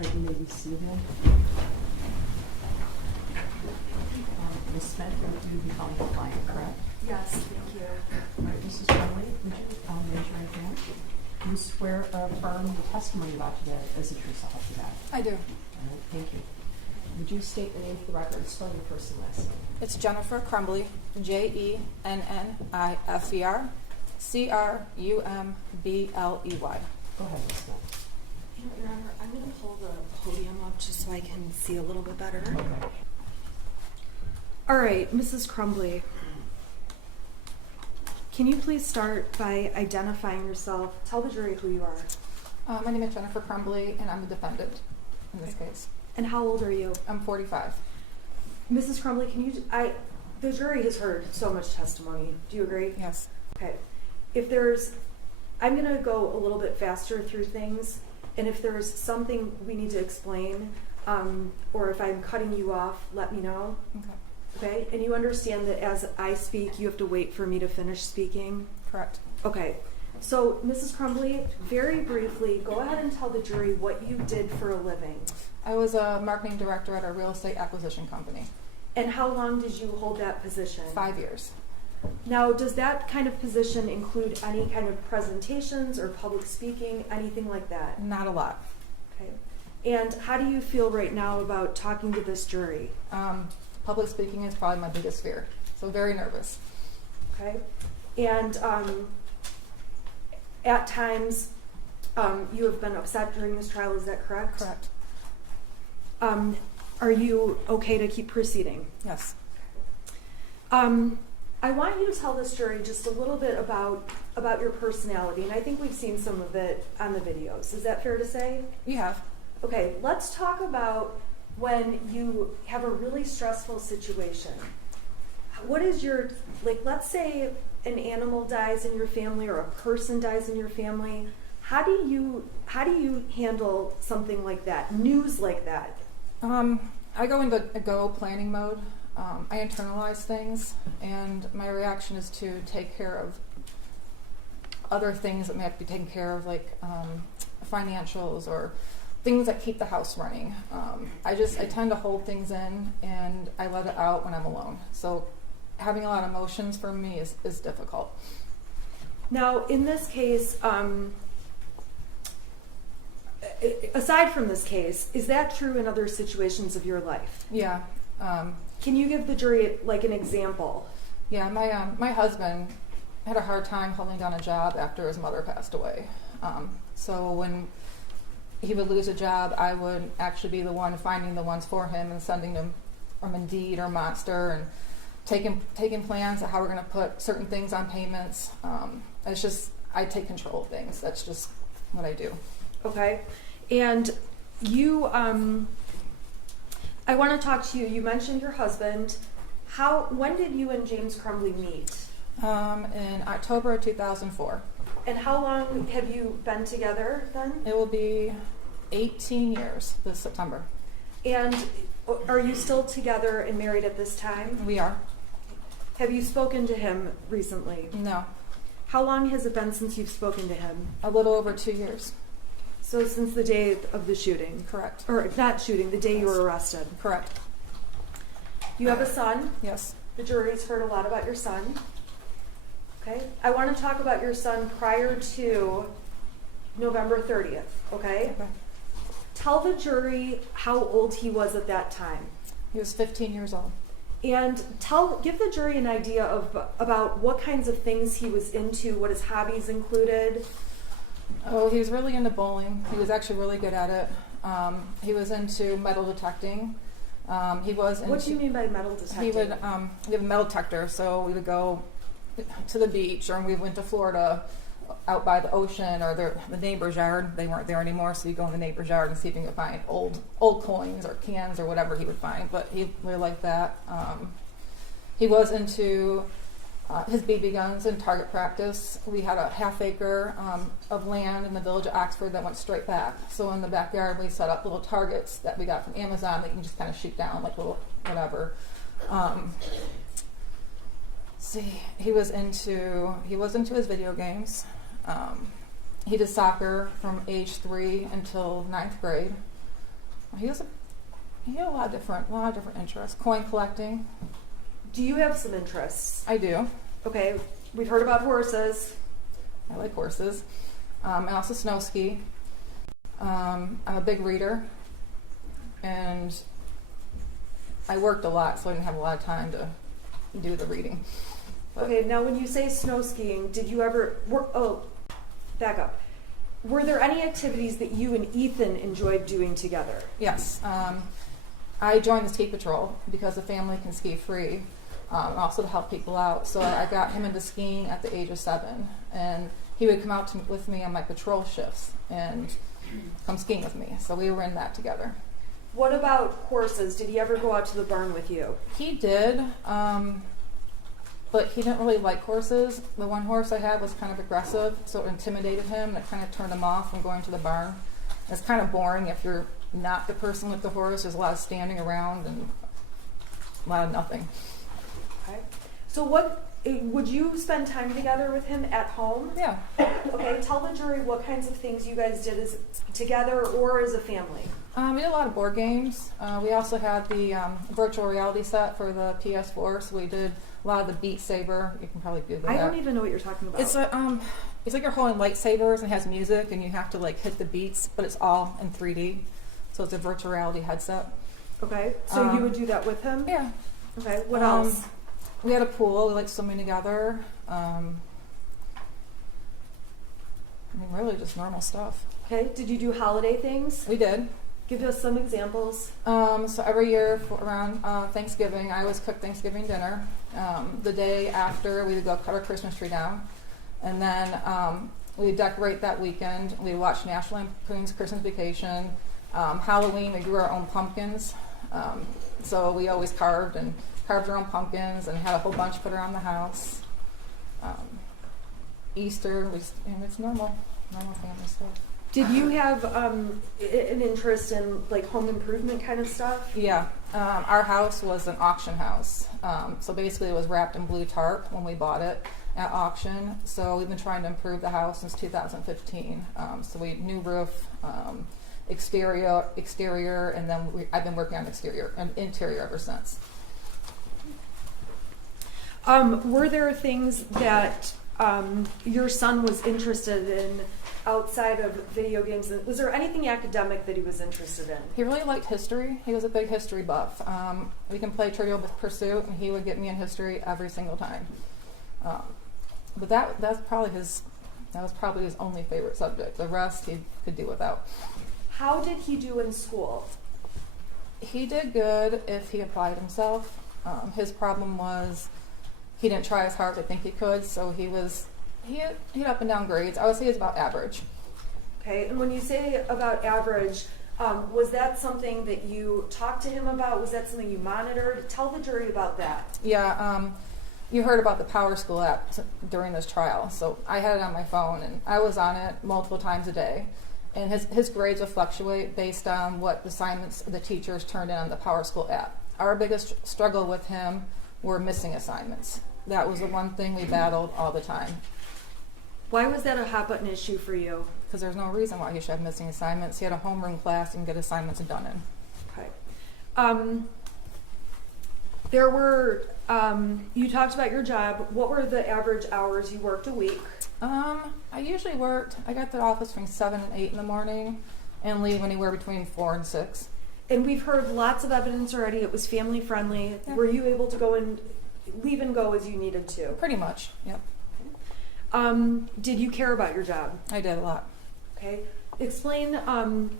All right, you may be seated. Ms. Smith, you do become the client, correct? Yes, thank you. All right, Mrs. Crumbley, would you raise your right hand? Do you swear or affirm the testimony about today is the truth, so help you God? I do. All right, thank you. Would you state the name for the record, spell your first and last name? It's Jennifer Crumbley, Jennifer Crumbley. Go ahead, Ms. Smith. Your Honor, I'm going to pull the podium up just so I can see a little bit better. Okay. All right, Mrs. Crumbley, can you please start by identifying yourself? Tell the jury who you are. My name is Jennifer Crumbley, and I'm the defendant in this case. And how old are you? I'm 45. Mrs. Crumbley, the jury has heard so much testimony. Do you agree? Yes. Okay. I'm going to go a little bit faster through things, and if there's something we need to explain, or if I'm cutting you off, let me know. Okay. Okay? And you understand that as I speak, you have to wait for me to finish speaking? Correct. Okay. So, Mrs. Crumbley, very briefly, go ahead and tell the jury what you did for a living. I was a marketing director at a real estate acquisition company. And how long did you hold that position? 5 years. Now, does that kind of position include any kind of presentations or public speaking, anything like that? Not a lot. Okay. And how do you feel right now about talking to this jury? Public speaking is probably my biggest fear, so very nervous. Okay. And at times, you have been upset during this trial, is that correct? Correct. Are you okay to keep proceeding? Yes. I want you to tell this jury just a little bit about your personality, and I think we've seen some of it on the videos. Is that fair to say? You have. Okay, let's talk about when you have a really stressful situation. What is your, let's say an animal dies in your family or a person dies in your family. How do you handle something like that, news like that? I go into a go planning mode. I internalize things, and my reaction is to take care of other things that may have to be taken care of, like financials or things that keep the house running. I tend to hold things in, and I let it out when I'm alone. So having a lot of emotions for me is difficult. Now, in this case, aside from this case, is that true in other situations of your life? Yeah. Can you give the jury an example? Yeah, my husband had a hard time holding down a job after his mother passed away. So when he would lose a job, I would actually be the one finding the ones for him and sending them from Indeed or Monster and taking plans of how we're going to put certain things on payments. It's just, I take control of things. That's just what I do. Okay. And you, I want to talk to you. You mentioned your husband. When did you and James Crumbley meet? In October of 2004. And how long have you been together then? It will be 18 years this September. And are you still together and married at this time? We are. Have you spoken to him recently? No. How long has it been since you've spoken to him? A little over 2 years. So since the day of the shooting? Correct. Or not shooting, the day you were arrested? Correct. You have a son? Yes. The jury's heard a lot about your son. Okay. I want to talk about your son prior to November 30th, okay? Okay. Tell the jury how old he was at that time. He was 15 years old. And give the jury an idea about what kinds of things he was into, what his hobbies included. Oh, he was really into bowling. He was actually really good at it. He was into metal detecting. What do you mean by metal detecting? We have a metal detector, so we would go to the beach, or we went to Florida out by the ocean, or the neighbor's yard. They weren't there anymore, so you go in the neighbor's yard and see if you can find old coins or cans or whatever he would find. But he really liked that. He was into his BB guns and target practice. We had a half-acre of land in the village of Oxford that went straight back. So in the backyard, we set up little targets that we got from Amazon that you can just kind of shoot down, like little whatever. He was into his video games. He did soccer from age 3 until 9th grade. He had a lot of different interests. Coin collecting. Do you have some interests? I do. Okay, we've heard about horses. I like horses. I also snow ski. I'm a big reader, and I worked a lot, so I didn't have a lot of time to do the reading. But Okay, now when you say snow skiing, did you ever, back up. Were there any activities that you and Ethan enjoyed doing together? yes, I joined the ski patrol because the family can ski free, also to help people out. So I got him into skiing at the age of 7, and he would come out with me on my patrol shifts and come skiing with me. So we were in that together. What about horses? Did he ever go out to the barn with you? He did, but he didn't really like horses. The one horse I had was kind of aggressive, so it intimidated him, and it kind of turned him off from going to the barn. It's kind of boring if you're not the person with the horse. There's a lot of standing around and a lot of nothing. Okay. So would you spend time together with him at home? Yeah. Okay, tell the jury what kinds of things you guys did together or as a family. We did a lot of board games. We also had the virtual reality set for the PS4, so we did a lot of the Beat Saber. You can probably Google that. I don't even know what you're talking about. It's like you're holding lightsabers and it has music, and you have to like hit the beats, but it's all in 3D. So it's a virtual reality headset. Okay, so you would do that with him? Yeah. Okay, what else? We had a pool. We liked swimming together. Really just normal stuff. Okay, did you do holiday things? We did. Give us some examples. So every year around Thanksgiving, I always cook Thanksgiving dinner. The day after, we would go cut our Christmas tree down. And then we would decorate that weekend. We would watch National Lampoon's Christmas Vacation. Halloween, we grew our own pumpkins. So we always carved our own pumpkins and had a whole bunch put around the house. Easter, it's normal family stuff. Did you have an interest in like home improvement kind of stuff? Yeah, our house was an auction house. So basically it was wrapped in blue tarp when we bought it at auction. So we've been trying to improve the house since 2015. So we new roof, exterior, and then I've been working on exterior and interior ever since. Were there things that your son was interested in outside of video games? Was there anything academic that he was interested in? He really liked history. He was a big history buff. We can play Trivial Pursuit, and he would get me in history every single time. But that was probably his only favorite subject. The rest he could do without. How did he do in school? He did good if he applied himself. His problem was he didn't try as hard as I think he could, so he had up and down grades. I would say he was about average. Okay, and when you say about average, was that something that you talked to him about? Was that something you monitored? Tell the jury about that. Yeah, you heard about the Power School app during this trial, so I had it on my phone, and I was on it multiple times a day. And his grades would fluctuate based on what assignments the teachers turned in on the Power School app. Our biggest struggle with him were missing assignments. That was the one thing we battled all the time. Why was that a hot button issue for you? Because there's no reason why he should have missing assignments. He had a homeroom class and get assignments done in. Okay. There were, you talked about your job. What were the average hours you worked a week? I usually I got to the office between 7 and 8 in the morning and leave anywhere between 4 and 6. And we've heard lots of evidence already. It was family friendly. Yeah. Were you able to go and leave and go as you needed to? Pretty much, yep. Did you care about your job? I did a lot. Okay. Explain,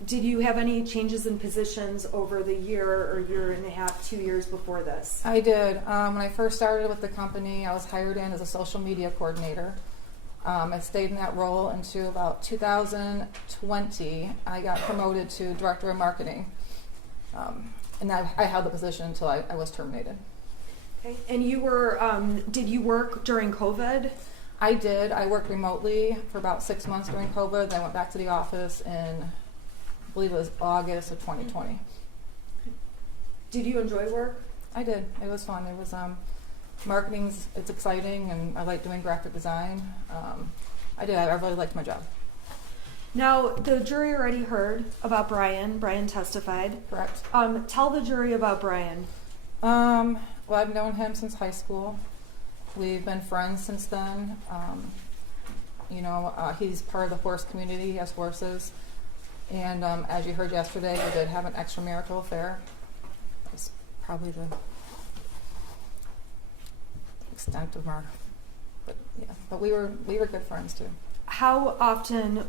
did you have any changes in positions over the year or year and a half, 2 years before this? I did. When I first started with the company, I was hired in as a social media coordinator. I stayed in that role until about 2020. I got promoted to director of marketing. And I held the position until I was terminated. Okay. And you were, did you work during COVID? I did. I worked remotely for about 6 months during COVID. Then I went back to the office in, I believe it was August of 2020. Did you enjoy work? I did. It was fun. It was it's exciting, and I like doing graphic design. I really liked my job. Now, the jury already heard about Brian. Brian testified. Correct. Tell the jury about Brian. Well, I've known him since high school. We've been friends since then. He's part of the horse community. He has horses. And as you heard yesterday, we did have an extramarital affair. That's probably the extent of our, but we were good friends too. How often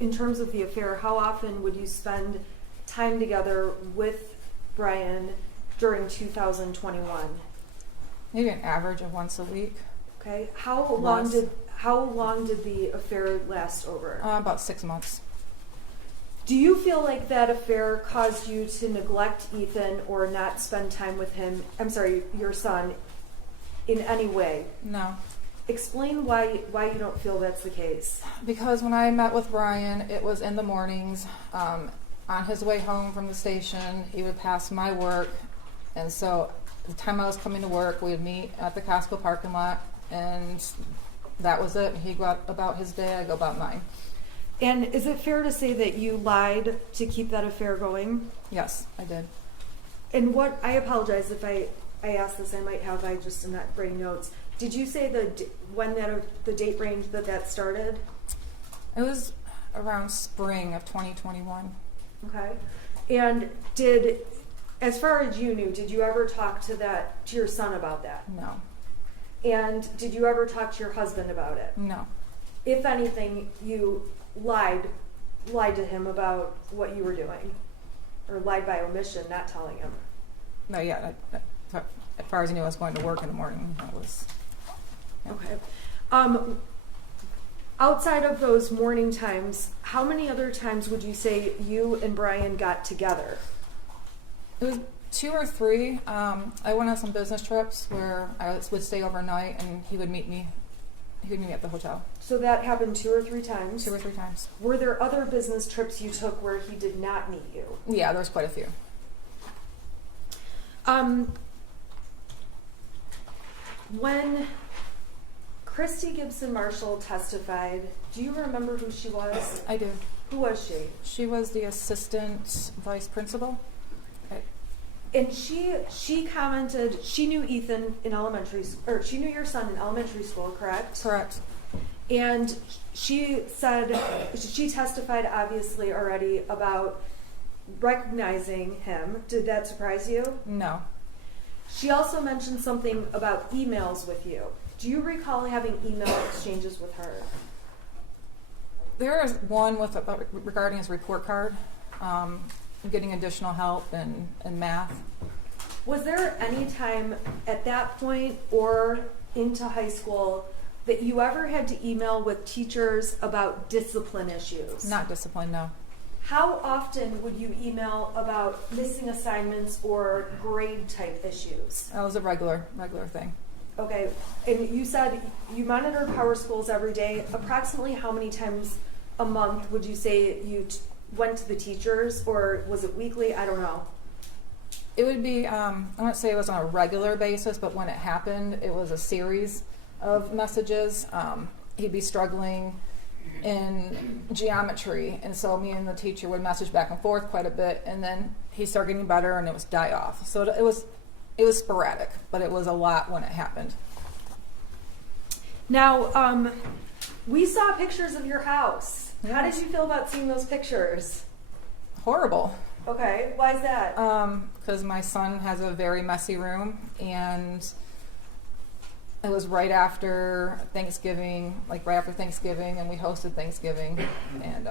in terms of the affair, how often would you spend time together with Brian during 2021? Maybe an average of once a week. Okay. How long did the affair last over? About 6 months. Do you feel like that affair caused you to neglect Ethan or not spend time with him? I'm sorry, your son, in any way? No. Explain why you don't feel that's the case. Because when I met with Brian, it was in the mornings. On his way home from the station, he would pass my work, and so the time I was coming to work, we would meet at the Costco parking lot, and that was it. He'd go out about his day, I'd go about mine. And is it fair to say that you lied to keep that affair going? Yes, I did. And I apologize if I asked this, I just am not writing notes. Did you say the date range that started? It was around spring of 2021. Okay. And as far as you knew, did you ever talk to your son about that? No. And did you ever talk to your husband about it? No. If anything, you lied to him about what you were doing, or lied by omission, not telling him. No, yeah. As far as I knew, I was going to work in the morning. I was. Yeah. Okay. Outside of those morning times, how many other times would you say you and Brian got together? It was 2 or 3. I went on some business trips where I would stay overnight, and he would meet me. He would meet me at the hotel. So that happened 2 or 3 times? 2 or 3 times. Were there other business trips you took where he did not meet you? Yeah, there's quite a few. When Christy Gibson Marshall testified, do you remember who she was? I do. Who was she? She was the assistant vice principal. And she commented she knew Ethan in she knew your son in elementary school, correct? Correct. And she said she testified obviously already about recognizing him. Did that surprise you? No. She also mentioned something about emails with you. Do you recall having email exchanges with her? There is one regarding his report card, getting additional help in math. Was there any time at that point or into high school that you ever had to email with teachers about discipline issues? Not discipline, no. How often would you email about missing assignments or grade type issues? That was a regular thing. Okay, and you said you monitor power schools every day. Approximately how many times a month would you say you went to the teachers, or was it weekly? I don't know. It would be, I wouldn't say it was on a regular basis, but when it happened, it was a series of messages. He'd be struggling in geometry, and so me and the teacher would message back and forth quite a bit, and then he'd start getting better and it was die off. So it was sporadic, but it was a lot when it happened. Now, we saw pictures of your house. Yes. How did you feel about seeing those pictures? Horrible. Okay, why is that? Because my son has a very messy room, and it was right after Thanksgiving, and we hosted Thanksgiving, and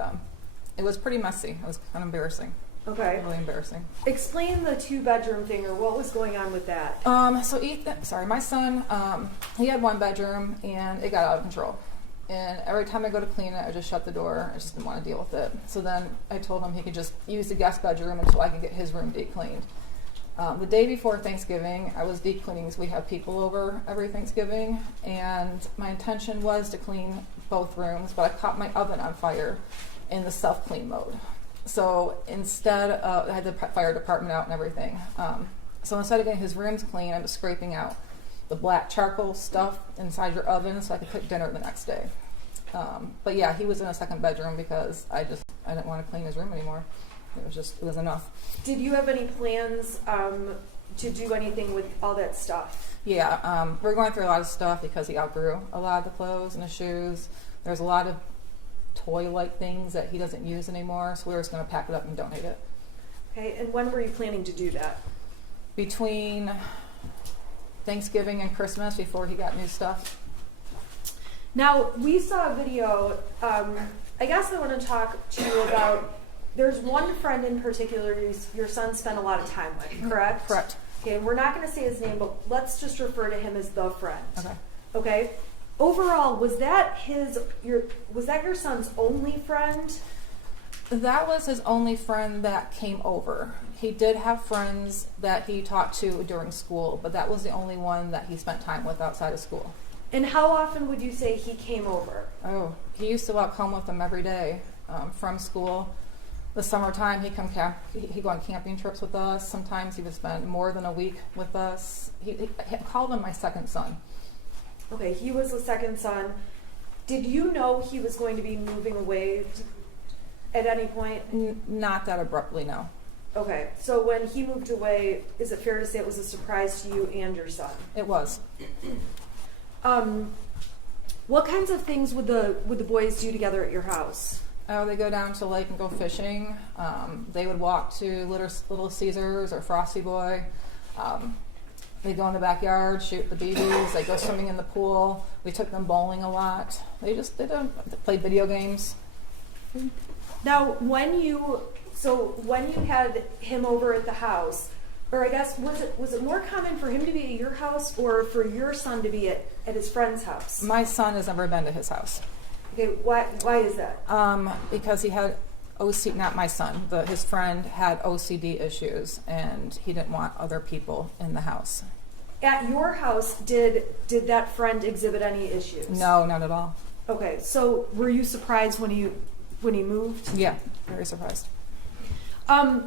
it was pretty messy. It was kind of embarrassing. Okay. Really embarrassing. Explain the 2-bedroom thing, or what was going on with that. My son, he had 1 bedroom, and it got out of control. And every time I go to clean it, I just shut the door. I just didn't want to deal with it. So then I told him he could just use the guest bedroom until I could get his room deep cleaned. The day before Thanksgiving, I was deep cleaning because we have people over every Thanksgiving, and my intention was to clean both rooms, but I caught my oven on fire in the self-clean mode. So instead, I had the fire department out and everything. So instead of getting his rooms clean, I was scraping out the black charcoal stuff inside your oven so I could cook dinner the next day. But yeah, he was in a second bedroom because I didn't want to clean his room anymore. It was enough. Did you have any plans to do anything with all that stuff? Yeah, we're going through a lot of stuff because he outgrew a lot of the clothes and the shoes. There's a lot of toy-like things that he doesn't use anymore, so we were just going to pack it up and donate it. Okay, and when were you planning to do that? Between Thanksgiving and Christmas, before he got new stuff. Now, we saw a video, I guess I want to talk to you about, there's one friend in particular your son spent a lot of time with, correct? Correct. Okay, and we're not going to say his name, but let's just refer to him as the friend. Okay. Okay? Overall, was that your son's only friend? That was his only friend that came over. He did have friends that he talked to during school, but that was the only one that he spent time with outside of school. And how often would you say he came over? Oh, he used to walk home with them every day from school. The summertime, he'd go on camping trips with us. Sometimes he would spend more than a week with us. He called him my second son. Okay, he was the second son. Did you know he was going to be moving away at any point? Not that abruptly, no. Okay, so when he moved away, is it fair to say it was a surprise to you and your son? It was. What kinds of things would the boys do together at your house? Oh, they go down to the lake and go fishing. They would walk to Little Caesars or Frosty Boy. They go in the backyard, shoot the BBs. They go swimming in the pool. We took them bowling a lot. They played video games. Now, when you had him over at the house, or I guess was it more common for him to be at your house or for your son to be at his friend's house? My son has never been to his house. Okay, why is that? Because he had OCD, not my son, his friend had OCD issues, and he didn't want other people in the house. At your house, did that friend exhibit any issues? No, not at all. Okay, so were you surprised when he moved? Yeah, very surprised.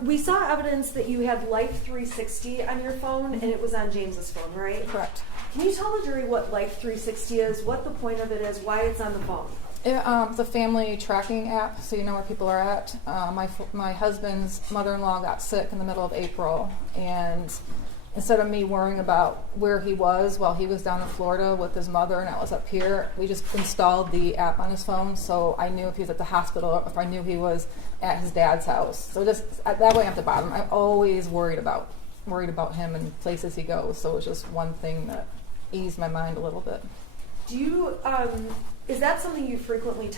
We saw evidence that you had Life 360 on your phone, and it was on James's phone, right? Correct. Can you tell the jury what Life 360 is, what the point of it is, why it's on the phone? It's a family tracking app, so you know where people are at. My husband's mother-in-law got sick in the middle of April, and instead of me worrying about where he was while he was down in Florida with his mother and I was up here, we just installed the app on his phone, so I knew if he was at the hospital or if I knew he was at his dad's house. So just that way I have to bother him. I'm always worried about him and places he goes, so it was just one thing that eased my mind a little bit. Do you, is that something you frequently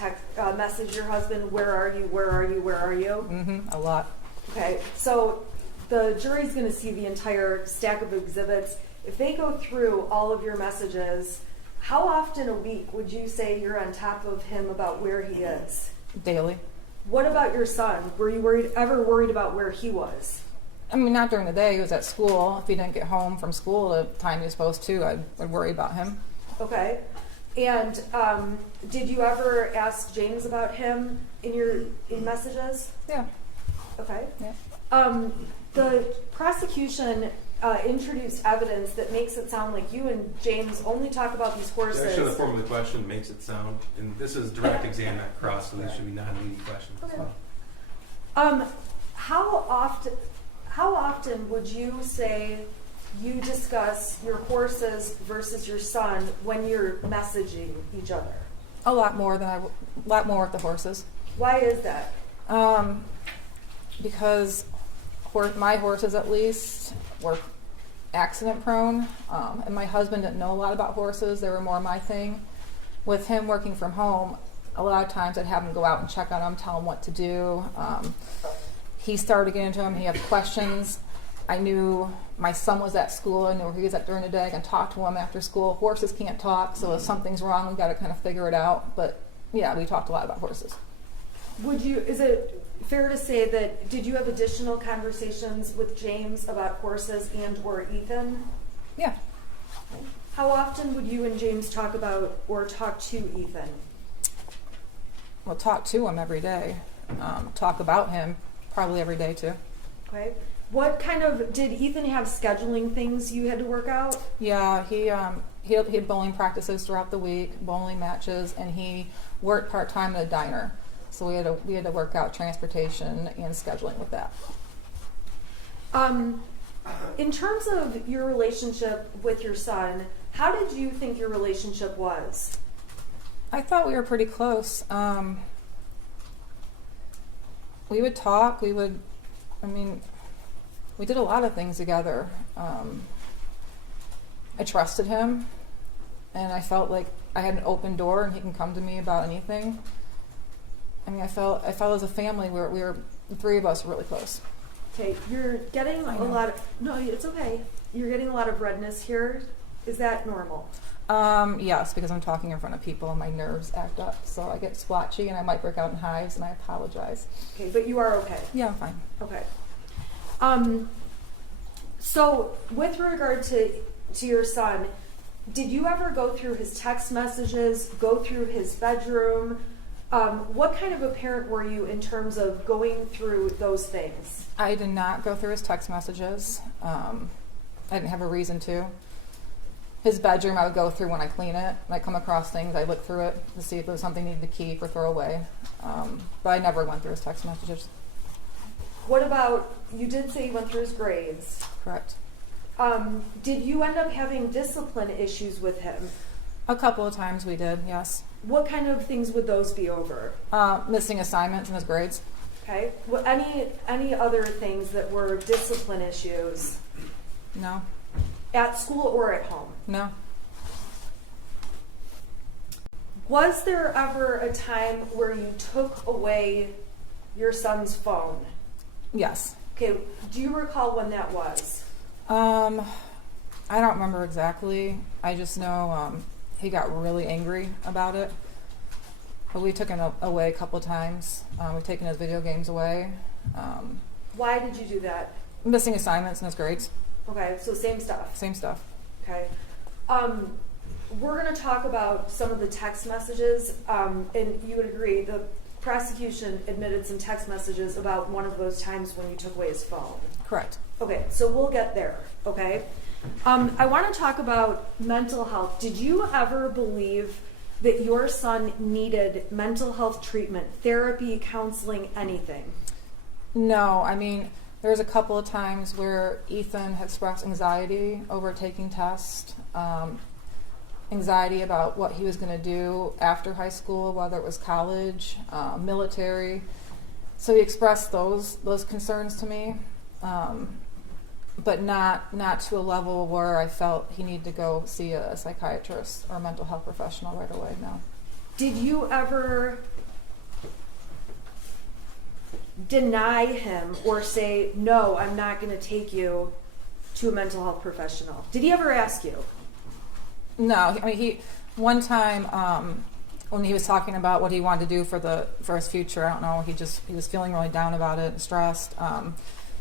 message your husband, where are you, where are you, where are you? Mm-hmm, a lot. Okay, so the jury's going to see the entire stack of exhibits. If they go through all of your messages, how often a week would you say you're on top of him about where he is? Daily. What about your son? Were you ever worried about where he was? I mean, not during the day. He was at school. If he didn't get home from school the time he was supposed to, I'd worry about him. Okay. And did you ever ask James about him in messages? Yeah. Okay. Yeah. The prosecution introduced evidence that makes it sound like you and James only talk about these horses. Actually, the form of the question makes it sound, and this is direct exam, not cross, so these should be non-leading questions as well. How often would you say you discuss your horses versus your son when you're messaging each other? A lot more with the horses. Why is that? Because my horses, at least, were accident prone, and my husband didn't know a lot about horses. They were more my thing. With him working from home, a lot of times I'd have him go out and check on him, tell him what to do. He started getting into him. He had questions. I knew my son was at school. I knew where he was at during the day. I can talk to him after school. Horses can't talk, so if something's wrong, we've got to kind of figure it out. But yeah, we talked a lot about horses. Is it fair to say that, did you have additional conversations with James about horses and or Ethan? Yeah. How often would you and James talk about or talk to Ethan? Well, talk to him every day. Talk about him probably every day too. Okay. Did Ethan have scheduling things you had to work out? Yeah, he had bowling practices throughout the week, bowling matches, and he worked part-time at a diner. So we had to work out transportation and scheduling with that. In terms of your relationship with your son, how did you think your relationship was? I thought we were pretty close. We would talk, we did a lot of things together. I trusted him, and I felt like I had an open door and he can come to me about anything. I felt as a family we were the three of us were really close. Okay, you're getting a lot of, no, it's okay. You're getting a lot of redness here. Is that normal? Yes, because I'm talking in front of people and my nerves act up. So I get splotchy and I might break out in hives, and I apologize. Okay, but you are okay? Yeah, I'm fine. Okay. So with regard to your son, did you ever go through his text messages, go through his bedroom? What kind of a parent were you in terms of going through those things? I did not go through his text messages. I didn't have a reason to. His bedroom I would go through when I clean it. When I come across things, I look through it to see if there was something I needed to keep or throw away. But I never went through his text messages. What about, you did say you went through his grades. Correct. Did you end up having discipline issues with him? A couple of times we did, yes. What kind of things would those be over? Missing assignments in his grades. Okay. Well, any other things that were discipline issues? No. At school or at home? No. Was there ever a time where you took away your son's phone? Yes. Okay. Do you recall when that was? I don't remember exactly. I just know he got really angry about it. But we took him away a couple of times. We've taken his video games away. Why did you do that? Missing assignments in his grades. Okay, so same stuff. Same stuff. Okay. We're going to talk about some of the text messages, and you would agree the prosecution admitted some text messages about one of those times when you took away his phone. Correct. Okay, so we'll get there, okay? I want to talk about mental health. Did you ever believe that your son needed mental health treatment, therapy, counseling, anything? No, there was a couple of times where Ethan had expressed anxiety over taking tests, anxiety about what he was going to do after high school, whether it was college, military. So he expressed those concerns to me, but not to a level where I felt he needed to go see a psychiatrist or a mental health professional right away, no. Did you ever deny him or say, no, I'm not going to take you to a mental health professional? Did he ever ask you? No, he one time when he was talking about what he wanted to do for his future, I don't know, he was feeling really down about it and stressed. My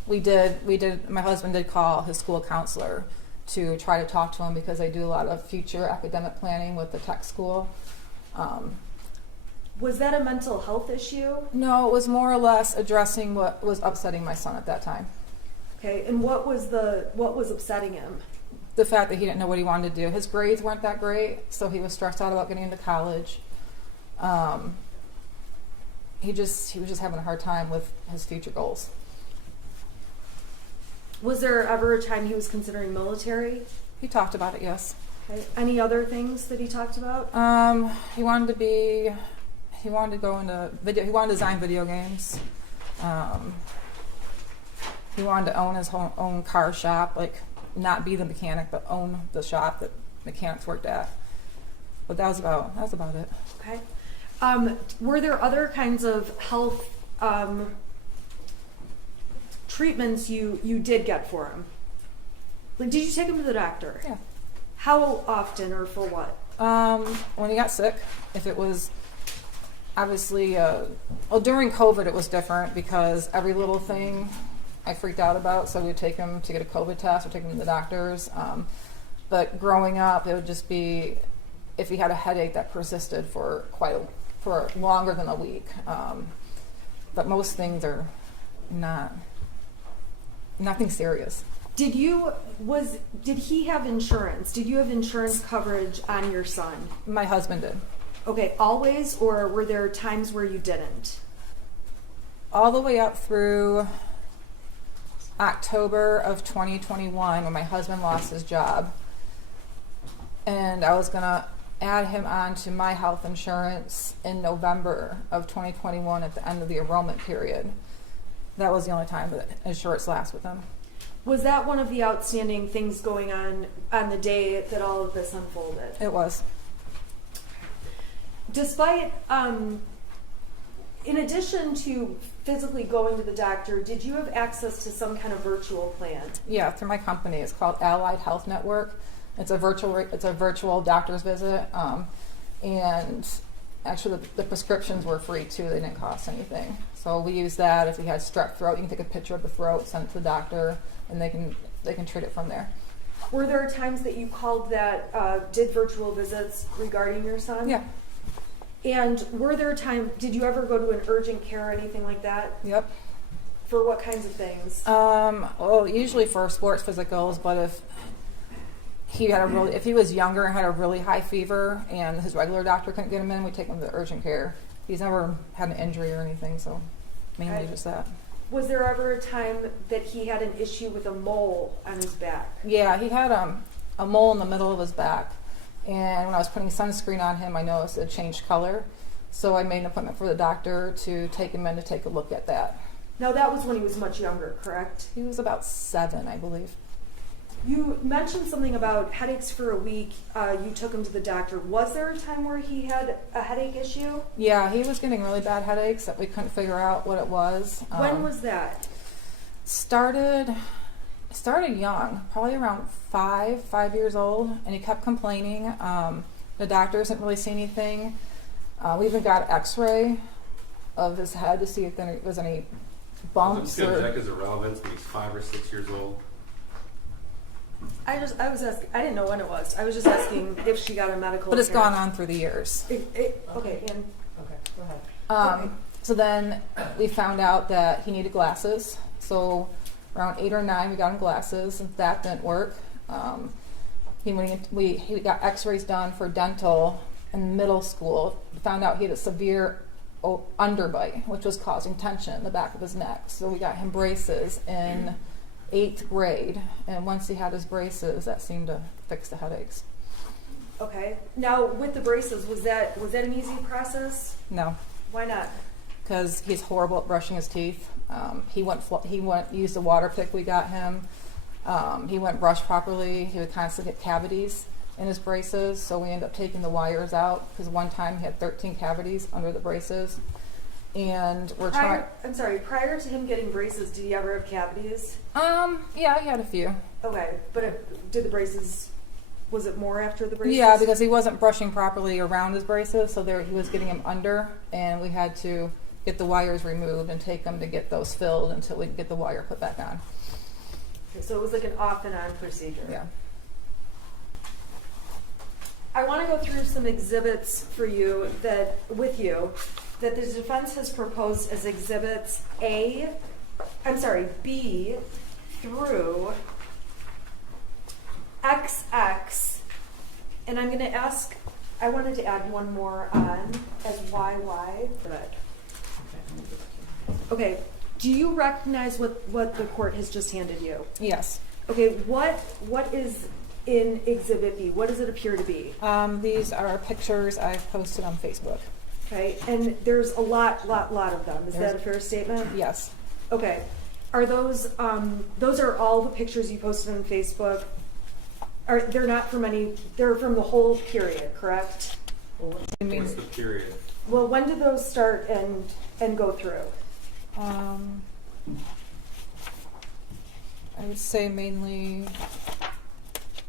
husband did call his school counselor to try to talk to him because they do a lot of future academic planning with the tech school. Was that a mental health issue? No, it was more or less addressing what was upsetting my son at that time. Okay, and what was upsetting him? The fact that he didn't know what he wanted to do. His grades weren't that great, so he was stressed out about getting into college. He was just having a hard time with his future goals. Was there ever a time he was considering military? He talked about it, yes. Okay. Any other things that he talked about? He wanted to go into video. He wanted to design video games. He wanted to own his own car shop, like not be the mechanic, but own the shop that mechanics worked at. But that was about it. Okay. Were there other kinds of health treatments you did get for him? Like, did you take him to the doctor? Yeah. How often or for what? When he got sick, if it was obviously, during COVID it was different because every little thing I freaked out about, so we'd take him to get a COVID test or take him to the doctors. But growing up, it would just be if he had a headache that persisted for longer than a week. But most things are nothing serious. Did he have insurance? Did you have insurance coverage on your son? My husband did. Okay, always, or were there times where you didn't? All the way up through October of 2021 when my husband lost his job. And I was going to add him on to my health insurance in November of 2021 at the end of the enrollment period. That was the only time that insurance lasts with him. Was that one of the outstanding things going on the day that all of this unfolded? It was. Despite, in addition to physically going to the doctor, did you have access to some kind of virtual plan? Yeah, through my company. It's called Allied Health Network. It's a virtual doctor's visit, and actually the prescriptions were free too. They didn't cost anything. So we use that. If you had strep throat, you can take a picture of the throat, send it to the doctor, and they can treat it from there. Were there times that you called that did virtual visits regarding your son? Yeah. And were there times? Did you ever go to an urgent care or anything like that? Yep. For what kinds of things? Well, usually for sports physicals, but if he was younger and had a really high fever and his regular doctor couldn't get him in, we'd take him to urgent care. He's never had an injury or anything, so mainly Okay. just that. Was there ever a time that he had an issue with a mole on his back? Yeah, he had a mole in the middle of his back, and when I was putting sunscreen on him, I noticed it changed color, so I made an appointment for the doctor to take him in to take a look at that. Now that was when he was much younger, correct? He was about 7, I believe. You mentioned something about headaches for a week. You took him to the doctor. Was there a time where he had a headache issue? Yeah, he was getting really bad headaches that we couldn't figure out what it was. When was that? Started young, probably around 5 years old, and he kept complaining. The doctors didn't really see anything. We even got an X-ray of his head to see if there was any bumps. I'm just gonna check his irrelevance when he's 5 or 6 years old. I was asking. I didn't know when it was. I was just asking if she got a medical. But it's appearance. gone on through the years. Okay, and Okay, go ahead. Okay. So then we found out that he needed glasses. So around 8 or 9, we got him glasses, and that didn't work. He got X-rays done for dental in middle school. Found out he had a severe underbite, which was causing tension in the back of his neck. So we got him braces in 8th grade, and once he had his braces, that seemed to fix the headaches. Okay. Now with the braces, was that an easy process? No, Why not? because he's horrible at brushing his teeth. He went used the water pick we got him. He wouldn't brush properly. He would constantly get cavities in his braces, so we ended up taking the wires out because one time he had 13 cavities under the braces. And we're trying. I'm sorry. Prior to him getting braces, did he ever have cavities? Yeah, he had a few. Okay, but did the braces? Was it more after the braces? Yeah, because he wasn't brushing properly around his braces, so he was getting them under, and we had to get the wires removed and take them to get those filled until we could get the wire put back on. Okay, so it was like an off and on procedure. Yeah. I want to go through some exhibits for you that the defense has proposed as exhibits B through XX, and I'm going to ask. I wanted to add one more on as YY. Okay. Do you recognize what the court has just handed you? Yes. Okay. What is in Exhibit B? What does it appear to be? These are pictures I've posted on Facebook. Okay, and there's a lot of them. Is that a fair statement? Yes. Okay. Are those are all the pictures you posted on Facebook? They're not from they're from the whole period, correct? What's the period? Well, when did those start and go through? I would say mainly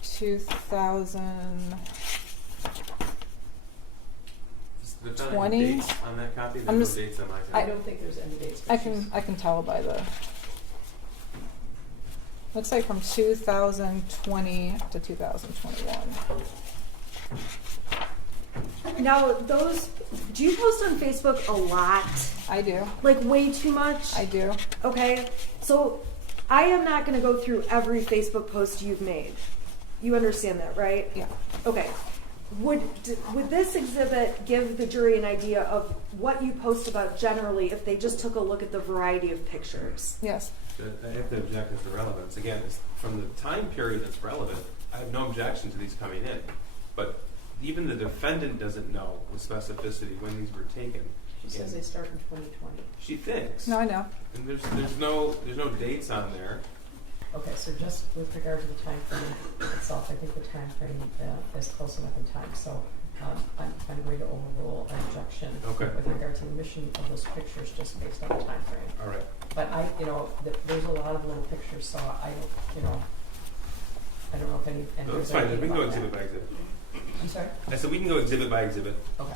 2000. There's not 20? any dates on that copy. There's I'm no just- dates on my I copy. don't think there's any dates. I can tell by the. Looks like from 2020 to 2021. Now, do you post on Facebook a lot? I do. Like way too much? I do. Okay, so I am not going to go through every Facebook post you've made. You understand that, right? Yeah. Okay. would this exhibit give the jury an idea of what you post about generally if they just took a look at the variety of pictures? Yes. I have to object as to relevance. Again, from the time period that's relevant, I have no objection to these coming in. But even the defendant doesn't know with specificity when these were taken. She says they start in 2020. She thinks. No, I know. And there's no dates on there. Okay, so just with regard to the time frame itself, I think the time frame is close enough in time. So I'm going to overrule an objection Okay. with regard to the mission of those pictures just based on the time frame. All right. But there's a lot of little pictures, so I don't know if any. No, that's fine. We can go exhibit by exhibit. I'm sorry? I said we can go exhibit by exhibit. Okay.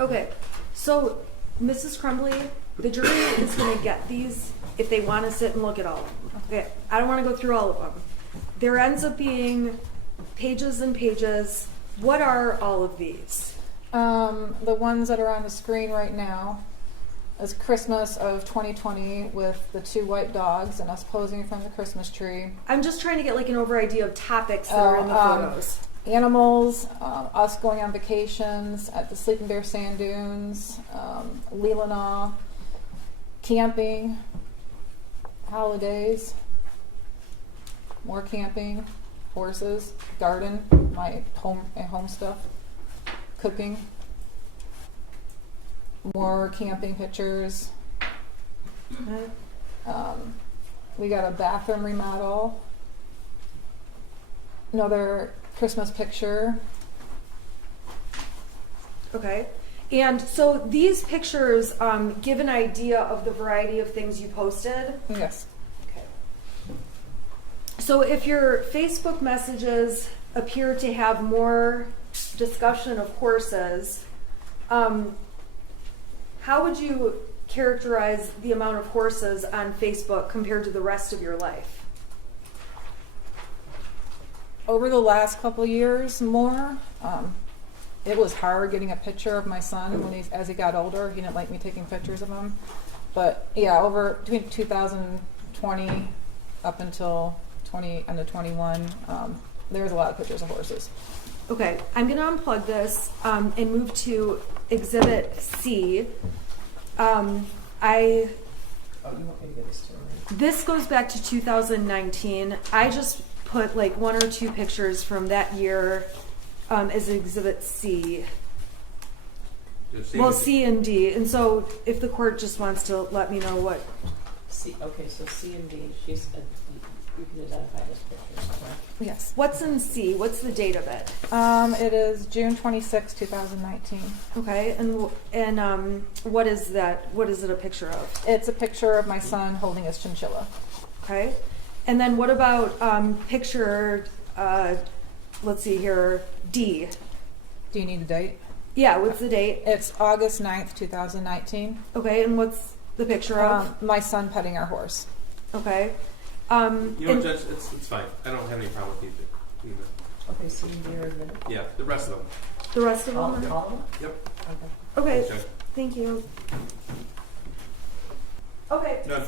Okay, so Mrs. Crumbley, the jury is going to get these if they want to sit and look at all of them. Okay, I don't want to go through all of them. There ends up being pages and pages. What are all of these? The ones that are on the screen right now is Christmas of 2020 with the 2 white dogs and us posing from the Christmas tree. I'm just trying to get like an over idea of topics that are in the photos. Animals, us going on vacations at the Sleeping Bear Sand Dunes, Leelanau, camping, holidays, more camping, horses, garden, my home stuff, cooking, more camping pictures. Okay. We got a bathroom remodel, another Christmas picture. Okay. And so these pictures give an idea of the variety of things you posted. Yes. Okay. So if your Facebook messages appear to have more discussion of horses, how would you characterize the amount of horses on Facebook compared to the rest of your life? Over the last couple years, more. It was hard getting a picture of my son as he got older. He didn't like me taking pictures of him. But yeah, over between 2020 up until 21, there was a lot of pictures of horses. Okay, I'm going to unplug this and move to Exhibit C. Oh, you want me to get this to her? Right? This goes back to 2019. I just put like 1 or 2 pictures from that year as Exhibit C. Well, C and D. And so if the court just wants to let me know what. C. Okay, so C and D. You can identify those pictures, correct? Yes. What's in C? What's the date of it? It is June 26, 2019. Okay, and what is that? What is it a picture of? It's a picture of my son holding his chinchilla. Okay, and then what about picture? Let's see here, D. Do you need a date? Yeah, what's the date? It's August 9th, 2019. Okay, and what's the picture of? My son petting our horse. Okay. You know, Judge, it's fine. I don't have any problem with either. Okay, C and D are admitted. Yeah, the rest of them. The rest of All them? of them? Yep. Okay. Okay, Judge. thank you. Okay, Done.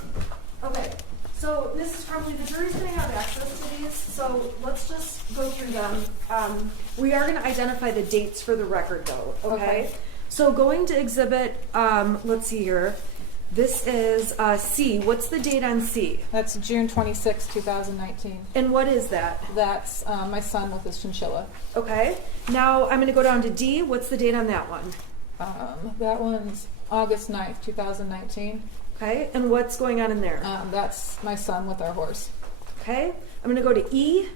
okay. So, Mrs. Crumbley, the jury's going to have access to these, so let's just go through them. We are going to identify the dates for the record, though, okay? So, going to exhibit, let's see here. This is C. What's the date on C? That's June 26, 2019. And what is that? That's my son with his chinchilla. Okay. Now, I'm going to go down to D. What's the date on that one? That one's August 9th, 2019. Okay. And what's going on in there? That's my son with our horse. Okay. I'm going to go to E.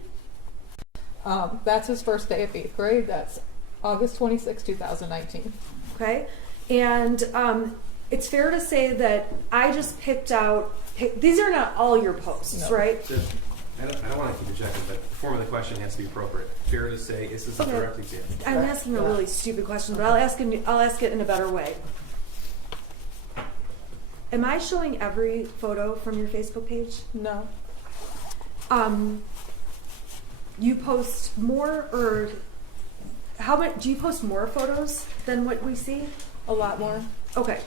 That's his first day of 8th grade. That's August 26, 2019. Okay. And it's fair to say that I just picked out, these are not all your posts, No. right? Judge, I don't want to keep rejecting, but the form of the question has to be appropriate. Fair to say, is this a Okay. direct example? I'm asking a really stupid question, but I'll ask it in a better way. Am I showing every photo from your Facebook page? No. You post more, or how much do you post more photos than what we see? A lot more. Okay.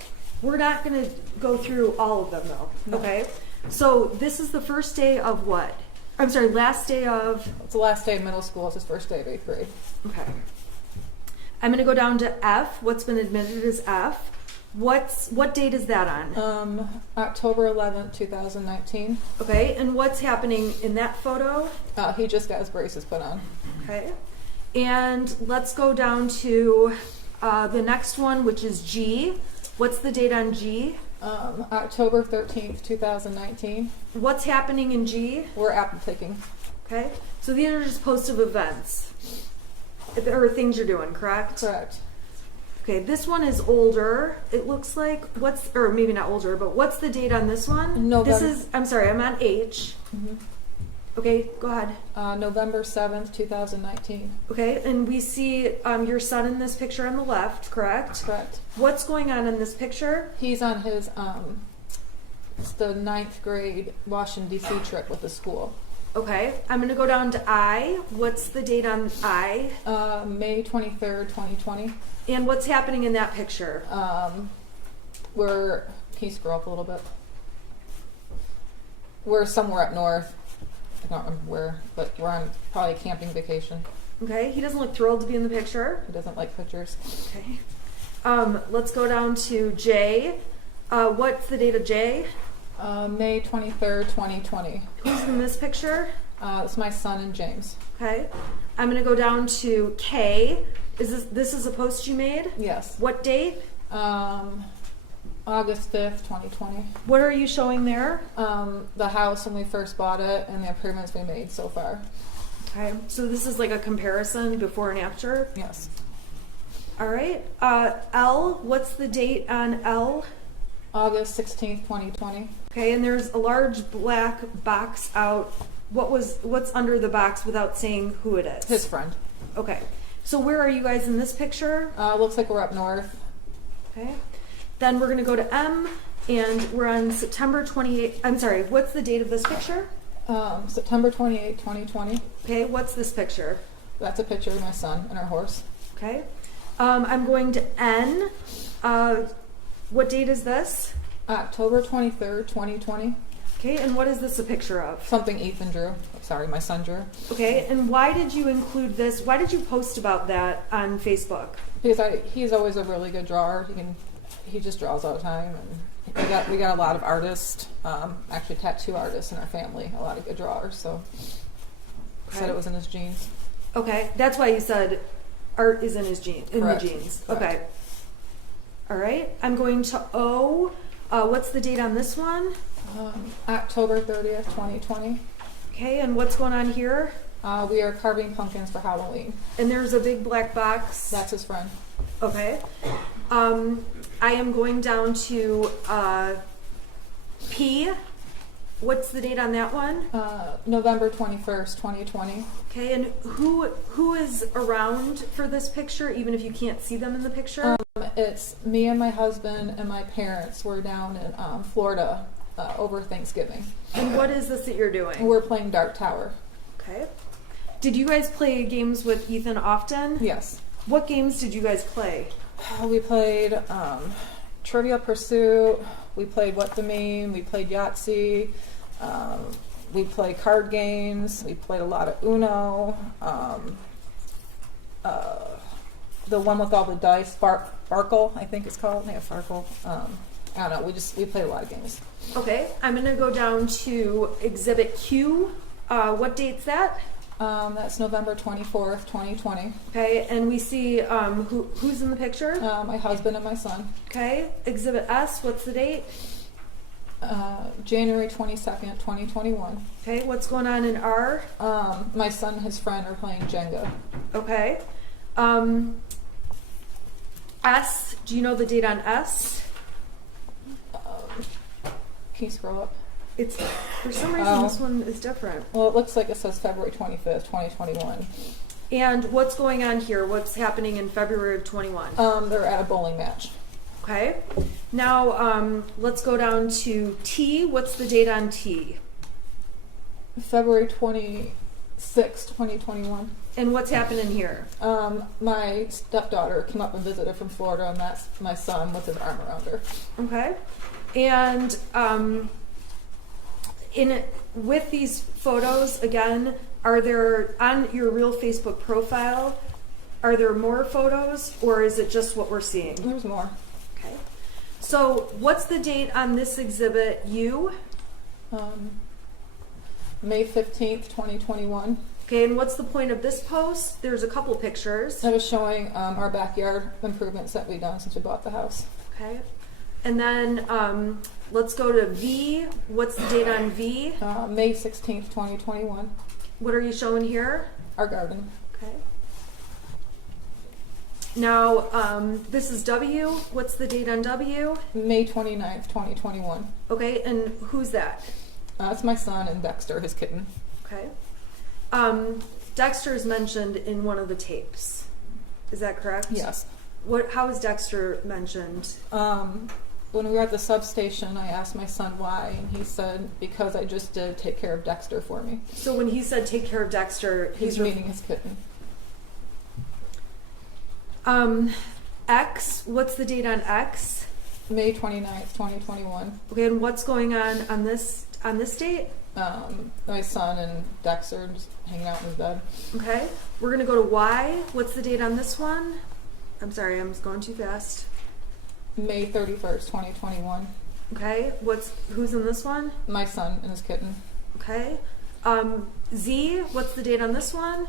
We're not going to go through all of them, though. No. Okay. So this is the first day of what? I'm sorry, last day of, It's the last day of middle school. It's his first day of 8th grade. okay. I'm going to go down to F. What's been admitted as F. What date is that on? October 11th, 2019. Okay, and what's happening in that photo? He just got his braces put on. Okay. And let's go down to the next one, which is G. What's the date on G? October 13th, 2019. What's happening in G? We're apple picking. Okay. So these are just posts of events. Or things you're doing, correct? Correct. Okay, this one is older. It looks like, or maybe not older, but what's the date on this one? November. I'm sorry, I'm on H. Mm-hmm. Okay, go ahead. November 7th, 2019. Okay, and we see your son in this picture on the left, correct? Correct. What's going on in this picture? He's on his, it's the 9th grade Washington, D.C. trip with the school. Okay, I'm going to go down to I. What's the date on I? May 23rd, 2020. And what's happening in that picture? Can you scroll up a little bit? We're somewhere up north. I don't remember where, but we're on probably a camping vacation. Okay, he doesn't look thrilled to be in the picture. He doesn't like pictures. Okay. Let's go down to J. What's the date of J? May 23rd, 2020. Who's in this picture? It's my son and James. Okay. I'm going to go down to K. This is a post you made? Yes. What date? August 5th, 2020. What are you showing there? The house when we first bought it and the improvements we made so far. Okay. So this is like a comparison before and after? Yes. All right. L. What's the date on L? August 16th, 2020. Okay, and there's a large black box out. What's under the box without saying who it is? His friend. Okay. So where are you guys in this picture? Looks like we're up north. Okay. Then we're going to go to M, and we're on September 28th. I'm sorry, what's the date of this picture? September 28th, 2020. Okay, what's this picture? That's a picture of my son and our horse. Okay. I'm going to N. What date is this? October 23rd, 2020. Okay, and what is this a picture of? Something Ethan drew. Sorry, my son drew. Okay, and why did you include this? Why did you post about that on Facebook? Because he's always a really good drawer. He just draws all the time, and we got a lot of artists, actually tattoo artists in our family. A lot of good drawers. So said it was in his genes. Okay, that's why you said art is in his Correct. the genes. Correct. Okay. All right, I'm going to O. What's the date on this one? October 30th, 2020. Okay, and what's going on here? We are carving pumpkins for Halloween. And there's a big black box. That's his friend. Okay. I am going down to P. What's the date on that one? November 21st, 2020. Okay, and who is around for this picture, even if you can't see them in the picture? It's me and my husband and my parents. We're down in Florida over Thanksgiving. And what is this that you're doing? We're playing Dark Tower. Okay. Did you guys play games with Ethan often? Yes. What games did you guys play? We played Trivial Pursuit. We played What the Meme. We played Yahtzee. We play card games. We played a lot of Uno. The one with all the dice, Farkle, I think it's called. Yeah, Farkle. I don't know. We played a lot of games. Okay, I'm gonna go down to Exhibit Q. What date's that? That's November 24th, 2020. Okay, and we see who's in the picture? My husband and my son. Okay, Exhibit S. What's the date? January 22nd, 2021. Okay, what's going on in R? My son and his friend are playing Jenga. Okay. S. Do you know the date on S? Can you scroll up? It's for some reason this one is different. Well, it looks like it says February 25th, 2021. And what's going on here? What's happening in February of 21? They're at a bowling match. Okay. Now let's go down to T. What's the date on T? February 26th, 2021. And what's happening here? My stepdaughter came up and visited from Florida, and that's my son with his arm around her. Okay. And with these photos, again, are there, on your real Facebook profile, are there more photos, or is it just what we're seeing? There's more. Okay. So what's the date on this exhibit U? May 15th, 2021. Okay, and what's the point of this post? There's a couple pictures. I was showing our backyard improvements that we've done since we bought the house. Okay. And then let's go to V. What's the date on V? May 16th, 2021. What are you showing here? Our garden. Okay. Now, this is W. What's the date on W? May 29th, 2021. Okay, and who's that? It's my son and Dexter, his kitten. Okay. Dexter is mentioned in one of the tapes. Is that correct? Yes. How is Dexter mentioned? When we were at the substation, I asked my son why, and he said, because I just did take care of Dexter for me. So when he said take care of Dexter, He's meaning his kitten. X, what's the date on X? May 29th, 2021. Okay, and what's going on this date? My son and Dexter just hanging out in his bed. Okay, we're gonna go to Y. What's the date on this one? I'm sorry, I'm just going too fast. May 31st, 2021. Okay, who's in this one? My son and his kitten. Okay. Z, what's the date on this one?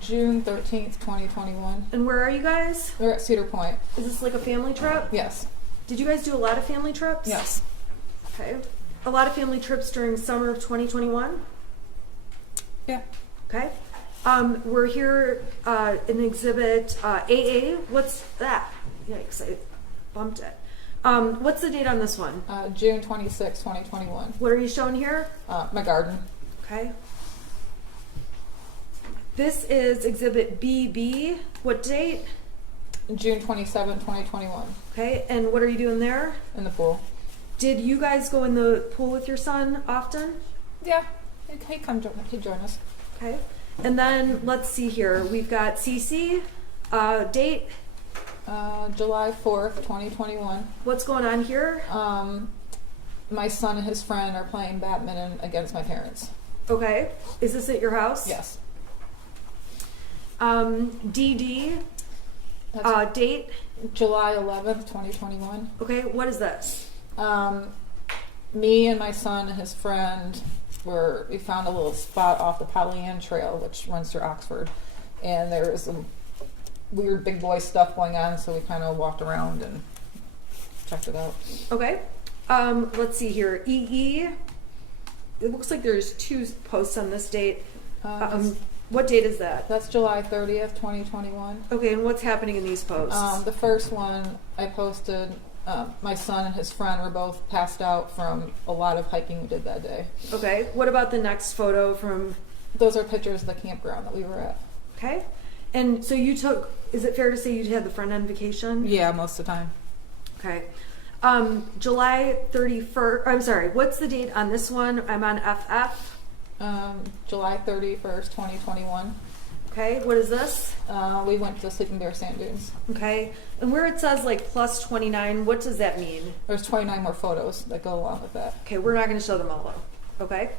June 13th, 2021. And where are you guys? We're at Cedar Point. Is this like a family trip? Yes. Did you guys do a lot of family trips? Yes. Okay. A lot of family trips during summer of 2021? Yeah. Okay. We're here in exhibit AA. What's that? Yikes, I bumped it. What's the date on this one? June 26th, 2021. What are you showing here? My garden. Okay. This is exhibit BB. What date? June 27th, 2021. Okay, and what are you doing there? In the pool. Did you guys go in the pool with your son often? Yeah. He'd join us. Okay. And then let's see here. We've got CC. Date. July 4th, 2021. What's going on here? My son and his friend are playing badminton against my parents. Okay. Is this at your house? Yes. DD. Date. July 11th, 2021. Okay, what is this? Me and my son and his friend we found a little spot off the Pollyant Trail, which runs through Oxford, and there was some weird big boy stuff going on, so we kind of walked around and checked it out. Okay. Let's see here. EE. It looks like there's two posts on this date. What date is that? That's July 30th, 2021. Okay, and what's happening in these posts? The first one I posted, my son and his friend were both passed out from a lot of hiking we did that day. Okay, what about the next photo from... Those are pictures of the campground that we were at. Okay, and so you took, is it fair to say you had the friend on vacation? Yeah, most of the time. Okay. July 31st, I'm sorry, what's the date on this one? I'm on FF. July 31st, 2021. Okay, what is this? We went to the Sleeping Bear Sand Dunes. Okay, and where it says like plus 29, what does that mean? There's 29 more photos that go along with that. Okay, we're not going to show them all though. Okay.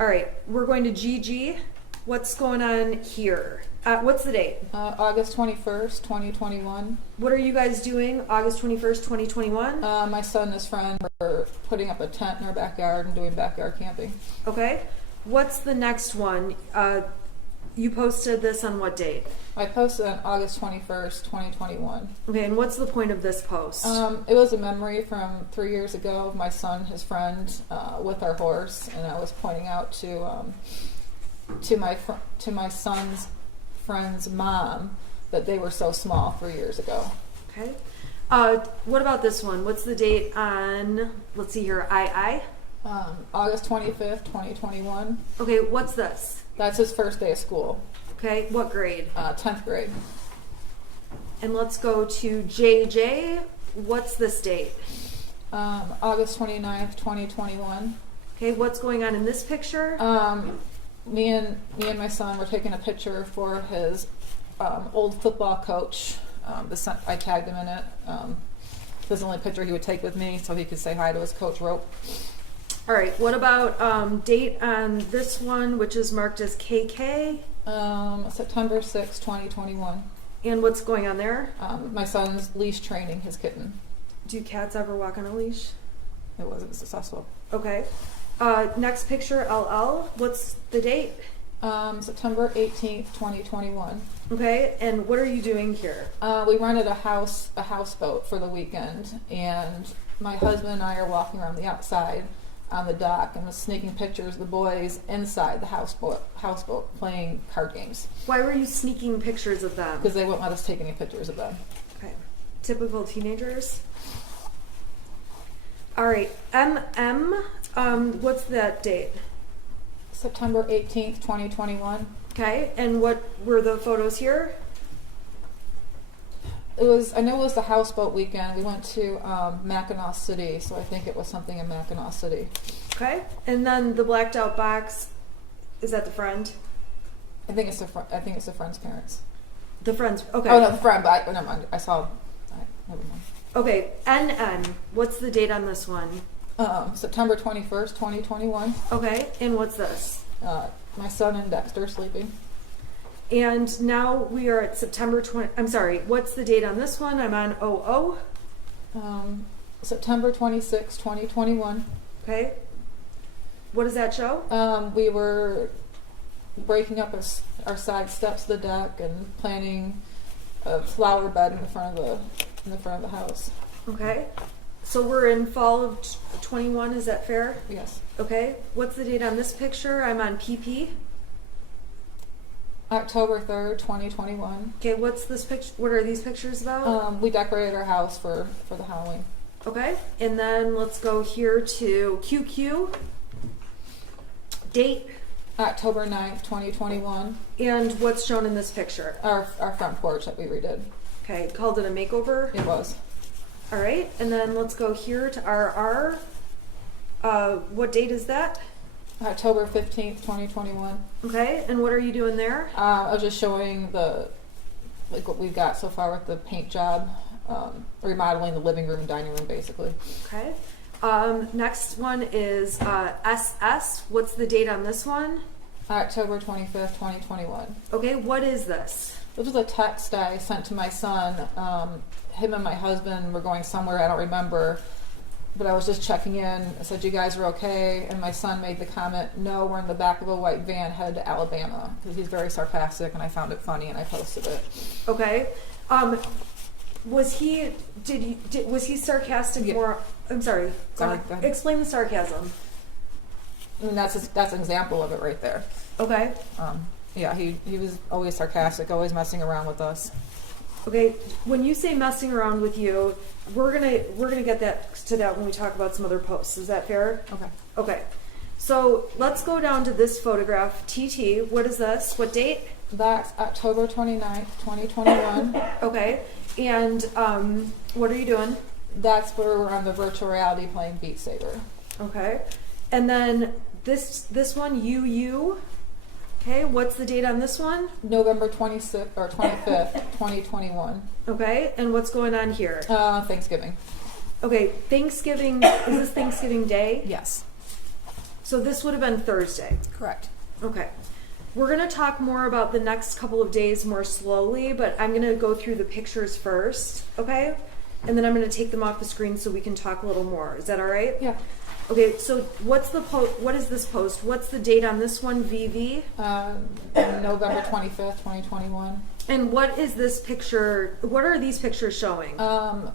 All right, we're going to GG. What's going on here? What's the date? August 21st, 2021. What are you guys doing August 21st, 2021? My son and his friend were putting up a tent in our backyard and doing backyard camping. Okay. What's the next one? You posted this on what date? I posted on August 21st, 2021. Okay, and what's the point of this post? It was a memory from 3 years ago of my son, his friend, with our horse, and I was pointing out to my son's friend's mom that they were so small 3 years ago. Okay. What about this one? What's the date on, let's see here, August 25th, 2021. Okay, what's this? That's his first day of school. Okay, what grade? 10th grade. And let's go to JJ. What's this date? August 29th, 2021. Okay, what's going on in this picture? Me and my son were taking a picture for his old football coach. I tagged him in it. This is the only picture he would take with me so he could say hi to his coach, Rope. All right, what about date on this one, which is marked as KK? September 6, 2021. And what's going on there? My son's leash training his kitten. Do cats ever walk on a leash? It wasn't successful. Okay. Next picture, LL. What's the date? September 18th, 2021. Okay, and what are you doing here? We rented a houseboat for the weekend, and my husband and I are walking around the outside on the dock and was sneaking pictures of the boys inside the houseboat playing card games Why were you sneaking pictures of them? because they wouldn't let us take any pictures of them. Okay. Typical teenagers. All right, MM. What's that date? September 18th, 2021. Okay, and what were the photos here? I know it was the houseboat weekend. We went to Mackinac City, so I think it was something in Mackinac City. Okay, and then the blacked out box, is that the friend? I think it's the friend's parents. The friend's, okay. Oh no, the friend. But never mind. Never mind. Okay, NN. What's the date on this one? September 21st, 2021. Okay, and what's this? My son and Dexter sleeping. And now we are at September 20. I'm sorry, what's the date on this one? I'm on 00. September 26th, 2021. Okay. What does that show? We were breaking up our side steps of the deck and planting a flower bed in the front of the house. Okay. So we're in fall of 21, is that fair? Yes. Okay. What's the date on this picture? I'm on PP. October 3rd, 2021. Okay, what's this picture? What are these pictures about? We decorated our house for the Halloween. Okay. And then let's go here to QQ. Date. October 9th, 2021. And what's shown in this picture? Our front porch that we redid. Okay, called it a makeover. It was. All right, and then let's go here to RR. What date is that? October 15th, 2021. Okay, and what are you doing there? I was just showing what we've got so far with the paint job, remodeling the living room and dining room basically. Okay. Next one is SS. What's the date on this one? October 25th, 2021. Okay, what is this? This was a text I sent to my son. Him and my husband were going somewhere, I don't remember, but I was just checking in. I said, you guys are okay? And my son made the comment, no, we're in the back of a white van headed to Alabama, because he's very sarcastic and I found it funny and I posted it. Okay. Was he sarcastic Yeah. more? I'm sorry. Sorry, go ahead. Explain the sarcasm. I mean, that's an example of it right there. Okay. Yeah, he was always sarcastic, always messing around with us. Okay, when you say messing around with you, we're gonna get to that when we talk about some other posts. Is that fair? Okay. Okay. So let's go down to this photograph. TT, what is this? What date? That's October 29th, 2021. Okay. And what are you doing? That's where we're on the virtual reality playing Beat Saber. Okay. And then this one, UU. Okay, what's the date on this one? November 26th or 25th, 2021. Okay, and what's going on here? Thanksgiving. Okay, Thanksgiving, is this Thanksgiving Day? Yes. So this would have been Thursday. Correct. Okay. We're going to talk more about the next couple of days more slowly, but I'm going to go through the pictures first, okay? And then I'm going to take them off the screen so we can talk a little more. Is that all right? Yeah. Okay, so what is this post? What's the date on this one, VV? November 25th, 2021. And what is this picture? What are these pictures showing? Our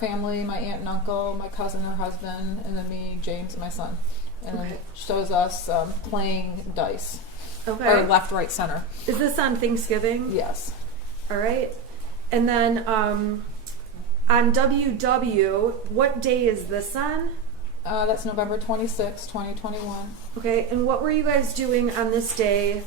family, my aunt and uncle, my cousin, her husband, and then me, James, and my son. And then it shows us playing dice. Okay. Or left, right, center. Is this on Thanksgiving? Yes. All right. And then on WW, what day is this on? That's November 26th, 2021. Okay, and what were you guys doing on this day,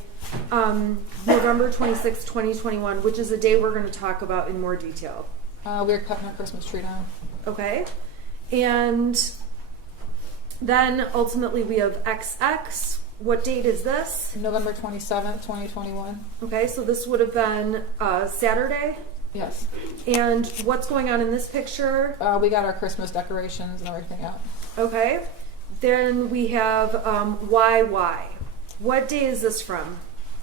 November 26th, 2021, which is a day we're going to talk about in more detail? We're cutting our Christmas tree down. Okay, and then ultimately we have XX. What date is this? November 27th, 2021. Okay, so this would have been Saturday. Yes. And what's going on in this picture? We got our Christmas decorations and everything out. Okay, Then we have YY. What day is this from?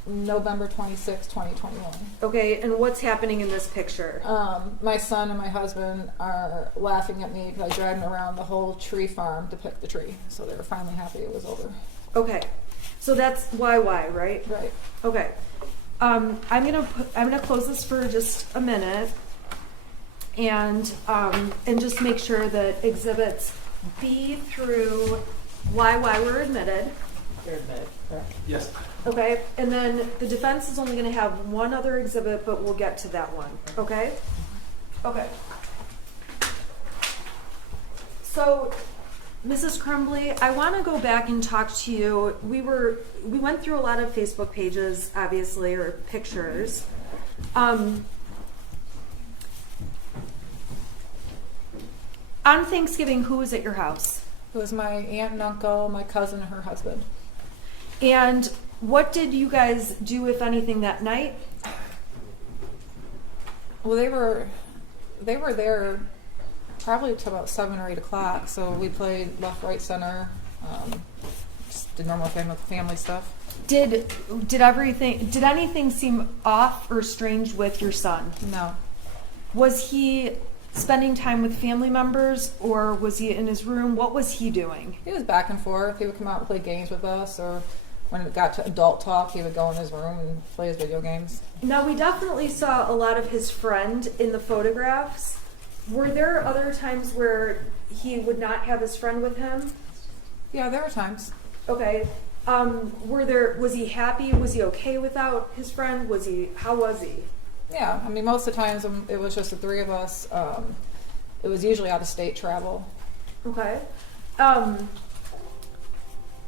November 26, 2021. Okay, and what's happening in this picture? My son and my husband are laughing at me because I dragged them around the whole tree farm to pick the tree. So they were finally happy it was over. Okay, so that's YY, right? Right. Okay. I'm gonna close this for just a minute, and just make sure that exhibits B through YY were admitted. They're admitted, correct? Yes. Okay, and then the defense is only going to have one other exhibit, but we'll get to that one. Okay? Okay. So, Mrs. Crumbley, I want to go back and talk to you. We went through a lot of Facebook pages, obviously, or pictures. On Thanksgiving, who was at your house? It was my aunt and uncle, my cousin, and her husband. And what did you guys do, if anything, that night? Well, they were there probably till about 7 or 8 o'clock. So we played left, right, center, just did normal family stuff. Did anything seem off or strange with your son? No. Was he spending time with family members, or was he in his room? What was he doing? He was back and forth. He would come out and play games with us, or when it got to adult talk, he would go in his room and play his video games. Now, we definitely saw a lot of his friend in the photographs. Were there other times where he would not have his friend with him? Yeah, there were times. Okay. Was he happy? Was he okay without his friend? How was he? Yeah, I mean, most of the times it was just the three of us. It was usually out of state travel. Okay.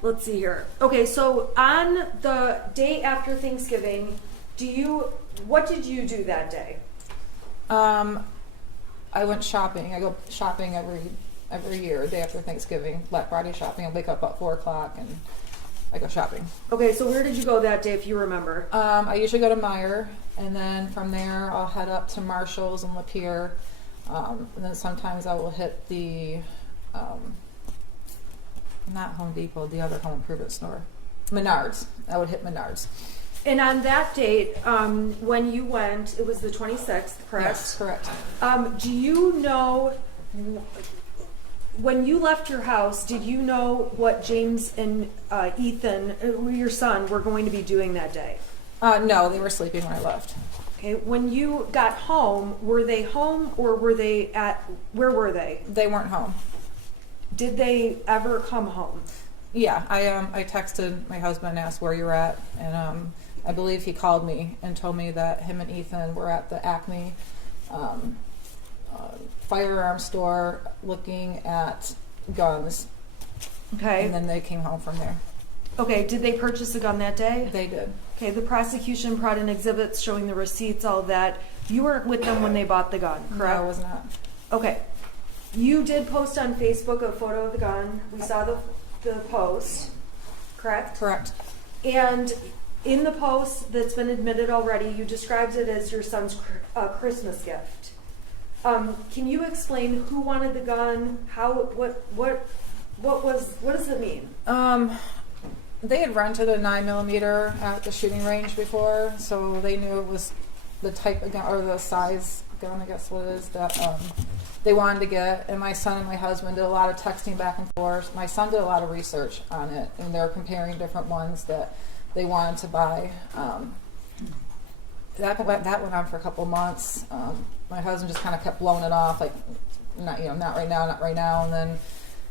Let's see here. Okay, so on the day after Thanksgiving, what did you do that day? I went shopping. I go shopping every year, day after Thanksgiving, Black Friday shopping. I wake up at 4 o'clock and I go shopping. Okay, so where did you go that day, if you remember? I usually go to Meijer, and then from there I'll head up to Marshall's and Lapeer, and then sometimes I will hit the not Home Depot, the other home improvement store, Menards. I would hit Menards. And on that date, when you went, it was the 26th, correct? Yes, correct. Do you know, when you left your house, did you know what James and Ethan, your son, were going to be doing that day? No, they were sleeping when I left. Okay, when you got home, were they home, or where were they? They weren't home. Did they ever come home? Yeah, I texted my husband and asked where you're at, and I believe he called me and told me that him and Ethan were at the Acme firearm store looking at guns. Okay. And then they came home from there. Okay, did they purchase a gun that day? They did. Okay, the prosecution brought in exhibits showing the receipts, all of that. You weren't with them when they bought the gun, correct? No, I was not. Okay. You did post on Facebook a photo of the gun. We saw the post, correct? Correct. And in the post that's been admitted already, you described it as your son's Christmas gift. Can you explain who wanted the gun? What does it mean? They had rented a 9mm at the shooting range before, so they knew it was the type of gun, or the size gun, I guess what it is, that they wanted to get. And my son and my husband did a lot of texting back and forth. My son did a lot of research on it, and they're comparing different ones that they wanted to buy. That went on for a couple months. My husband just kind of kept blowing it off, like, not right now. And then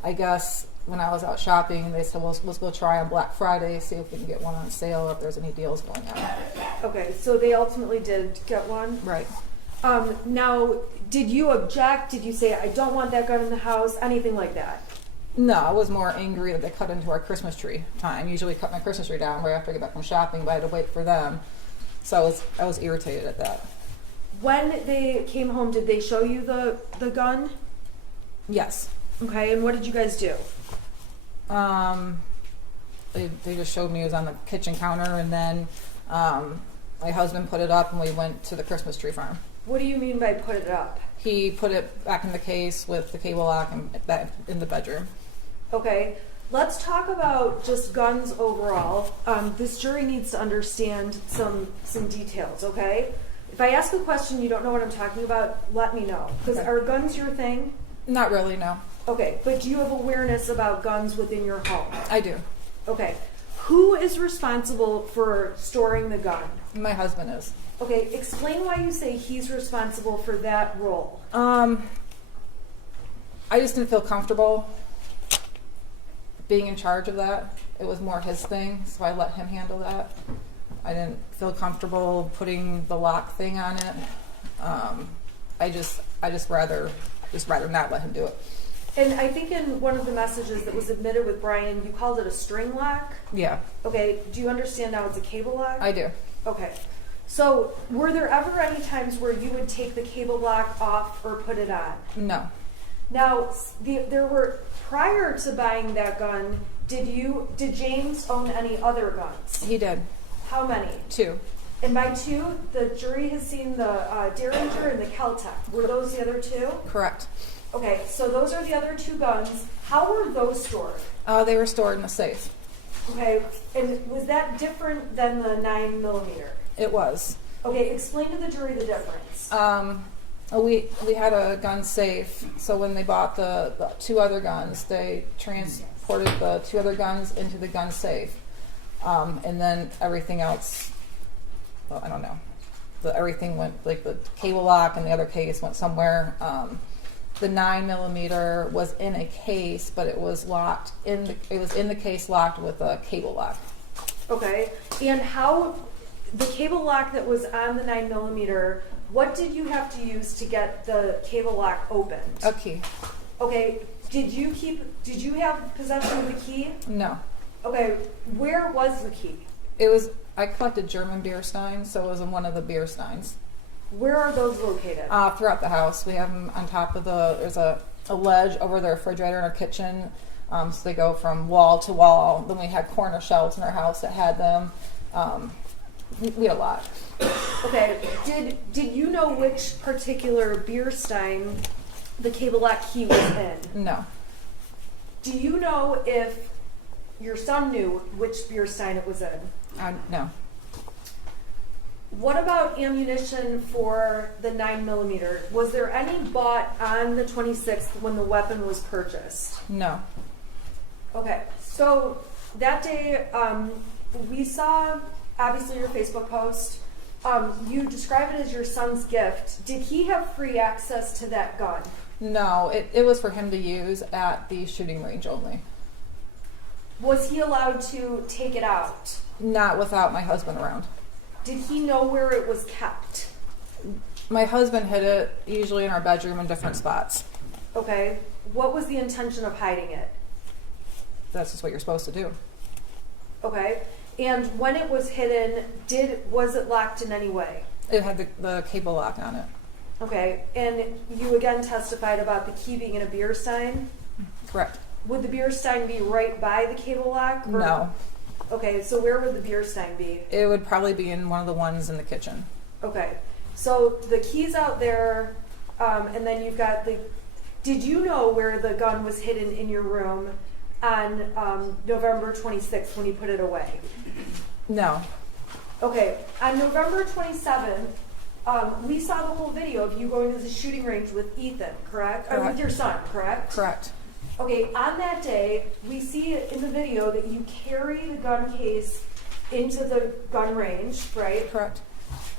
I guess when I was out shopping, they said, well, let's go try on Black Friday, see if we can get one on sale, or if there's any deals going on. Okay, so they ultimately did get one? Right. Now, did you object? Did you say, I don't want that gun in the house? Anything like that? No, I was more angry that they cut into our Christmas tree time. Usually cut my Christmas tree down right after I get back from shopping, but I had to wait for them. So I was irritated at that. When they came home, did they show you the gun? Yes. Okay, and what did you guys do? They just showed me it was on the kitchen counter, and then my husband put it up, and we went to the Christmas tree farm. What do you mean by put it up? He put it back in the case with the cable lock and back in the bedroom. Okay. let's talk about just guns overall. This jury needs to understand some details, okay? If I ask a question you don't know what I'm talking about, let me know. Because Okay. are guns your thing? Not really, no. Okay, but do you have awareness about guns within your home? I do. Okay. Who is responsible for storing the gun? My husband is. Okay, explain why you say he's responsible for that role. I just didn't feel comfortable being in charge of that. It was more his thing, so I let him handle that. I didn't feel comfortable putting the lock thing on it. I just rather not let him do it. And I think in one of the messages that was admitted with Brian, you called it a string lock. Yeah, Okay, do you understand now it's a cable lock? I do. Okay. So, were there ever any times where you would take the cable lock off or put it on? No, Now, there were, prior to buying that gun, did James own any other guns? he did. How many? 2. And by 2, the jury has seen the Derringer and the Kel-Tec. Were those the other 2? Correct. Okay, so those are the other 2 guns. How were those stored? They were stored in a safe. Okay, and was that different than the 9mm? It was. Okay, explain to the jury the difference. We had a gun safe, so when they bought the 2 other guns, they transported the 2 other guns into the gun safe, and then everything else. Well, I don't know. Everything went, like the cable lock and the other case went somewhere. The 9mm was in a case, but it was locked it was in the case locked with a cable lock. Okay, and how the cable lock that was on the 9mm? What did you have to use to get the cable lock opened? A key. Okay, did you have possession of the key? No. Okay, where was the key? I collected German beer steins, so it was in one of the beer steins. Where are those located? Throughout the house. We have them on top of there's a ledge over the refrigerator in our kitchen. So they go from wall to wall. Then we had corner shelves in our house that had them. We had a lot. Okay, did you know which particular beer stein the cable lock key was in? No. Do you know if your son knew which beer stein it was in? No. What about ammunition for the 9mm? Was there any bought on the 26th when the weapon was purchased? No. Okay, so that day we saw, obviously, your Facebook post. You describe it as your son's gift. Did he have free access to that gun? No, it was for him to use at the shooting range only. Was he allowed to take it out? Not without my husband around. Did he know where it was kept? My husband hid it usually in our bedroom in different spots. Okay, what was the intention of hiding it? That's just what you're supposed to do. Okay, and when it was hidden, was it locked in any way? It had the cable lock on it. Okay, and you again testified about the key being in a beer stein? Correct. Would the beer stein be right by the cable lock? Or- No. Okay, so where would the beer stein be? It would probably be in one of the ones in the kitchen. Okay, so the key's out there, and then you've got the... Did you know where the gun was hidden in your room on November 26th when you put it away? No. Okay, on November 27th, we saw the whole video of you going to the shooting range with Ethan, correct? Or with Correct. your son, correct? Correct. Okay, on that day, we see in the video that you carry the gun case into the gun range, right? Correct.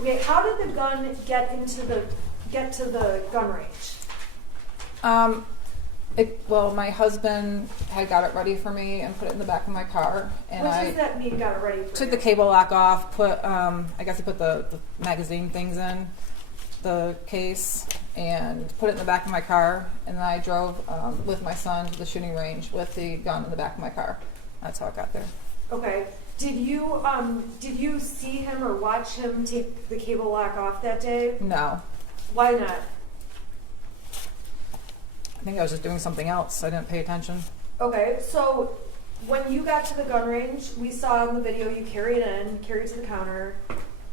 Okay, how did the gun get to the gun range? Well, my husband had got it ready for me and put it in the back of my car, and What I does that mean, got it ready for took you? the cable lock off. I guess I put the magazine things in the case and put it in the back of my car, and then I drove with my son to the shooting range with the gun in the back of my car. That's how it got there. Okay. Did you see him or watch him take the cable lock off that day? No. Why not? I think I was just doing something else. I didn't pay attention. Okay, so when you got to the gun range, we saw in the video you carry it to the counter.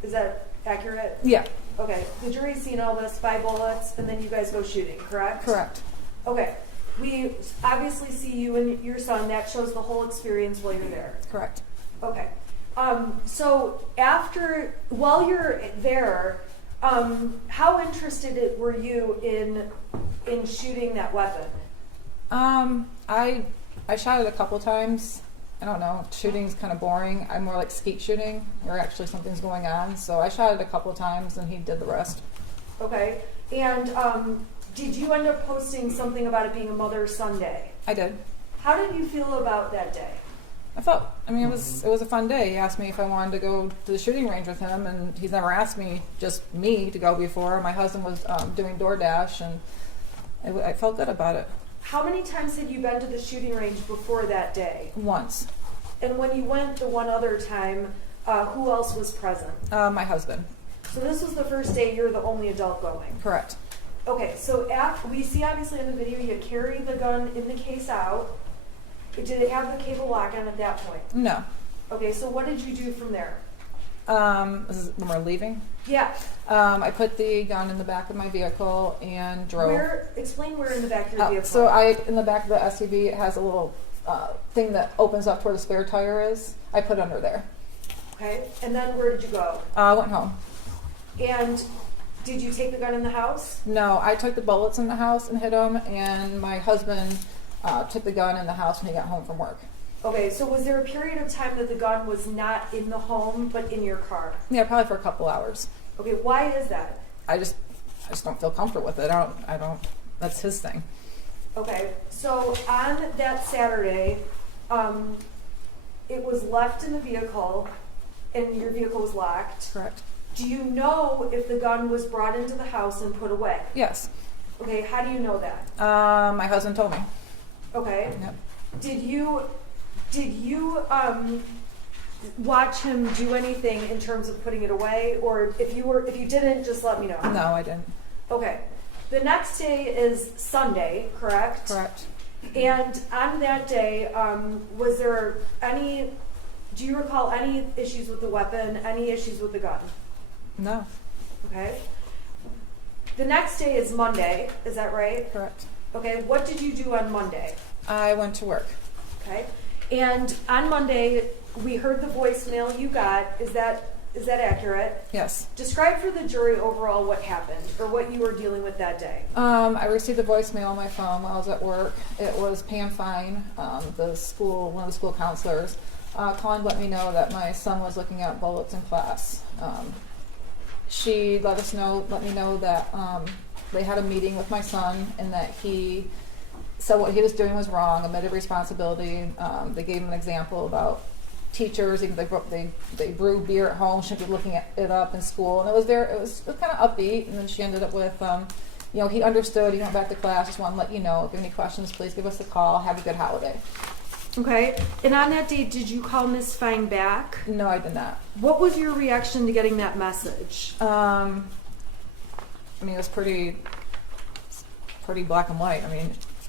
Is that accurate? Yeah. Okay, the jury's seen all this, 5 bullets, and then you guys go shooting, correct? Correct. Okay, we obviously see you and your son. That shows the whole experience while you're there. Correct. Okay. So while you're there, how interested were you in shooting that weapon? I shot it a couple times. I don't know. Shooting's kind of boring. I'm more like skeet shooting, where actually something's going on. So I shot it a couple times, and he did the rest. Okay. And did you end up posting something about it being a Mother's-Son Day? I did. How did you feel about that day? It was a fun day. He asked me if I wanted to go to the shooting range with him, and he's never asked me to go before. My husband was doing DoorDash, and I felt good about it. How many times had you been to the shooting range before that day? Once. And when you went the one other time, who else was present? My husband. So this was the first day you're the only adult going? Correct. Okay, so we see obviously in the video you carry the gun in the case out. Did it have the cable lock on at that point? No. Okay, so what did you do from there? This is when we're leaving. Yeah. I put the gun in the back of my vehicle and drove. Explain where in the back of your vehicle. So in the back of the SUV, it has a little thing that opens up where the spare tire is. I put it under there. Okay, and then where did you go? I went home. And did you take the gun in the house? No, I took the bullets in the house and hid them, and my husband took the gun in the house when he got home from work. Okay, so was there a period of time that the gun was not in the home but in your car? Yeah, probably for a couple hours. Okay, why is that? I just don't feel comfortable with it. I don't. That's his thing. Okay, so on that Saturday, it was left in the vehicle, and your vehicle was locked. Correct. Do you know if the gun was brought into the house and put away? Yes. Okay, how do you know that? My husband told me. Okay. Yep. Did you watch him do anything in terms of putting it away, or if you didn't, just let me know. No, I didn't. Okay. The next day is Sunday, correct? Correct. And on that day, was there do you recall any issues with the weapon, any issues with the gun? No. Okay. The next day is Monday, is that right? Correct. Okay, what did you do on Monday? I went to work. Okay. And on Monday, we heard the voicemail you got. Is that accurate? Yes. Describe for the jury overall what happened or what you were dealing with that day. I received a voicemail on my phone while I was at work. It was Pam Fine, one of the school counselors, calling to let me know that my son was looking at bullets in class. She let me know that they had a meeting with my son and that he said what he was doing was wrong, admitted responsibility. They gave him an example about teachers, even they brew beer at home, shouldn't be looking it up in school. And it was kind of upbeat. And then she ended up with, he understood, he went back to class, just want to let you know, if you have any questions, please give us a call. Have a good holiday. Okay. And on that date, did you call Miss Fine back? No, I did not. What was your reaction to getting that message? It was pretty black and white.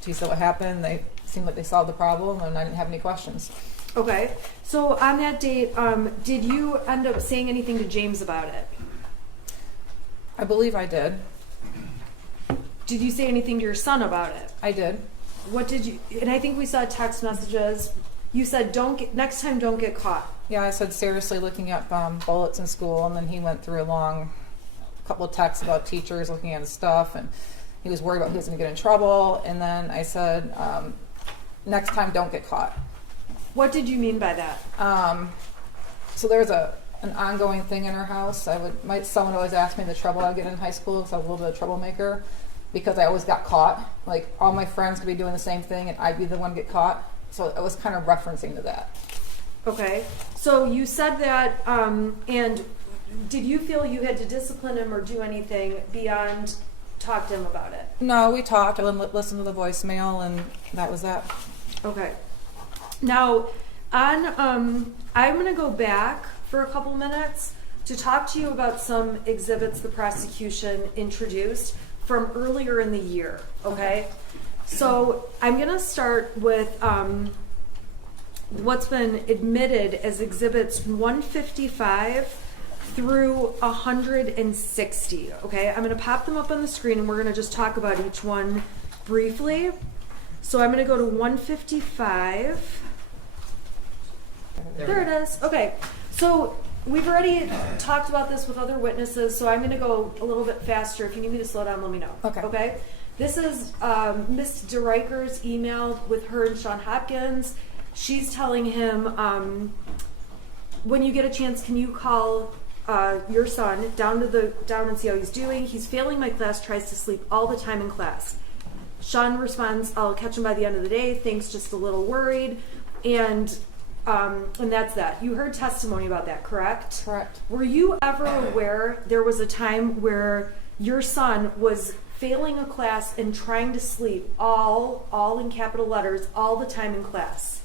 She said what happened. They seemed like they solved the problem, and I didn't have any questions. Okay. So on that date, did you end up saying anything to James about it? I believe I did. Did you say anything to your son about it? I did. What did you? And I think we saw text messages. You said, next time, don't get caught. Yeah, I said seriously looking at bullets in school, and then he went through a long couple of texts about teachers looking at his stuff, and he was worried about he was going to get in trouble. And then I said, next time, don't get caught. What did you mean by that? So there's an ongoing thing in our house. Someone always asked me the trouble I get in high school because I was a little bit of a troublemaker, because I always got caught. Like, all my friends could be doing the same thing, and I'd be the one to get caught. So it was kind of referencing to that. Okay. So you said that, and did you feel you had to discipline him or do anything beyond talk to him about it? No, we talked. I listened to the voicemail, and that was that. Okay. Now, I'm going to go back for a couple minutes to talk to you about some exhibits the prosecution introduced from earlier in the year, okay? So I'm going to start with what's been admitted as exhibits 155 through 160, okay? I'm going to pop them up on the screen, and we're going to just talk about each one briefly. So I'm going to go to 155. There it is. Okay. So we've already talked about this with other witnesses, so I'm going to go a little bit faster. If you need me to slow down, let me know. Okay. Okay? This is Miss DeRiker's email with her and Sean Hopkins. She's telling him, when you get a chance, can you call your son down and see how he's doing? He's failing my class, tries to sleep all the time in class. Sean responds, I'll catch him by the end of the day. Thanks, just a little worried. And that's that. You heard testimony about that, correct? Correct. Were you ever aware there was a time where your son was failing a class and trying to sleep all in capital letters all the time in class?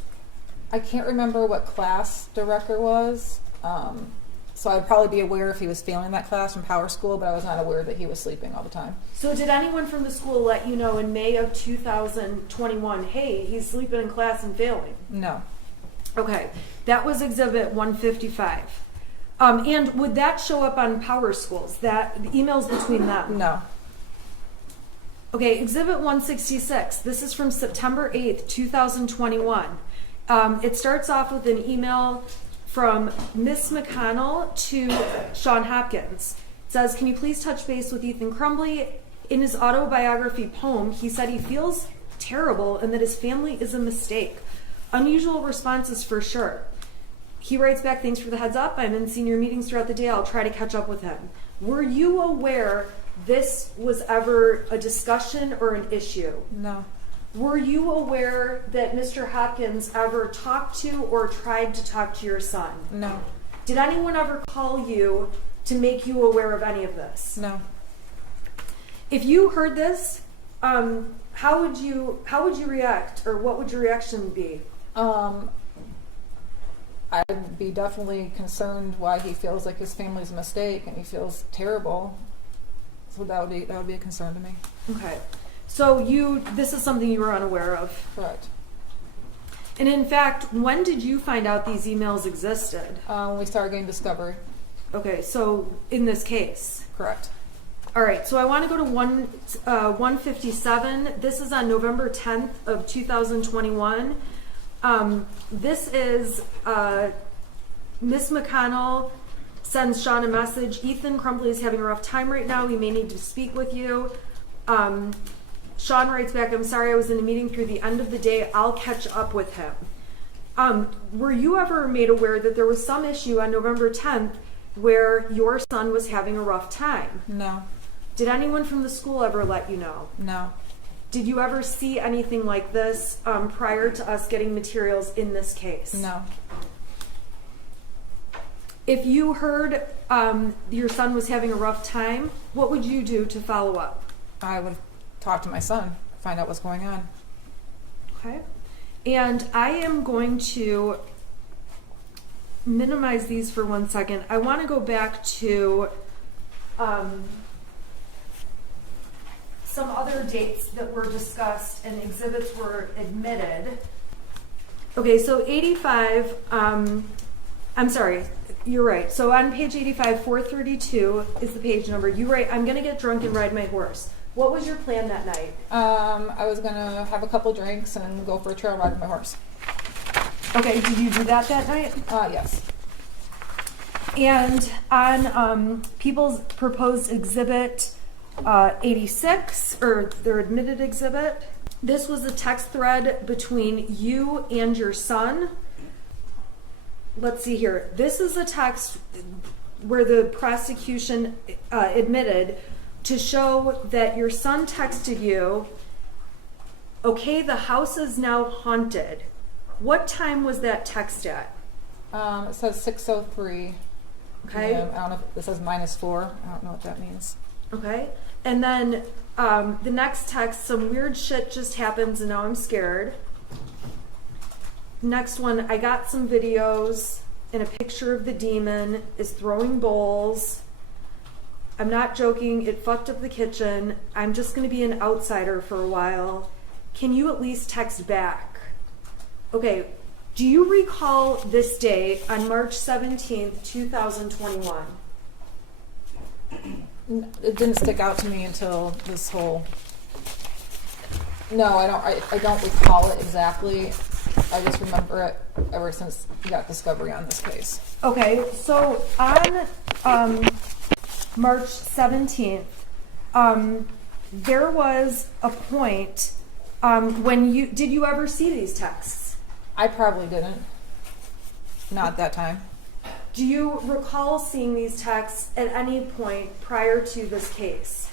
I can't remember what class director was, so I'd probably be aware if he was failing that class from Power School, but I was not aware that he was sleeping all the time. So did anyone from the school let you know in May of 2021, hey, he's sleeping in class and failing? No. Okay, that was Exhibit 155. And would that show up on Power Schools, that the emails between them? No. Okay, Exhibit 166. This is from September 8th, 2021. It starts off with an email from Miss McConnell to Sean Hopkins. It says, can you please touch base with Ethan Crumbley? In his autobiography poem, he said he feels terrible and that his family is a mistake. Unusual responses for sure. He writes back, thanks for the heads up. I'm in senior meetings throughout the day. I'll try to catch up with him. Were you aware this was ever a discussion or an issue? No. Were you aware that Mr. Hopkins ever talked to or tried to talk to your son? No. Did anyone ever call you to make you aware of any of this? No. If you heard this, how would you react, or what would your reaction be? I'd be definitely concerned why he feels like his family's a mistake and he feels terrible. So that would be a concern to me. Okay. So this is something you were unaware of. Correct. And in fact, when did you find out these emails existed? When we started getting discovery. Okay, so in this case. Correct. All right, so I want to go to 157. This is on November 10th of 2021. This is Miss McConnell sends Sean a message. Ethan Crumbley is having a rough time right now. We may need to speak with you. Sean writes back, I'm sorry I was in a meeting through the end of the day. I'll catch up with him. Were you ever made aware that there was some issue on November 10th where your son was having a rough time? No. Did anyone from the school ever let you know? No. Did you ever see anything like this prior to us getting materials in this case? No. If you heard your son was having a rough time, what would you do to follow up? I would talk to my son, find out what's going on. Okay. And I am going to minimize these for 1 second. I want to go back to some other dates that were discussed and exhibits were admitted. Okay, so 85, I'm sorry, you're right. So on page 85, 432 is the page number. You write, I'm going to get drunk and ride my horse. What was your plan that night? I was going to have a couple drinks and go for a trail ride with my horse. Okay, did you do that night? Yes. And on people's proposed exhibit 86, or their admitted exhibit, this was a text thread between you and your son. Let's see here. This is a text where the prosecution admitted to show that your son texted you, okay, the house is now haunted. What time was that text at? It says 6:03. Okay. I don't know if it says -4. I don't know what that means. Okay. And then the next text, some weird shit just happens and now I'm scared. Next one, I got some videos and a picture of the demon is throwing bowls. I'm not joking, it fucked up the kitchen. I'm just going to be an outsider for a while. Can you at least text back? Okay, do you recall this day on March 17th, 2021? It didn't stick out to me until this whole No, I don't. I don't recall it exactly. I just remember it ever since we got discovery on this case. Okay, so on March 17th, there was a point when did you ever see these texts? I probably didn't. Not that time. Do you recall seeing these texts at any point prior to this case?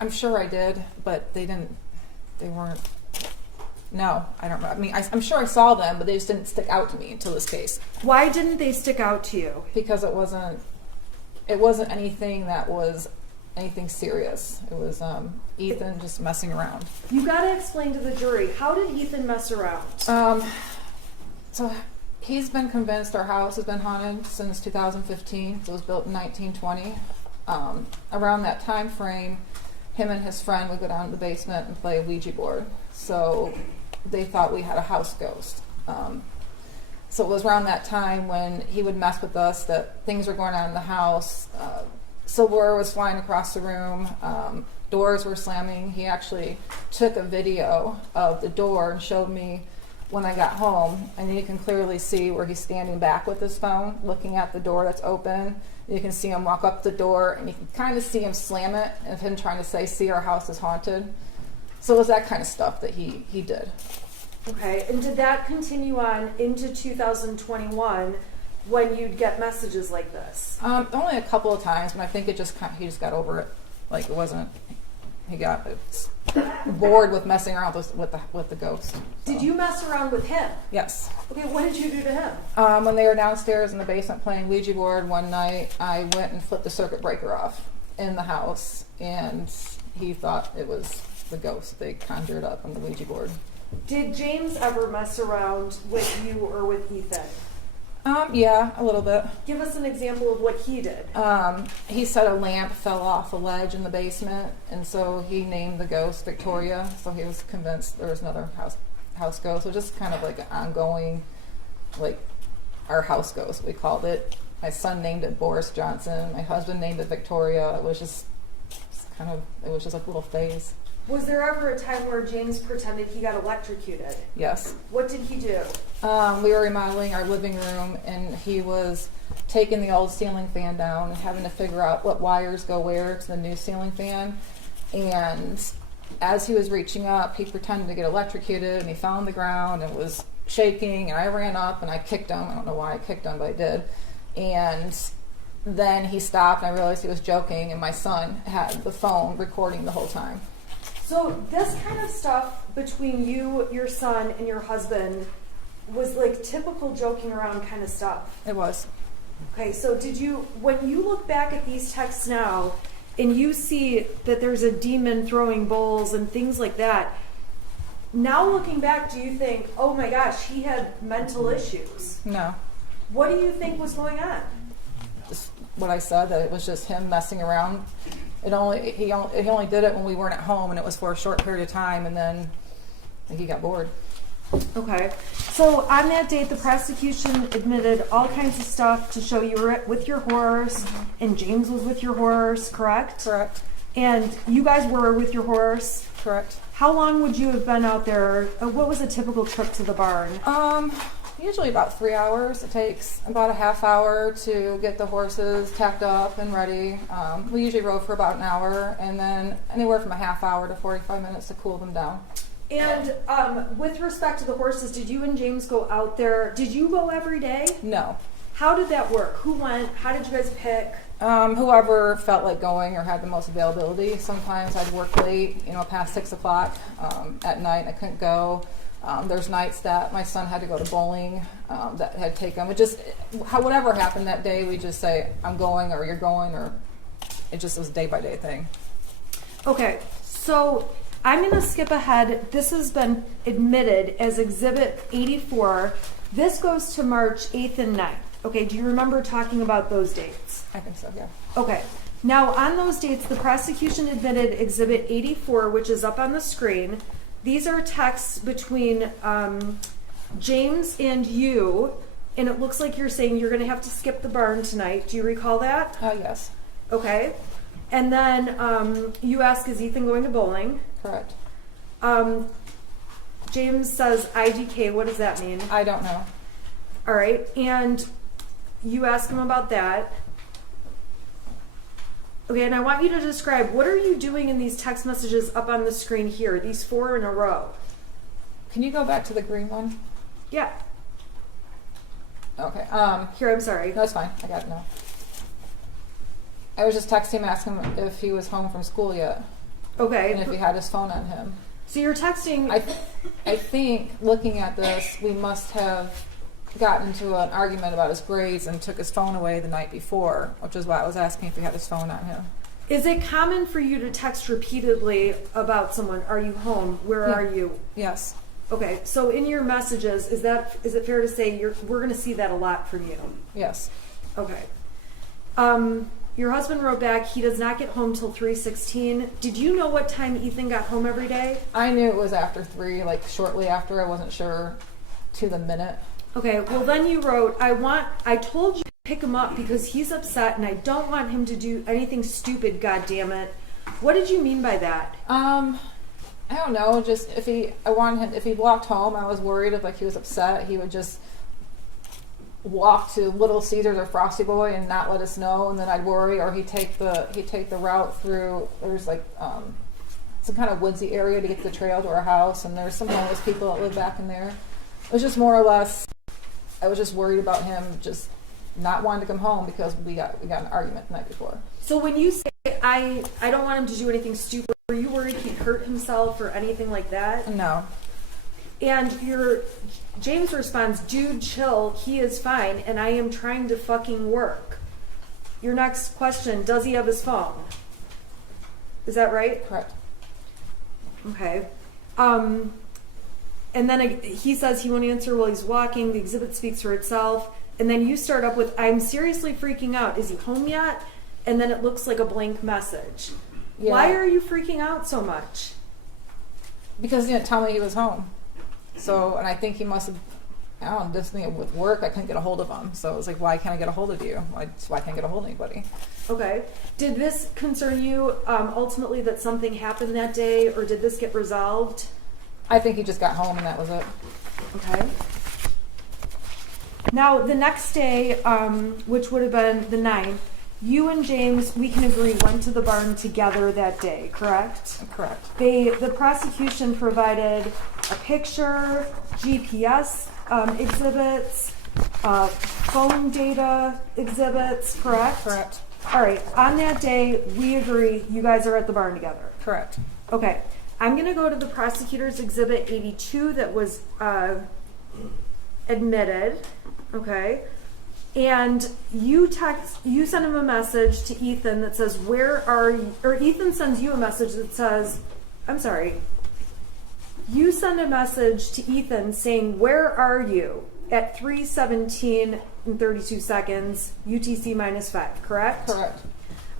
I'm sure I did, but they weren't. No, I don't know. I mean, I'm sure I saw them, but they just didn't stick out to me until this case. Why didn't they stick out to you? Because it wasn't anything that was anything serious. It was Ethan just messing around. You got to explain to the jury, how did Ethan mess around? So he's been convinced our house has been haunted since 2015. It was built in 1920. Around that time frame, him and his friend would go down to the basement and play a Ouija board. So they thought we had a house ghost. So it was around that time when he would mess with us that things were going on in the house. Silverware was flying across the room. Doors were slamming. He actually took a video of the door and showed me when I got home, and you can clearly see where he's standing back with his phone, looking at the door that's open. You can see him walk up the door, and you can kind of see him slam it, and him trying to say, "See, our house is haunted." So it was that kind of stuff that he did. Okay, and did that continue on into 2021 when you'd get messages like this? Only a couple of times, but I think he just got over it. Like it wasn't. He got bored with messing around with the ghost. So. Did you mess around with him? Yes. Okay, what did you do to him? When they were downstairs in the basement playing Ouija board one night, I went and flipped the circuit breaker off in the house, and he thought it was the ghost they conjured up on the Ouija board. Did James ever mess around with you or with Ethan? Yeah, a little bit. Give us an example of what he did. He said a lamp fell off a ledge in the basement, and so he named the ghost Victoria. So he was convinced there was another house ghost. So just kind of like an ongoing, like our house ghost, we called it. My son named it Boris Johnson. My husband named it Victoria. It was just a little phase. Was there ever a time where James pretended he got electrocuted? Yes. What did he do? We were remodeling our living room, and he was taking the old ceiling fan down and having to figure out what wires go where to the new ceiling fan. And as he was reaching up, he pretended to get electrocuted, and he fell on the ground and was shaking, and I ran up and I kicked him. I don't know why I kicked him, but I did. And then he stopped, and I realized he was joking, and my son had the phone recording the whole time. So this kind of stuff between you, your son, and your husband was like typical joking around kind of stuff. It was. Okay, so when you look back at these texts now and you see that there's a demon throwing bowls and things like that, now looking back, do you think, oh my gosh, he had mental issues? No. What do you think was going on? Just what I said, that it was just him messing around. He only did it when we weren't at home, and it was for a short period of time, and then he got bored. Okay. So on that date, the prosecution admitted all kinds of stuff to show you were with your horse, and James was with your horse, correct? Correct. And you guys were with your horse? Correct. How long would you have been out there? What was a typical trip to the barn? Usually about 3 hours. It takes about a half hour to get the horses tacked up and ready. We usually rode for about an hour, and then anywhere from a half hour to 45 minutes to cool them down. And with respect to the horses, did you and James go out there? Did you go every day? No. How did that work? Who went? How did you guys pick? Whoever felt like going or had the most availability. Sometimes I'd work late, past 6 o'clock at night. I couldn't go. There's nights that my son had to go to bowling that had taken him. Whatever happened that day, we just say, I'm going, or you're going, or it just was a day-by-day thing. Okay, so I'm going to skip ahead. This has been admitted as Exhibit 84. This goes to March 8th and 9th. Okay, do you remember talking about those dates? I think so, yeah. Okay. Now, on those dates, the prosecution admitted Exhibit 84, which is up on the screen. These are texts between James and you, and it looks like you're saying you're going to have to skip the barn tonight. Do you recall that? Yes. Okay. And then you ask, is Ethan going to bowling? Correct. James says IDK. What does that mean? I don't know. All right. And you ask him about that. Okay, and I want you to describe, what are you doing in these text messages up on the screen here, these 4 in a row? Can you go back to the green one? Yeah. Okay. Here, I'm sorry. That's fine. I got it now. I was just texting him, asking him if he was home from school yet, Okay. and if he had his phone on him. So you're texting. I think, looking at this, we must have gotten into an argument about his grades and took his phone away the night before, which is why I was asking if he had his phone on him. Is it common for you to text repeatedly about someone? Are you home? Where Yeah. are you? Yes. Okay, so in your messages, is it fair to say we're going to see that a lot from you? Yes. Okay. Your husband wrote back, he does not get home till 3:16. Did you know what time Ethan got home every day? I knew it was after 3, like shortly after. I wasn't sure to the minute. Okay, well then you wrote, I told you to pick him up because he's upset and I don't want him to do anything stupid, god damn it. What did you mean by that? I don't know. Just if he walked home, I was worried if like he was upset, he would just walk to Little Caesars or Frosty Boy and not let us know, and then I'd worry, or he'd take the route through. There's like some kind of woodsy area to get to the trail to our house, and there's some homeless people that live back in there. It was just more or less. I was just worried about him just not wanting to come home because we got in an argument the night before. So when you say I don't want him to do anything stupid, were you worried he'd hurt himself or anything like that? No. And James responds, dude, chill, he is fine, and I am trying to fucking work. Your next question, does he have his phone? Is that right? Correct. Okay. And then he says he won't answer while he's walking. The exhibit speaks for itself. And then you start up with, I'm seriously freaking out. Is he home yet? And then it looks like a blank message. Yeah. Why are you freaking out so much? Because he didn't tell me he was home. So, and I think he must have, I don't know, this thing with work, I couldn't get a hold of him. So it was like, why can't I get a hold of you? Why can't I get a hold of anybody? Okay. Did this concern you ultimately that something happened that day, or did this get resolved? I think he just got home and that was it. Okay. Now, the next day, which would have been the 9th, you and James, we can agree, went to the barn together that day, correct? Correct. The prosecution provided a picture, GPS exhibits, phone data exhibits, correct? Correct. All right. On that day, we agree you guys are at the barn together. Correct. Okay. I'm going to go to the prosecutor's exhibit 82 that was admitted. Okay. And you send him a message to Ethan that says, where are you? Or Ethan sends you a message that says, I'm sorry. You send a message to Ethan saying, where are you? At 3:17 and 32 seconds, UTC -5, correct? Correct.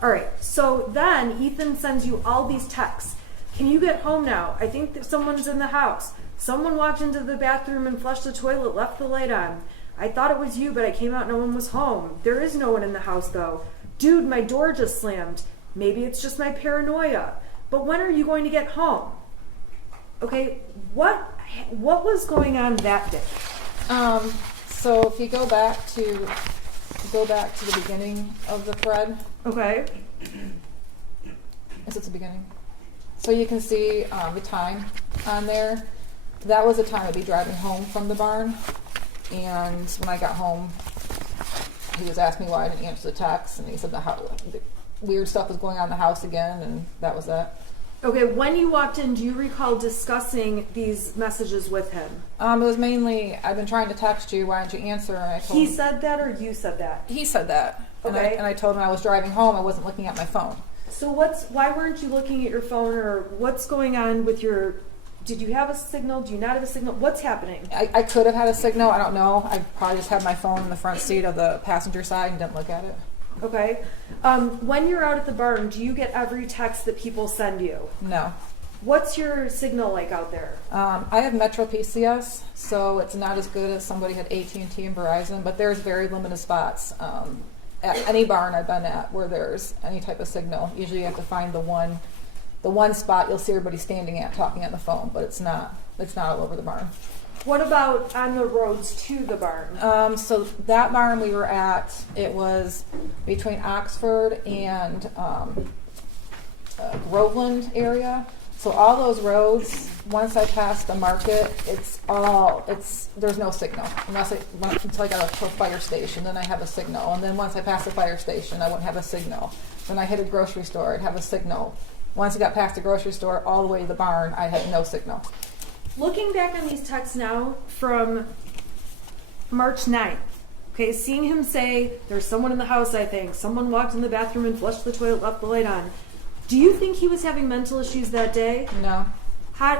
All right. So then Ethan sends you all these texts. Can you get home now? I think that someone's in the house. Someone walked into the bathroom and flushed the toilet, left the light on. I thought it was you, but I came out, no one was home. There is no one in the house, though. Dude, my door just slammed. Maybe it's just my paranoia. But when are you going to get home? Okay, what was going on that day? So if you go back to the beginning of the thread. Okay. Is it the beginning? So you can see the time on there. That was the time I'd be driving home from the barn. And when I got home, he was asking me why I didn't answer the text, and he said the weird stuff was going on in the house again, and that was that. Okay, when you walked in, do you recall discussing these messages with him? It was mainly, I've been trying to text you, why didn't you answer? And I told He him, said that, or you said that? he said that. Okay. And I told him I was driving home, I wasn't looking at my phone. So why weren't you looking at your phone, or what's going on with your, did you have a signal? Do you not have a signal? What's happening? I could have had a signal, I don't know. I probably just had my phone in the front seat of the passenger side and didn't look at it. Okay. When you're out at the barn, do you get every text that people send you? No. What's your signal like out there? I have Metro PCS, so it's not as good as somebody had AT&T and Verizon, but there's very limited spots. at any barn I've been at where there's any type of signal. Usually you have to find the one spot you'll see everybody standing at talking on the phone, but it's not all over the barn. What about on the roads to the barn? So that barn we were at, it was between Oxford and Groveland area. So all those roads, once I pass the market, there's no signal until I got to a fire station. Then I have a signal, and then once I pass the fire station, I wouldn't have a signal. Then I hit a grocery store, I'd have a signal. Once I got past the grocery store, all the way to the barn, I had no signal. Looking back on these texts now from March 9th, okay, seeing him say, there's someone in the house, I think. Someone walked in the bathroom and flushed the toilet, left the light on. Do you think he was having mental issues that day? No.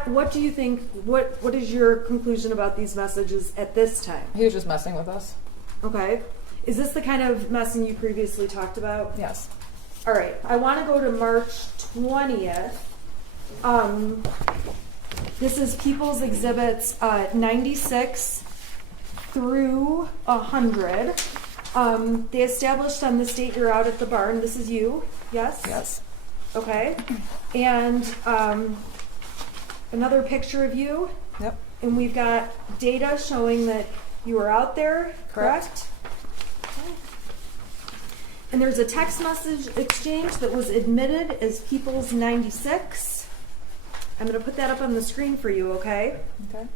What do you think, what is your conclusion about these messages at this time? He was just messing with us. Okay. Is this the kind of messing you previously talked about? Yes. All right. I want to go to March 20th. This is People's Exhibits 96 through 100. They established on this date you're out at the barn. This is you, yes? Yes. Okay. And another picture of you. Yep. And we've got data showing that you were out there, correct? Okay. And there's a text message exchange that was admitted as People's 96. I'm going to put that up on the screen for you, okay? Okay.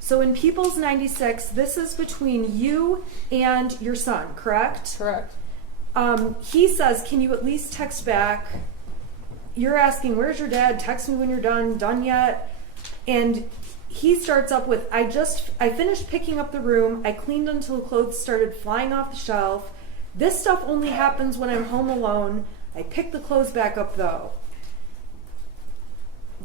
So in People's 96, this is between you and your son, correct? Correct. He says, can you at least text back? You're asking, where's your dad? Text me when you're done yet? And he starts up with, I finished picking up the room. I cleaned until clothes started flying off the shelf. This stuff only happens when I'm home alone. I picked the clothes back up though.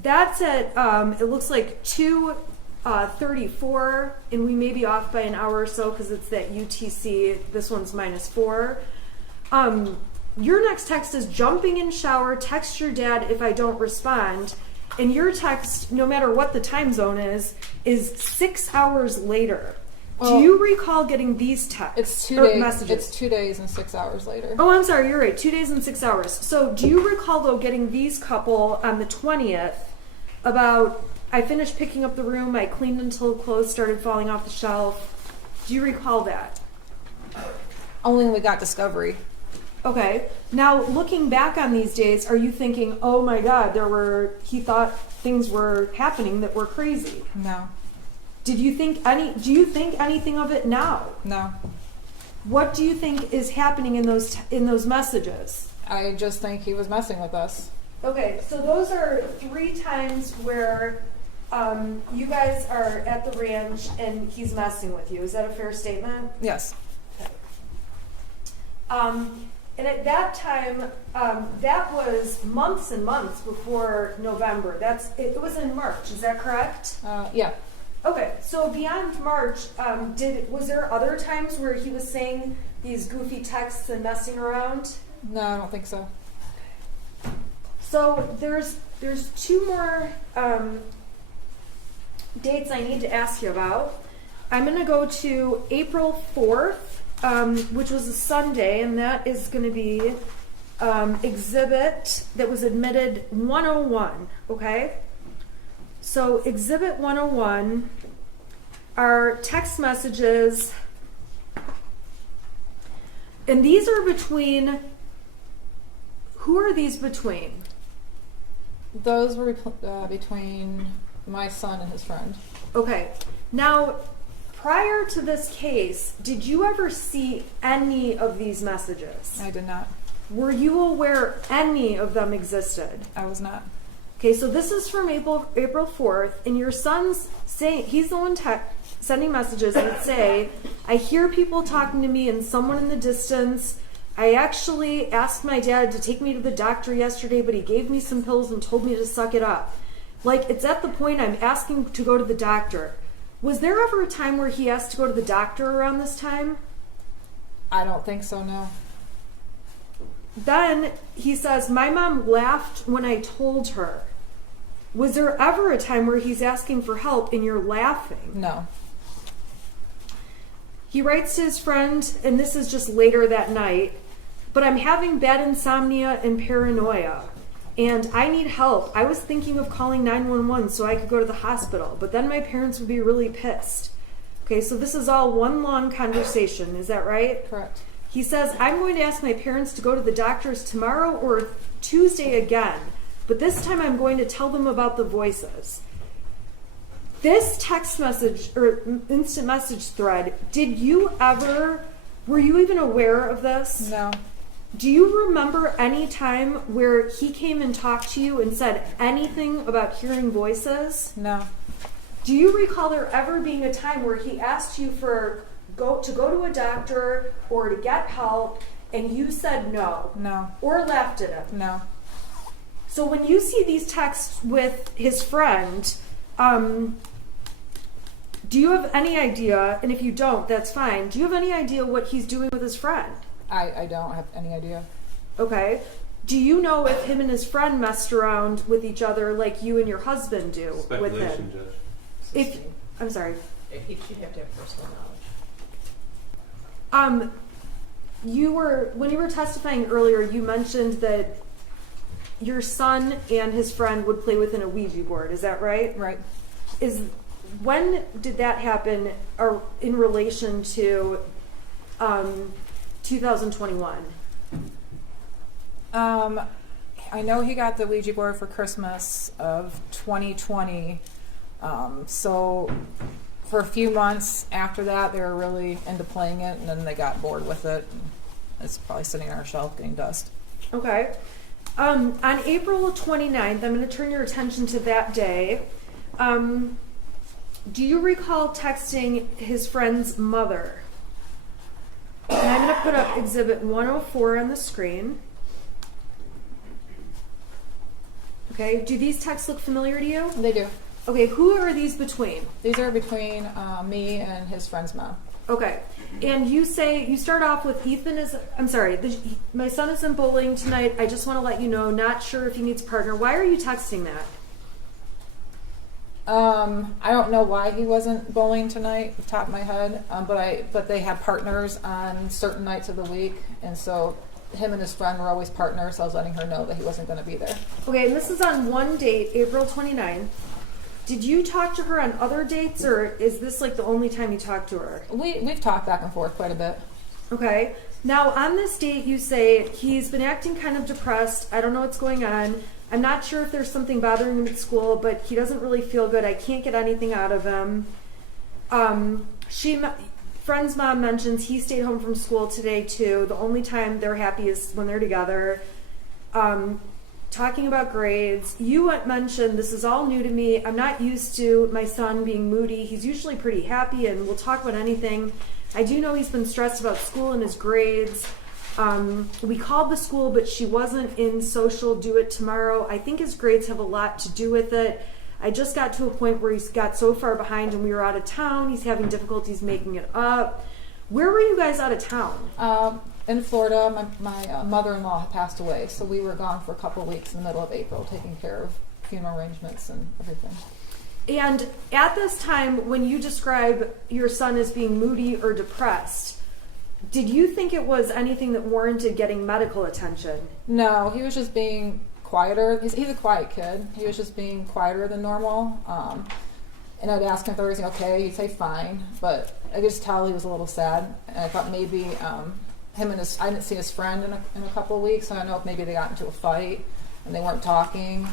That's at, it looks like 2:34, and we may be off by an hour or so because it's that UTC. This one's -4. Your next text is jumping in shower, text your dad if I don't respond. And your text, no matter what the time zone is 6 hours later. Well, do you recall getting these texts? It's 2 days. Messages? It's 2 days and 6 hours later. Oh, I'm sorry. You're right. 2 days and 6 hours. So do you recall, though, getting these couple on the 20th about, I finished picking up the room, I cleaned until clothes started falling off the shelf. Do you recall that? Only when we got discovery. Okay. Now, looking back on these days, are you thinking, oh my God, he thought things were happening that were crazy? No. Do you think anything of it now? No. What do you think is happening in those messages? I just think he was messing with us. Okay, so those are 3 times where you guys are at the ranch and he's messing with you. Is that a fair statement? Yes. Okay. And at that time, that was months and months before November. It was in March. Is that correct? Yeah. Okay, so beyond March, was there other times where he was saying these goofy texts and messing around? No, I don't think so. So there's 2 more dates I need to ask you about. I'm going to go to April 4th, which was a Sunday, and that is going to be exhibit that was admitted 101, okay? So exhibit 101 are text messages, and these are between, who are these between? Those were between my son and his friend. Okay. Now, prior to this case, did you ever see any of these messages? I did not. Were you aware any of them existed? I was not. Okay, so this is from April 4th, and your son's saying, he's the one sending messages that say, I hear people talking to me and someone in the distance. I actually asked my dad to take me to the doctor yesterday, but he gave me some pills and told me to suck it up. Like, it's at the point I'm asking to go to the doctor. Was there ever a time where he asked to go to the doctor around this time? I don't think so, no. Then he says, my mom laughed when I told her. Was there ever a time where he's asking for help and you're laughing? No. He writes to his friend, and this is just later that night, but I'm having bad insomnia and paranoia, and I need help. I was thinking of calling 911 so I could go to the hospital, but then my parents would be really pissed. Okay, so this is all one long conversation. Is that right? Correct. He says, I'm going to ask my parents to go to the doctors tomorrow or Tuesday again, but this time I'm going to tell them about the voices. This text message or instant message thread, were you even aware of this? No. Do you remember any time where he came and talked to you and said anything about hearing voices? No. Do you recall there ever being a time where he asked you to go to a doctor or to get help and you said no? No. Or laughed at him? No. So when you see these texts with his friend, do you have any idea, and if you don't, that's fine, do you have any idea what he's doing with his friend? I don't have any idea. Okay. Do you know if him and his friend messed around with each other like you and your husband do with Speculation, him? Judge. I'm sorry. If you'd have to have personal knowledge. When you were testifying earlier, you mentioned that your son and his friend would play within a Ouija board. Is that right? Right. When did that happen or in relation to 2021? I know he got the Ouija board for Christmas of 2020. So for a few months after that, they were really into playing it, and then they got bored with it. It's probably sitting on our shelf getting dust. Okay. On April 29th, I'm going to turn your attention to that day. Do you recall texting his friend's mother? And I'm going to put up Exhibit 104 on the screen. Okay, do these texts look familiar to you? They do. Okay, who are these between? These are between me and his friend's mom. Okay, and you start off with my son is in bowling tonight. I just want to let you know, not sure if he needs a partner. Why are you texting that? I don't know why he wasn't bowling tonight, off the top of my head, but they have partners on certain nights of the week, and so him and his friend were always partners, so I was letting her know that he wasn't going to be there. Okay, and this is on one date, April 29th. Did you talk to her on other dates, or is this like the only time you talked to her? We've talked back and forth quite a bit. Okay. Now, on this date, you say he's been acting kind of depressed. I don't know what's going on. I'm not sure if there's something bothering him at school, but he doesn't really feel good. I can't get anything out of him. Friend's mom mentions he stayed home from school today, too. The only time they're happy is when they're together. Talking about grades. You mentioned, this is all new to me. I'm not used to my son being moody. He's usually pretty happy and will talk about anything. I do know he's been stressed about school and his grades. We called the school, but she wasn't in social do it tomorrow. I think his grades have a lot to do with it. I just got to a point where he's got so far behind and we were out of town. He's having difficulties making it up. Where were you guys out of town? In Florida, my mother-in-law had passed away, so we were gone for a couple of weeks in the middle of April, taking care of funeral arrangements and everything. And at this time, when you describe your son as being moody or depressed, did you think it was anything that warranted getting medical attention? No, he was just being quieter. He's a quiet kid. He was just being quieter than normal. And I'd ask him if there was anything okay. He'd say fine, but I could just tell he was a little sad. And I thought maybe I didn't see his friend in a couple of weeks. I don't know if maybe they got into a fight and they weren't talking.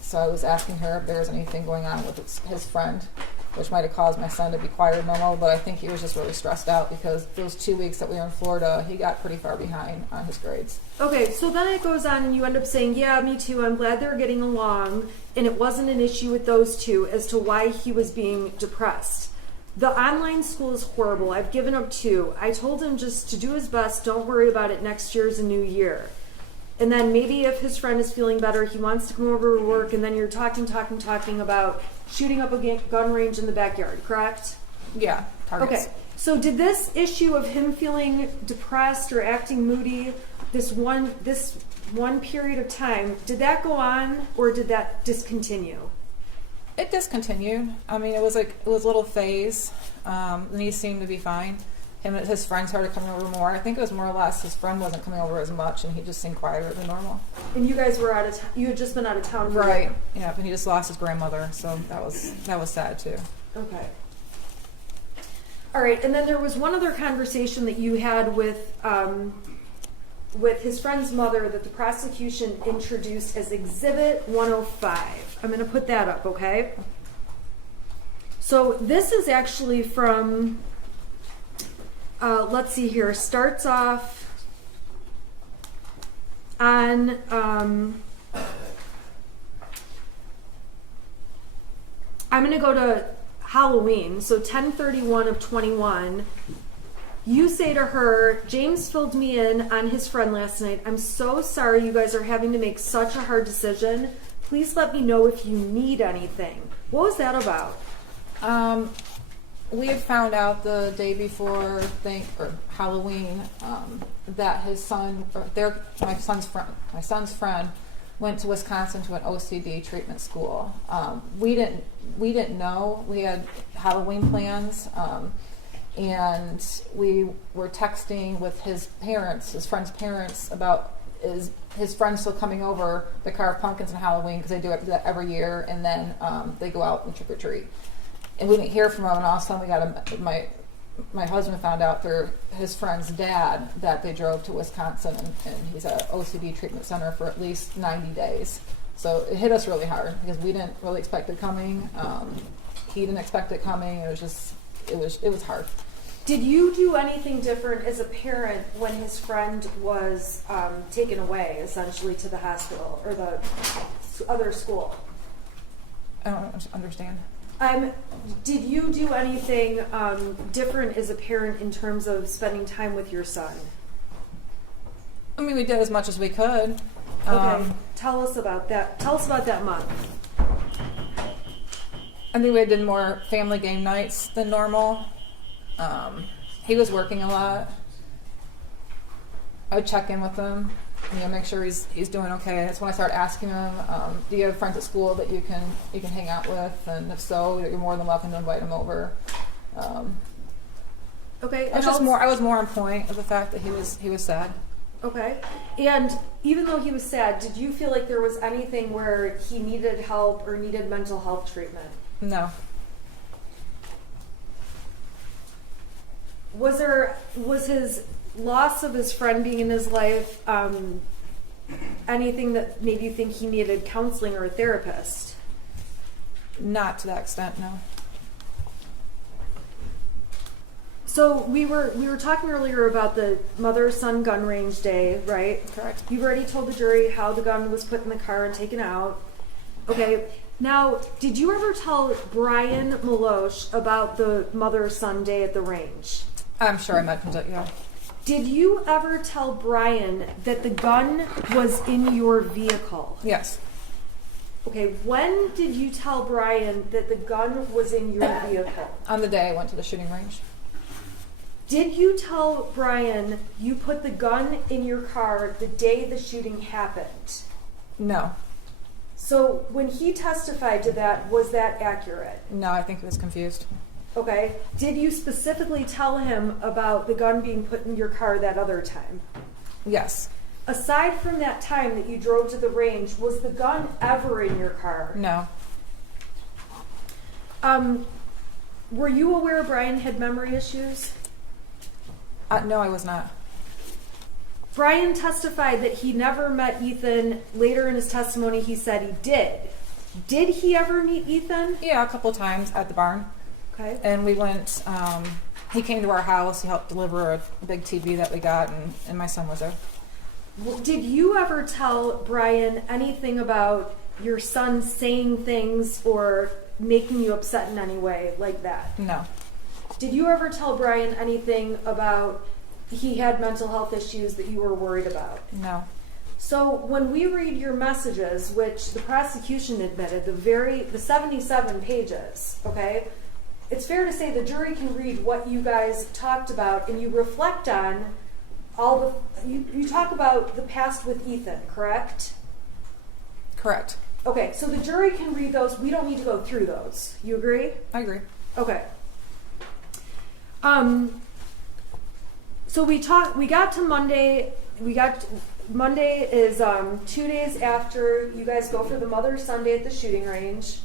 So I was asking her if there was anything going on with his friend, which might have caused my son to be quieter than normal, but I think he was just really stressed out because those 2 weeks that we were in Florida, he got pretty far behind on his grades. Okay, so then it goes on and you end up saying, yeah, me too, I'm glad they're getting along, and it wasn't an issue with those two as to why he was being depressed. The online school is horrible. I've given up too. I told him just to do his best, don't worry about it, next year's a new year. And then maybe if his friend is feeling better, he wants to come over to work, and then you're talking about shooting up a gun range in the backyard, correct? Yeah, targets. Okay, so did this issue of him feeling depressed or acting moody, this one period of time, did that go on or did that discontinue? It discontinued. I mean, it was a little phase, and he seemed to be fine. him and his friends started coming over more. I think it was more or less his friend wasn't coming over as much, and he just seemed quieter than normal. And you guys were out of you had just been out of town for Right. Yeah, and he just lost his grandmother, so that was sad too. Okay. All right, and then there was one other conversation that you had with his friend's mother that the prosecution introduced as Exhibit 105. I'm going to put that up, okay? So this is actually from, let's see here, starts off on, I'm going to go to Halloween, so 10/31 of 21. You say to her, James filled me in on his friend last night. I'm so sorry you guys are having to make such a hard decision. Please let me know if you need anything. What was that about? We had found out the day before Halloween that his son, my son's friend, went to Wisconsin to an OCD treatment school. We didn't know. We had Halloween plans, and we were texting with his friend's parents about his friends still coming over to carve pumpkins on Halloween because they do that every year, and then they go out and trick or treat. And we didn't hear from him, and all of a sudden my husband found out through his friend's dad that they drove to Wisconsin, and he's at OCD treatment center for at least 90 days. So it hit us really hard because we didn't really expect it coming. He didn't expect it coming. It was hard. Did you do anything different as a parent when his friend was taken away, essentially, to the hospital or the other school? I don't understand. Did you do anything different as a parent in terms of spending time with your son? I mean, we did as much as we could. Okay, tell us about that. Tell us about that month. I think we did more family game nights than normal. He was working a lot. I would check in with him, make sure he's doing okay. That's when I started asking him, do you have friends at school that you can hang out with? And if so, you're more than welcome to invite him over. Okay. I was more on point of the fact that he was sad. Okay. And even though he was sad, did you feel like there was anything where he needed help or needed mental health treatment? No. Was his loss of his friend being in his life anything that made you think he needed counseling or a therapist? Not to that extent, no. So we were talking earlier about the mother-son gun range day, right? Correct. You've already told the jury how the gun was put in the car and taken out. Okay. Now, did you ever tell Brian Meloche about the mother-son day at the range? I'm sure I mentioned it, yeah. Did you ever tell Brian that the gun was in your vehicle? Yes. Okay, when did you tell Brian that the gun was in your vehicle? On the day I went to the shooting range. Did you tell Brian you put the gun in your car the day the shooting happened? No. So when he testified to that, was that accurate? No, I think he was confused. Okay. Did you specifically tell him about the gun being put in your car that other time? Yes. Aside from that time that you drove to the range, was the gun ever in your car? No. Were you aware Brian had memory issues? No, I was not. Brian testified that he never met Ethan. Later in his testimony, he said he did. Did he ever meet Ethan? Yeah, a couple of times at the barn. Okay. And we went, he came to our house, he helped deliver a big TV that we got, and my son was there. Did you ever tell Brian anything about your son saying things or making you upset in any way like that? No. Did you ever tell Brian anything about he had mental health issues that you were worried about? No. So when we read your messages, which the prosecution admitted, the 77 pages, okay, it's fair to say the jury can read what you guys talked about, and you reflect on you talk about the past with Ethan, correct? Correct. Okay, so the jury can read those. We don't need to go through those. You agree? I agree. Okay. So we got to Monday. Monday is 2 days after you guys go for the Mother's Sunday at the shooting range.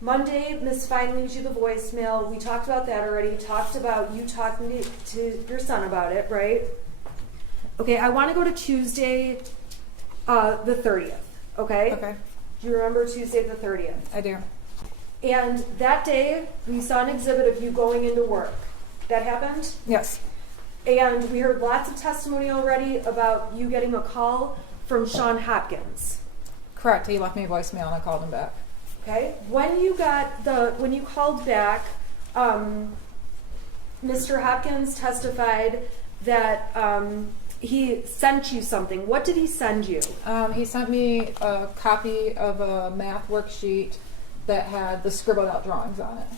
Monday, Miss Fine leaves you the voicemail. We talked about that already. Talked about you talking to your son about it, right? Okay, I want to go to Tuesday, the 30th. Okay? Okay, Do you remember Tuesday the 30th? I do. And that day, we saw an exhibit of you going into work. That happened? Yes. And we heard lots of testimony already about you getting a call from Sean Hopkins. Correct. He left me a voicemail and I called him back. Okay. When you called back, Mr. Hopkins testified that he sent you something. What did he send you? He sent me a copy of a math worksheet that had the scribbled out drawings on it.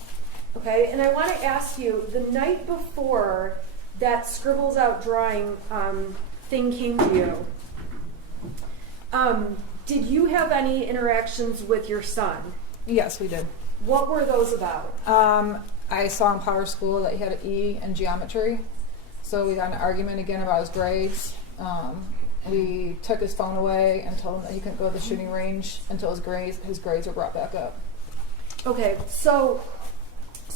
Okay. And I want to ask you, the night before that scribbles out drawing thing came to you, did you have any interactions with your son? Yes, we did. What were those about? I saw in Power School that he had an E in geometry, so we got in an argument again about his grades. We took his phone away and told him that he couldn't go to the shooting range until his grades were brought back up. Okay, so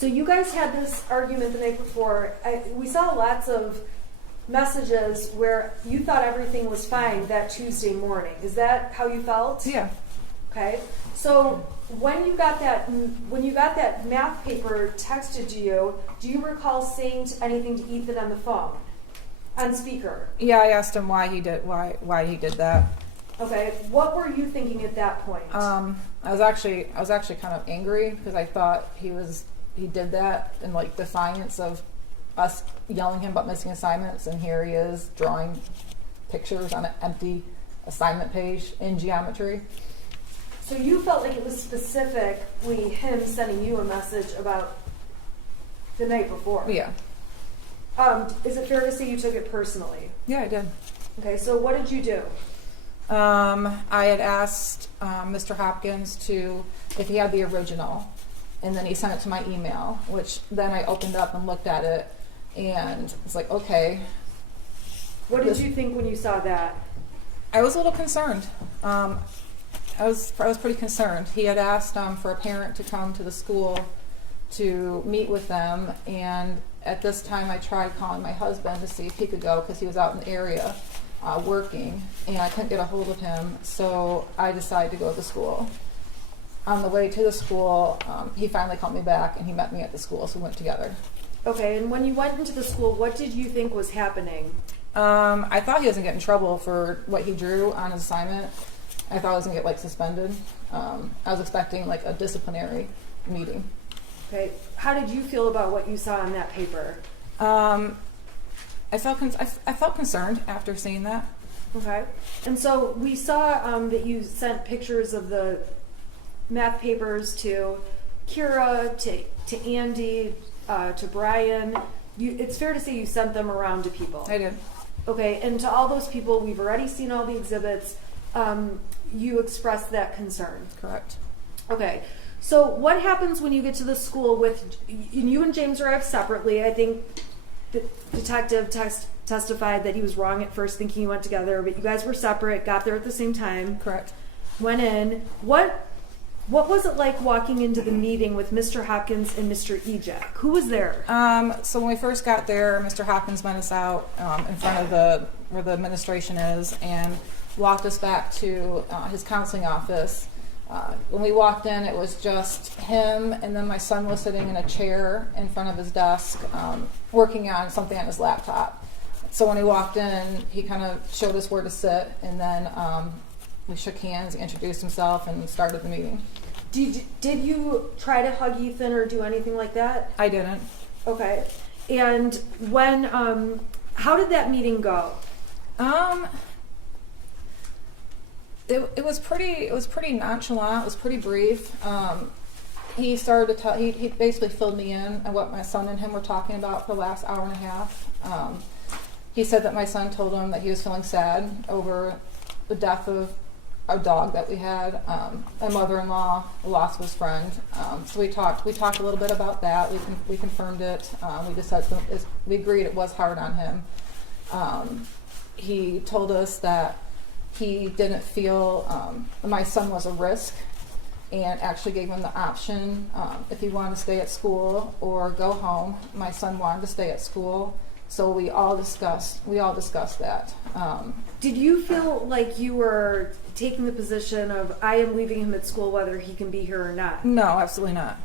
you guys had this argument the night before. We saw lots of messages where you thought everything was fine that Tuesday morning. Is that how you felt? Yeah. Okay. So when you got that math paper texted to you, do you recall saying anything to Ethan on the phone, on speaker? Yeah, I asked him why he did that. Okay. What were you thinking at that point? I was actually kind of angry because I thought he did that in like defiance of us yelling him about missing assignments, and here he is drawing pictures on an empty assignment page in geometry. So you felt like it was specifically him sending you a message about the night before? Yeah. Is it fair to say you took it personally? Yeah, I did. Okay, so what did you do? I had asked Mr. Hopkins if he had the original, and then he sent it to my email, which then I opened up and looked at it, and it's like, okay. What did you think when you saw that? I was a little concerned. I was pretty concerned. He had asked for a parent to come to the school to meet with them, and at this time I tried calling my husband to see if he could go because he was out in the area working, and I couldn't get a hold of him, so I decided to go to the school. On the way to the school, he finally called me back, and he met me at the school, so we went together. Okay, and when you went into the school, what did you think was happening? I thought he was going to get in trouble for what he drew on his assignment. I thought I was going to get suspended. I was expecting a disciplinary meeting. Okay, how did you feel about what you saw on that paper? I felt concerned after seeing that. Okay, and so we saw that you sent pictures of the math papers to Kira, to Andy, to Brian. It's fair to say you sent them around to people. I did. Okay, and to all those people, we've already seen all the exhibits. You expressed that concern. Correct. Okay, so what happens when you get to the school with you and James arrived separately? I think the detective testified that he was wrong at first, thinking you went together, but you guys were separate. Got there at the same time. Correct. Went in. What was it like walking into the meeting with Mr. Hopkins and Mr. Ejek? Who was there? So when we first got there, Mr. Hopkins met us out in front of where the administration is and walked us back to his counseling office. When we walked in, it was just him, and then my son was sitting in a chair in front of his desk working on something on his laptop. So when he walked in, he kind of showed us where to sit, and then we shook hands, he introduced himself, and started the meeting. Did you try to hug Ethan or do anything like that? I didn't. Okay. And when, how did that meeting go? It was pretty nonchalant. It was pretty brief. He started to tell. He basically filled me in on what my son and him were talking about for the last hour and a half. He said that my son told him that he was feeling sad over the death of a dog that we had. My mother-in-law, the loss of his friend. So we talked a little bit about that. We confirmed it. We just said we agreed it was hard on him. He told us that he didn't feel my son was a risk, and actually gave him the option if he wanted to stay at school or go home. My son wanted to stay at school, so we all discussed that. Did you feel like you were taking the position of, I am leaving him at school whether he can be here or not? No, absolutely not.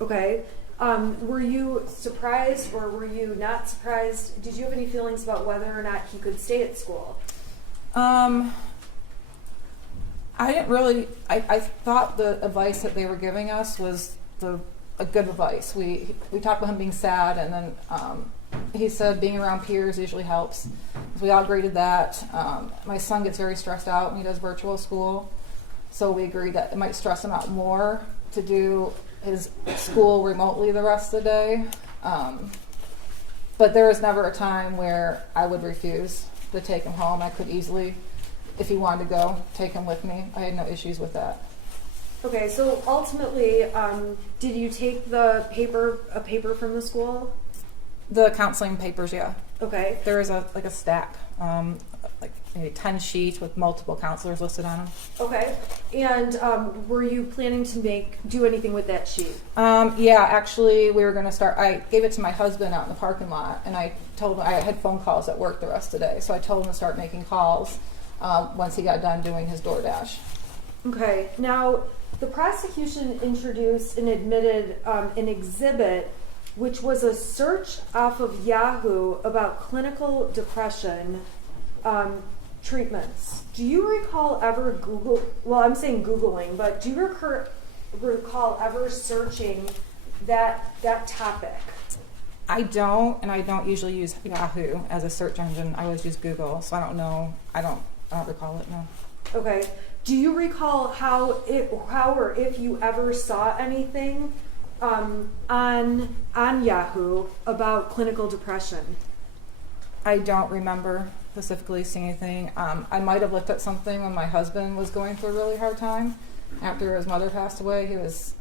Okay. Were you surprised or were you not surprised? Did you have any feelings about whether or not he could stay at school? I didn't really. I thought the advice that they were giving us was a good advice. We talked about him being sad, and then he said being around peers usually helps. So we all agreed to that. My son gets very stressed out when he does virtual school, so we agreed that it might stress him out more to do his school remotely the rest of the day. But there was never a time where I would refuse to take him home. I could easily, if he wanted to go, take him with me. I had no issues with that. Okay, so ultimately, did you take a paper from the school? The counseling papers, yeah. Okay. There is a stack, like maybe 10 sheets with multiple counselors listed on them. Okay. And were you planning to do anything with that sheet? Yeah, actually, we were going to start. I gave it to my husband out in the parking lot, and I told him I had phone calls at work the rest of the day, so I told him to start making calls once he got done doing his DoorDash. Okay. Now, the prosecution introduced and admitted an exhibit, which was a search off of Yahoo about clinical depression treatments. Do you recall ever Googling, but do you recall ever searching that topic? I don't, and I don't usually use Yahoo as a search engine. I always use Google, so I don't know. I don't recall it, no. Okay. Do you recall how or if you ever saw anything on Yahoo about clinical depression? I don't remember specifically seeing anything. I might have looked at something when my husband was going through a really hard time after his mother passed away. He was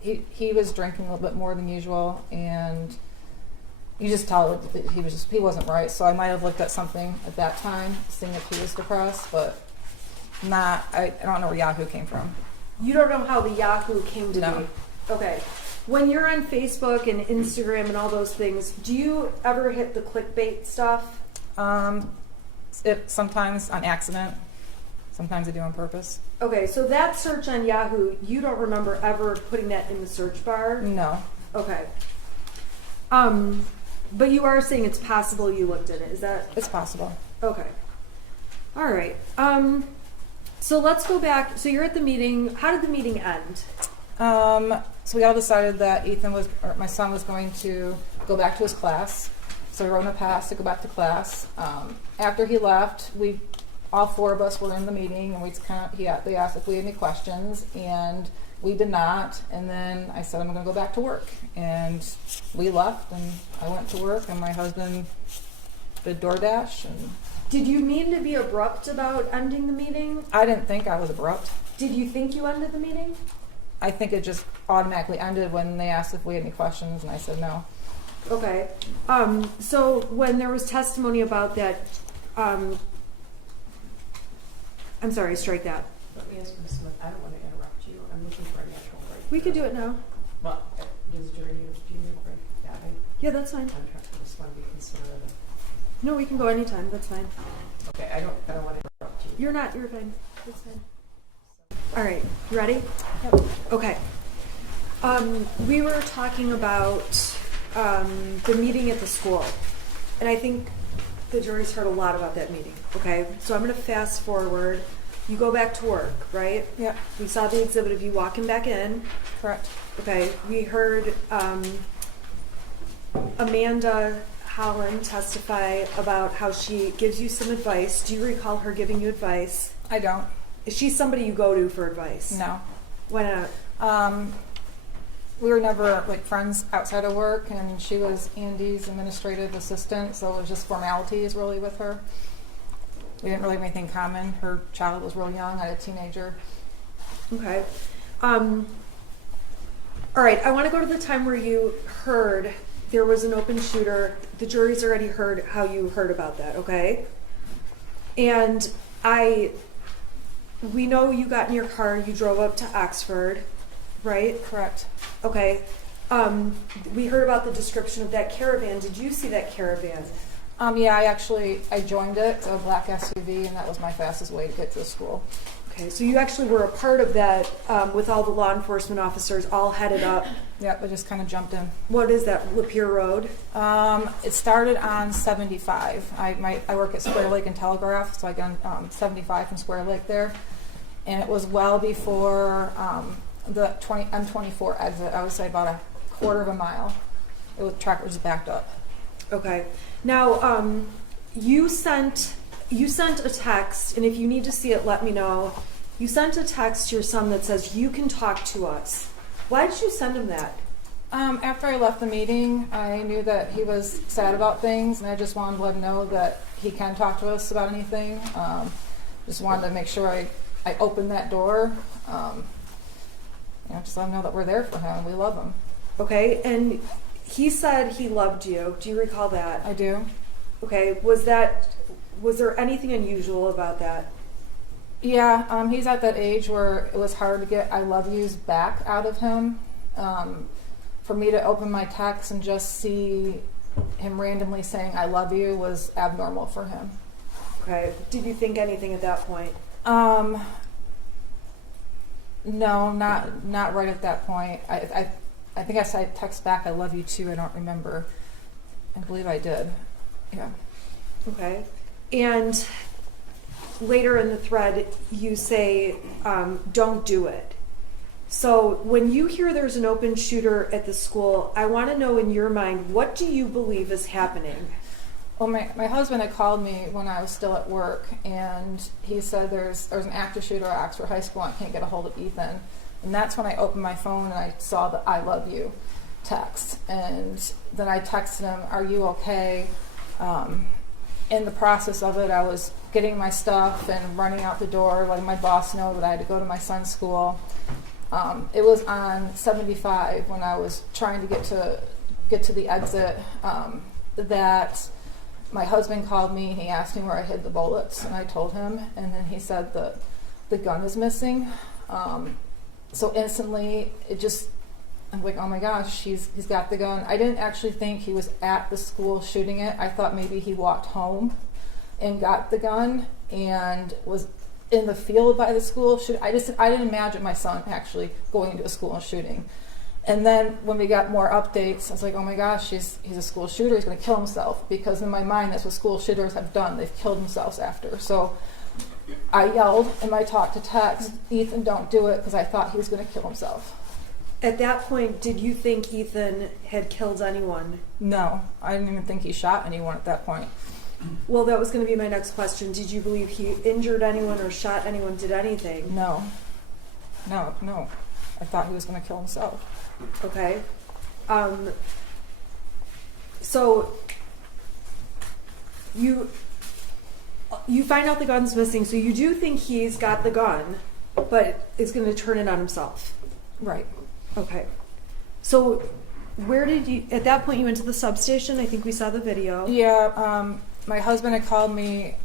he was drinking a little bit more than usual, and you just tell that he wasn't right. So I might have looked at something at that time, seeing if he was depressed, but not. I don't know where Yahoo came from. You don't know how the Yahoo came to No. be? Okay. When you're on Facebook and Instagram and all those things, do you ever hit the clickbait stuff? Sometimes on accident. Sometimes I do on purpose. Okay, so that search on Yahoo, you don't remember ever putting that in the search bar? No. Okay. But you are saying it's possible you looked at it. Is that? It's possible. Okay. All right. So let's go back. So you're at the meeting. How did the meeting end? So we all decided that my son was going to go back to his class. So we wrote him a pass to go back to class. After he left, all four of us were in the meeting, and they asked if we had any questions, and we did not. And then I said, I'm going to go back to work. And we left, and I went to work, and my husband did DoorDash. And Did you mean to be abrupt about ending the meeting? I didn't think I was abrupt. Did you think you ended the meeting? I think it just automatically ended when they asked if we had any questions, and I said no. Okay. So when there was testimony about that, I'm sorry, strike that. Let me ask Ms. Smith, I don't want to interrupt you. I'm looking for a natural break. We could do it now. Well, do you need a break? Yeah, Yeah, that's fine. I'm trying to just want to be considerate of. No, we can go anytime. That's fine. Okay, I don't want to interrupt you. You're fine. That's fine. All right, you ready? Yep. Okay. We were talking about the meeting at the school, and I think the jury's heard a lot about that meeting. Okay, so I'm going to fast forward. You go back to work, right? Yeah. We saw the exhibit of you walking back in. Correct. Okay, we heard Amanda Holland testify about how she gives you some advice. Do you recall her giving you advice? I don't. Is she somebody you go to for advice? No. Why not? We were never friends outside of work, and she was Andy's administrative assistant, so it was just formalities really with her. We didn't really have anything in common. Her child was real young. I had a teenager. Okay. All right, I want to go to the time where you heard there was an open shooter. The jury's already heard how you heard about that, okay? And we know you got in your car, you drove up to Oxford, right? Correct. Okay. We heard about the description of that caravan. Did you see that caravan? Yeah, I joined it. It's a black SUV, and that was my fastest way to get to the school. Okay, so you actually were a part of that with all the law enforcement officers all headed up. Yep, I just kind of jumped in. What is that, Lapeer Road? It started on 75. I work at Square Lake and Telegraph, so I got on 75 from Square Lake there. And it was well before the M24 exit. I would say about a quarter of a mile. Traffic was backed up. Okay. Now, you sent a text, and if you need to see it, let me know. You sent a text to your son that says, "You can talk to us." Why did you send him that? After I left the meeting, I knew that he was sad about things, and I just wanted to let him know that he can talk to us about anything. Just wanted to make sure I opened that door. Just let him know that we're there for him. We love him. Okay, and he said he loved you. Do you recall that? I do. Okay, was there anything unusual about that? Yeah, he's at that age where it was hard to get "I love yous" back out of him. For me to open my text and just see him randomly saying "I love you" was abnormal for him. Okay, did you think anything at that point? No, not right at that point. I think I said text back "I love you too." I don't remember. I believe I did. Yeah. Okay. And later in the thread, you say, "Don't do it." So when you hear there's an open shooter at the school, I want to know in your mind, what do you believe is happening? Well, my husband had called me when I was still at work, and he said there's an active shooter at Oxford High School. I can't get a hold of Ethan. And that's when I opened my phone and I saw the "I love you" text. And then I texted him, "Are you okay?" In the process of it, I was getting my stuff and running out the door, letting my boss know that I had to go to my son's school. It was on 75 when I was trying to get to the exit that my husband called me. He asked me where I hid the bullets, and I told him, and then he said that the gun is missing. So instantly, I'm like, oh my gosh, he's got the gun. I didn't actually think he was at the school shooting it. I thought maybe he walked home and got the gun and was in the field by the school. I didn't imagine my son actually going into a school and shooting. And then when we got more updates, I was like, oh my gosh, he's a school shooter. He's going to kill himself, because in my mind, that's what school shooters have done. They've killed themselves after. So I yelled in my talk to text, "Ethan, don't do it," because I thought he was going to kill himself. At that point, did you think Ethan had killed anyone? No, I didn't even think he shot anyone at that point. Well, that was going to be my next question. Did you believe he injured anyone or shot anyone, did anything? No. I thought he was going to kill himself. Okay. So you find out the gun's missing, so you do think he's got the gun, but is going to turn it on himself. Right. Okay. So where did you, at that point you went to the substation? I think we saw the video. Yeah, my husband had called me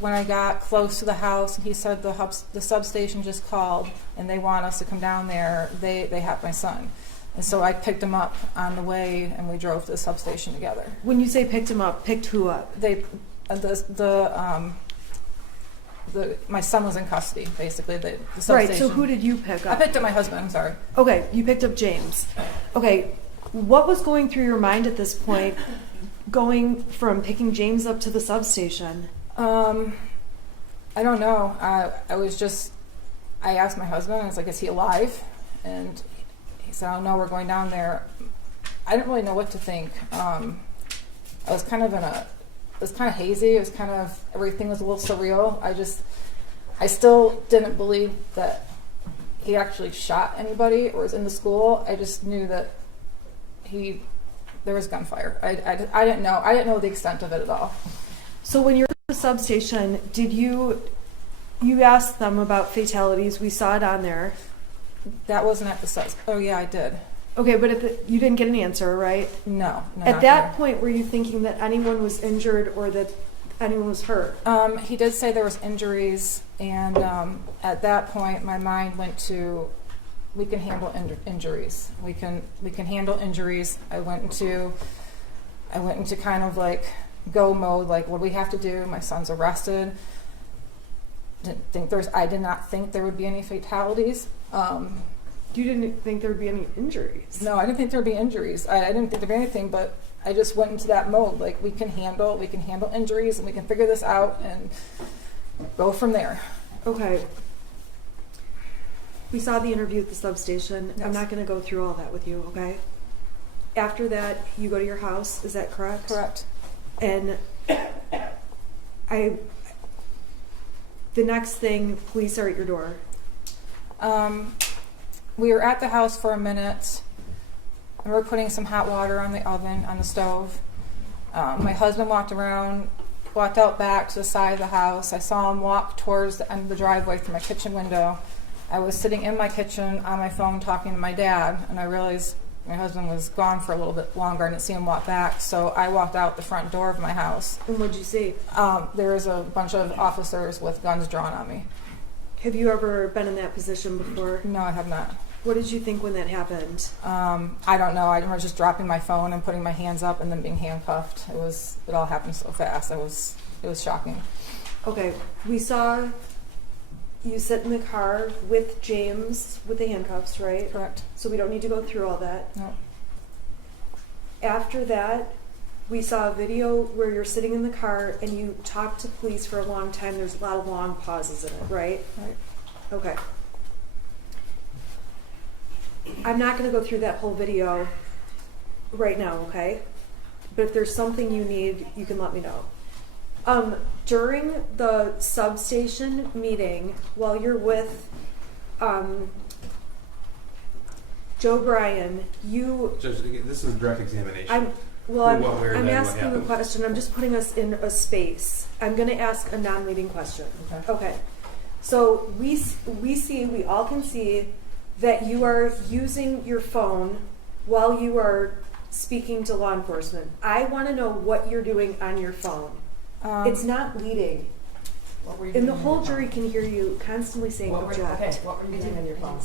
when I got close to the house, and he said the substation just called and they want us to come down there. They have my son. And so I picked him up on the way, and we drove to the substation together. When you say picked him up, picked who up? My son was in custody, basically. The substation. Right, so who did you pick up? I picked up my husband, I'm sorry. Okay, you picked up James. Okay, what was going through your mind at this point, going from picking James up to the substation? I don't know. I asked my husband, I was like, is he alive? And he said, oh no, we're going down there. I didn't really know what to think. I was kind of it was kind of hazy. It was kind of, everything was a little surreal. I still didn't believe that he actually shot anybody or was in the school. I just knew that there was gunfire. I didn't know the extent of it at all. So when you're at the substation, did you asked them about fatalities? We saw it on there. That wasn't at the subs. Oh yeah, I did. Okay, but you didn't get an answer, right? No. At that point, were you thinking that anyone was injured or that anyone was hurt? He did say there was injuries, and at that point, my mind went to, we can handle injuries. We can handle injuries. I went into kind of like go mode. Like, what do we have to do? My son's arrested. I did not think there would be any fatalities. You didn't think there would be any injuries? No, I didn't think there would be injuries. I didn't think there'd be anything, but I just went into that mode. Like, we can handle injuries, and we can figure this out and go from there. Okay. We saw the interview at the substation. Yes. I'm not going to go through all that with you, okay? After that, you go to your house. Is that correct? Correct. And the next thing, police are at your door. We were at the house for a minute, and we were putting some hot water on the oven, on the stove. My husband walked out back to the side of the house. I saw him walk towards the end of the driveway through my kitchen window. I was sitting in my kitchen on my phone talking to my dad, and I realized my husband was gone for a little bit longer. I didn't see him walk back, so I walked out the front door of my house. And what'd you see? There was a bunch of officers with guns drawn on me. Have you ever been in that position before? No, I have not. What did you think when that happened? I don't know. I remember just dropping my phone and putting my hands up and then being handcuffed. It all happened so fast. It was shocking. Okay, we saw you sit in the car with James with the handcuffs, right? Correct. So we don't need to go through all that. No. After that, we saw a video where you're sitting in the car and you talk to police for a long time. There's a lot of long pauses in it, right? Right. Okay. I'm not going to go through that whole video right now, okay? But if there's something you need, you can let me know. During the substation meeting, while you're with Joe Bryan, Judge, this is direct examination. I'm Where, I'm then, asking what a question. I'm just putting us in a space. I'm going to ask a non-leading question. Okay. Okay. So we all can see that you are using your phone while you are speaking to law enforcement. I want to know what you're doing on your phone. It's not leading. What were you And the doing whole on your jury can hear you constantly saying phone? object. What were you doing on your phone?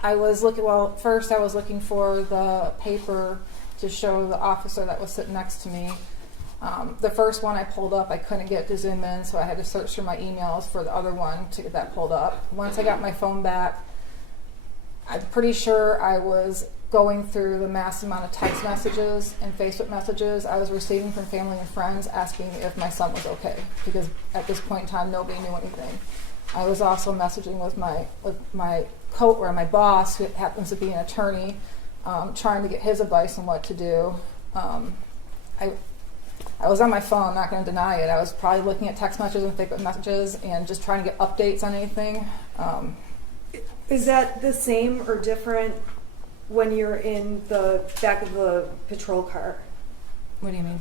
I was looking. Well, first I was looking for the paper to show the officer that was sitting next to me. The first one I pulled up, I couldn't get to zoom in, so I had to search through my emails for the other one to get that pulled up. Once I got my phone back, I'm pretty sure I was going through the massive amount of text messages and Facebook messages I was receiving from family and friends asking if my son was okay, because at this point in time nobody knew anything. I was also messaging with my my boss, who happens to be an attorney, trying to get his advice on what to do. I was on my phone, I'm not going to deny it. I was probably looking at text messages and Facebook messages and just trying to get updates on anything. Is that the same or different when you're in the back of the patrol car? What do you mean?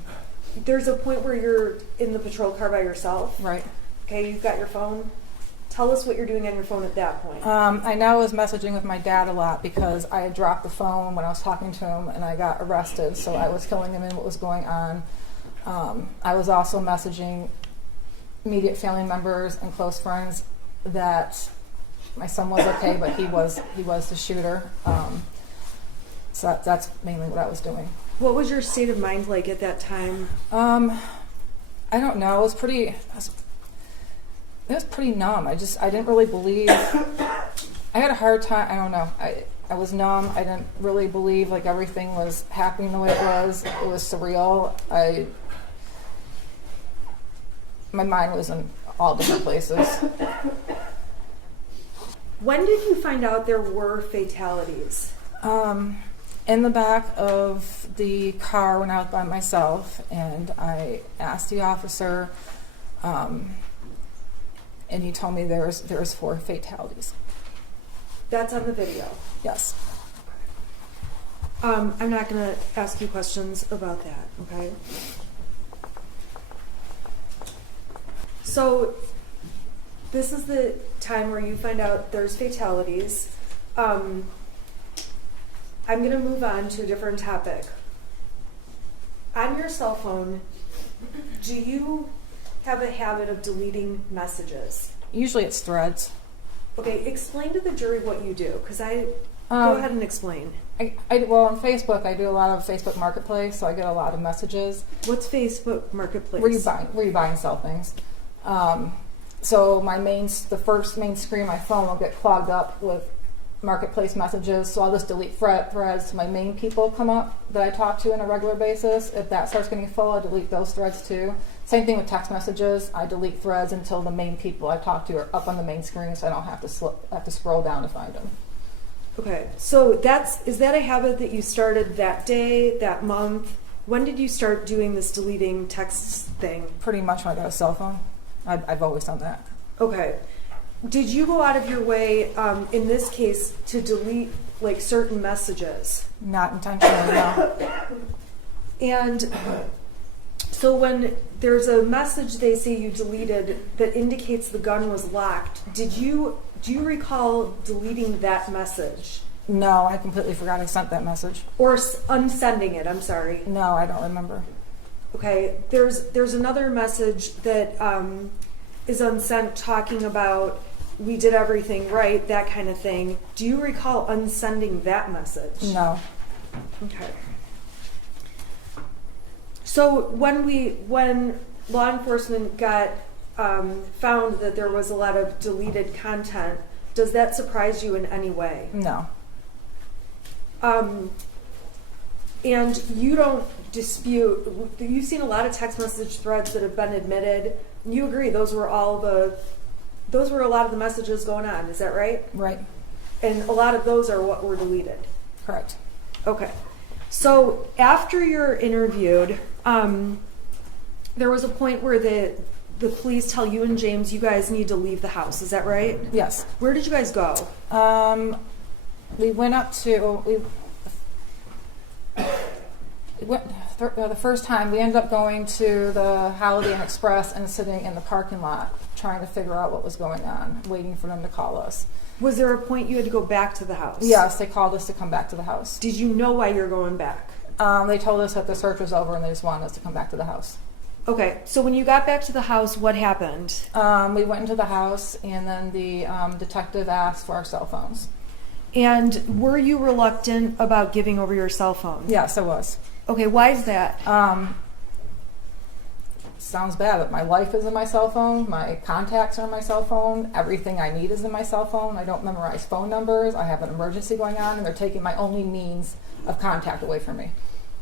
There's a point where you're in the patrol car by yourself. Right. Okay, you've got your phone. Tell us what you're doing on your phone at that point. I now was messaging with my dad a lot because I had dropped the phone when I was talking to him and I got arrested, so I was filling him in what was going on. I was also messaging immediate family members and close friends that my son was okay, but he was the shooter. So that's mainly what I was doing. What was your state of mind like at that time? I don't know. It was pretty numb. I didn't really believe. I had a hard time. I don't know. I was numb. I didn't really believe like everything was happening the way it was. It was surreal. My mind was in all different places. When did you find out there were fatalities? In the back of the car when I was by myself, and I asked the officer, and he told me there was 4 fatalities. That's on the video. Yes. I'm not going to ask you questions about that, okay? So this is the time where you find out there's fatalities. I'm going to move on to a different topic. On your cell phone, do you have a habit of deleting messages? Usually it's threads. Okay, explain to the jury what you do, because go ahead and explain. Well, on Facebook, I do a lot of Facebook Marketplace, so I get a lot of messages. What's Facebook Marketplace? Where you buy and sell things. So the first main screen of my phone will get clogged up with Marketplace messages, so I'll just delete threads to my main people come up that I talk to on a regular basis. If that starts getting full, I delete those threads too. Same thing with text messages. I delete threads until the main people I talk to are up on the main screen, so I don't have to scroll down to find them. Okay, so is that a habit that you started that day, that month? When did you start doing this deleting texts thing? Pretty much when I got a cell phone. I've always done that. Okay. Did you go out of your way, in this case, to delete like certain messages? Not intentionally, no. And so when there's a message they say you deleted that indicates the gun was locked, do you recall deleting that message? No, I completely forgot I sent that message. Or unsending it, I'm sorry. No, I don't remember. Okay, there's another message that is unsent talking about we did everything right, that kind of thing. Do you recall unsending that message? No. Okay. So when law enforcement got found that there was a lot of deleted content, does that surprise you in any way? No. And you don't dispute, you've seen a lot of text message threads that have been admitted. You agree those were a lot of the messages going on, is that right? Right. And a lot of those are what were deleted. Correct. Okay. So after you're interviewed, there was a point where the police tell you and James you guys need to leave the house. Is that right? Yes. Where did you guys go? We went up to the first time we ended up going to the Holiday Inn Express and sitting in the parking lot trying to figure out what was going on, waiting for them to call us. Was there a point you had to go back to the house? Yes, they called us to come back to the house. Did you know why you're going back? They told us that the search was over and they just wanted us to come back to the house. Okay, so when you got back to the house, what happened? We went into the house and then the detective asked for our cell phones. And were you reluctant about giving over your cell phone? Yes, I was. Okay, why is that? Sounds bad, but my life is in my cell phone, my contacts are in my cell phone, everything I need is in my cell phone. I don't memorize phone numbers, I have an emergency going on, and they're taking my only means of contact away from me.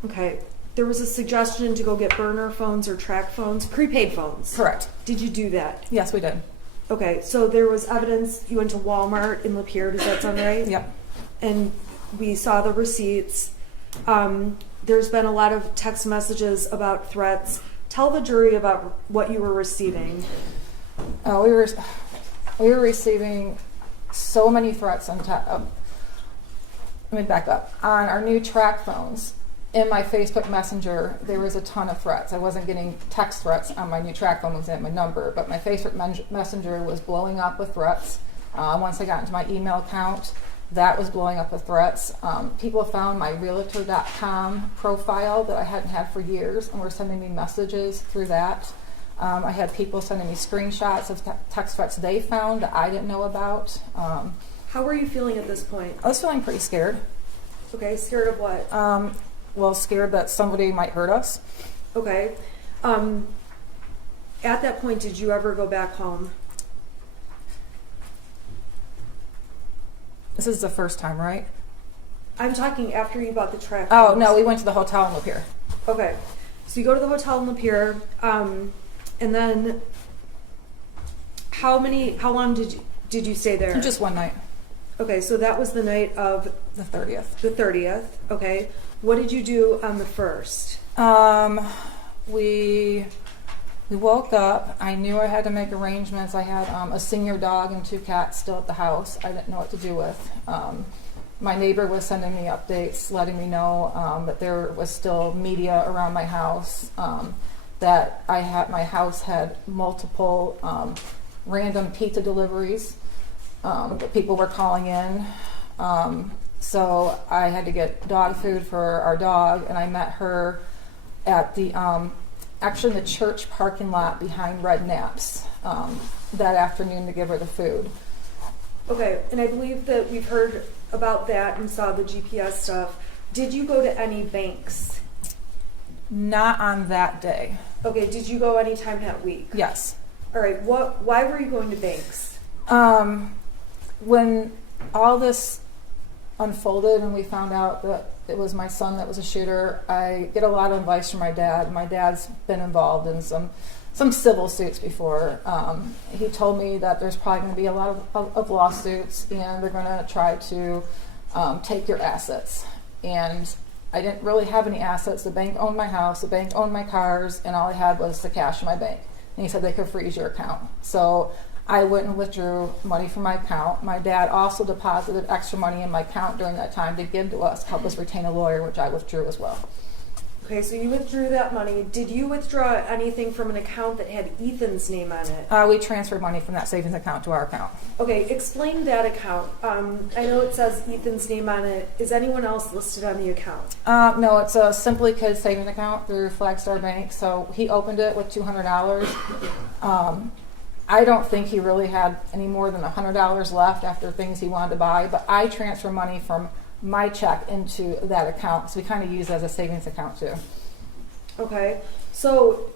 Okay, there was a suggestion to go get burner phones or track phones, prepaid phones. Correct. Did you do that? Yes, we did. Okay, so there was evidence, you went to Walmart in Lapeer, does that sound right? Yep. And we saw the receipts. There's been a lot of text messages about threats. Tell the jury about what you were receiving. We were receiving so many threats on let me back up. On our new track phones, in my Facebook Messenger, there was a ton of threats. I wasn't getting text threats on my new track phone because I had my number, but my Facebook Messenger was blowing up with threats. Once I got into my email account, that was blowing up with threats. People found my realtor.com profile that I hadn't had for years and were sending me messages through that. I had people sending me screenshots of text threats they found that I didn't know about. How were you feeling at this point? I was feeling pretty scared. Okay, scared of what? Scared that somebody might hurt us. Okay. At that point, did you ever go back home? This is the first time, right? I'm talking after you bought the track. Oh, phones. no, we went to the hotel in Lapeer. Okay. So you go to the hotel in Lapeer, and then how long did you stay there? Just one night. Okay, so that was the night of The 30th. the 30th. Okay. What did you do on the 1st? We woke up. I knew I had to make arrangements. I had a senior dog and 2 cats still at the house. I didn't know what to do with. My neighbor was sending me updates, letting me know that there was still media around my house, that my house had multiple random pizza deliveries that people were calling in. So I had to get dog food for our dog, and I met her at the actually in the church parking lot behind Red Naps that afternoon to give her the food. Okay, and I believe that we've heard about that and saw the GPS stuff. Did you go to any banks? Not on that day. Okay, did you go anytime that week? Yes. All right, why were you going to banks? When all this unfolded and we found out that it was my son that was a shooter, I get a lot of advice from my dad. My dad's been involved in some civil suits before. He told me that there's probably going to be a lot of lawsuits, and they're going to try to take your assets. And I didn't really have any assets. The bank owned my house, the bank owned my cars, and all I had was the cash in my bank. And he said they could freeze your account. So I went and withdrew money from my account. My dad also deposited extra money in my account during that time to give to us, help us retain a lawyer, which I withdrew as well. Okay, so you withdrew that money. Did you withdraw anything from an account that had Ethan's name on it? We transferred money from that savings account to our account. Okay, explain that account. I know it says Ethan's name on it. Is anyone else listed on the account? No, it's a Simply Kids savings account through Flagstar Bank. So he opened it with $200. I don't think he really had any more than $100 left after things he wanted to buy, but I transfer money from my check into that account, so we kind of use it as a savings account too. Okay, so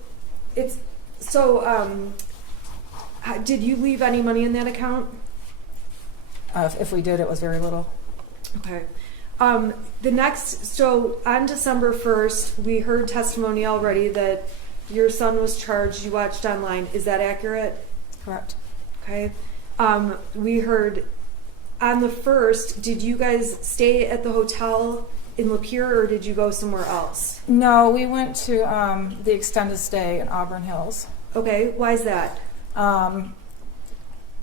did you leave any money in that account? If we did, it was very little. Okay. So on December 1st, we heard testimony already that your son was charged. You watched online. Is that accurate? Correct. Okay. We heard on the 1st, did you guys stay at the hotel in Lapeer, or did you go somewhere else? No, we went to the extended stay in Auburn Hills. Okay. Why is that?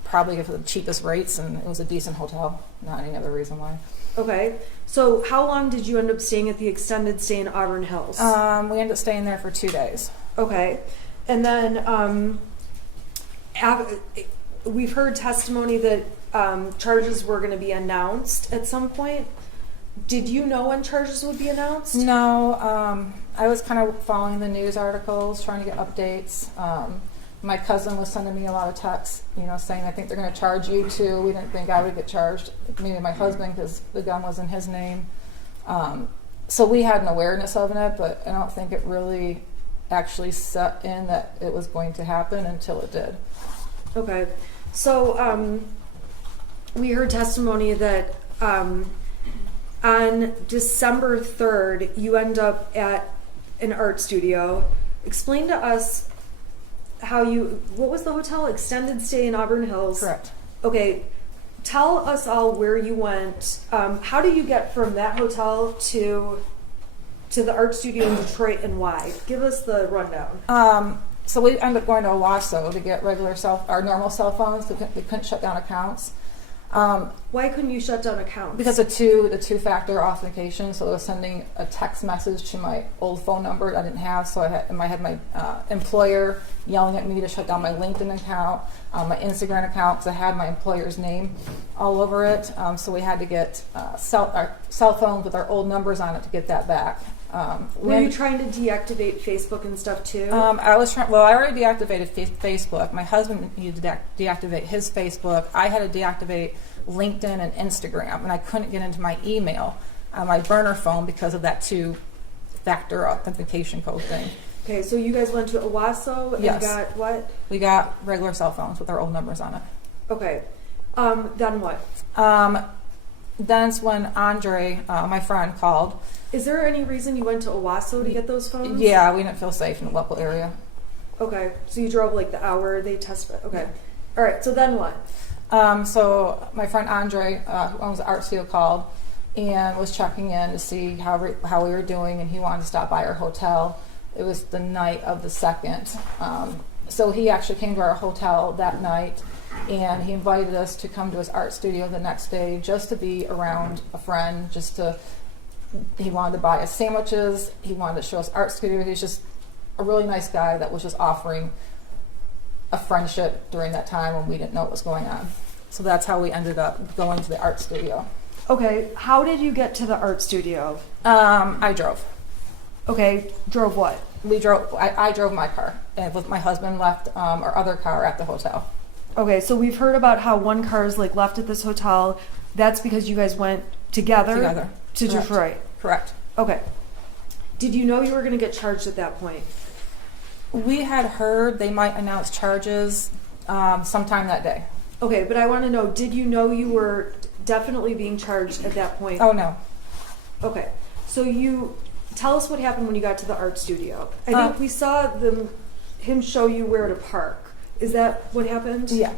Probably for the cheapest rates, and it was a decent hotel. Not any other reason why. Okay. So how long did you end up staying at the extended stay in Auburn Hills? We ended up staying there for 2 days. Okay. And then we've heard testimony that charges were going to be announced at some point. Did you know when charges would be announced? No, I was kind of following the news articles, trying to get updates. My cousin was sending me a lot of texts, saying, I think they're going to charge you too. We didn't think I would get charged. Maybe my husband, because the gun was in his name. So we had an awareness of it, but I don't think it really actually set in that it was going to happen until it did. Okay. So we heard testimony that on December 3rd, you end up at an art studio. Explain to us what was the hotel? Extended stay in Auburn Hills. Correct. Okay. Tell us all where you went. How do you get from that hotel to the art studio in Detroit, and why? Give us the rundown. So we ended up going to Owasso to get our normal cell phones. We couldn't shut down accounts. Why couldn't you shut down accounts? Because of the two-factor authentication. So I was sending a text message to my old phone number that I didn't have. So I had my employer yelling at me to shut down my LinkedIn account, my Instagram account, because I had my employer's name all over it. So we had to get our cell phones with our old numbers on it to get that back. Were you trying to deactivate Facebook and stuff too? I was trying. Well, I already deactivated Facebook. My husband needed to deactivate his Facebook. I had to deactivate LinkedIn and Instagram, and I couldn't get into my email on my burner phone because of that two-factor authentication code thing. Okay, so you guys went to Owasso and got what? We got regular cell phones with our old numbers on it. Okay. Then what? Then it's when Andre, my friend, called. Is there any reason you went to Owasso to get those phones? Yeah, we didn't feel safe in the local area. Okay, so you drove like the hour they tested. Okay. All right, so then what? So my friend Andre, who owns the art studio, called and was checking in to see how we were doing, and he wanted to stop by our hotel. It was the night of the 2nd. So he actually came to our hotel that night, and he invited us to come to his art studio the next day just to be around a friend, he wanted to buy us sandwiches. He wanted to show us art studio. He was just a really nice guy that was just offering a friendship during that time when we didn't know what was going on. So that's how we ended up going to the art studio. Okay, how did you get to the art studio? I drove. Okay, drove what? I drove my car, and with my husband left our other car at the hotel. Okay, so we've heard about how one car is like left at this hotel. That's because you guys went together to Correct. Detroit. Correct. Okay. Did you know you were going to get charged at that point? We had heard they might announce charges sometime that day. Okay, but I want to know, did you know you were definitely being charged at that point? Oh, no. Okay. So tell us what happened when you got to the art studio. I think we saw him show you where to park. Is that what happened? Yeah.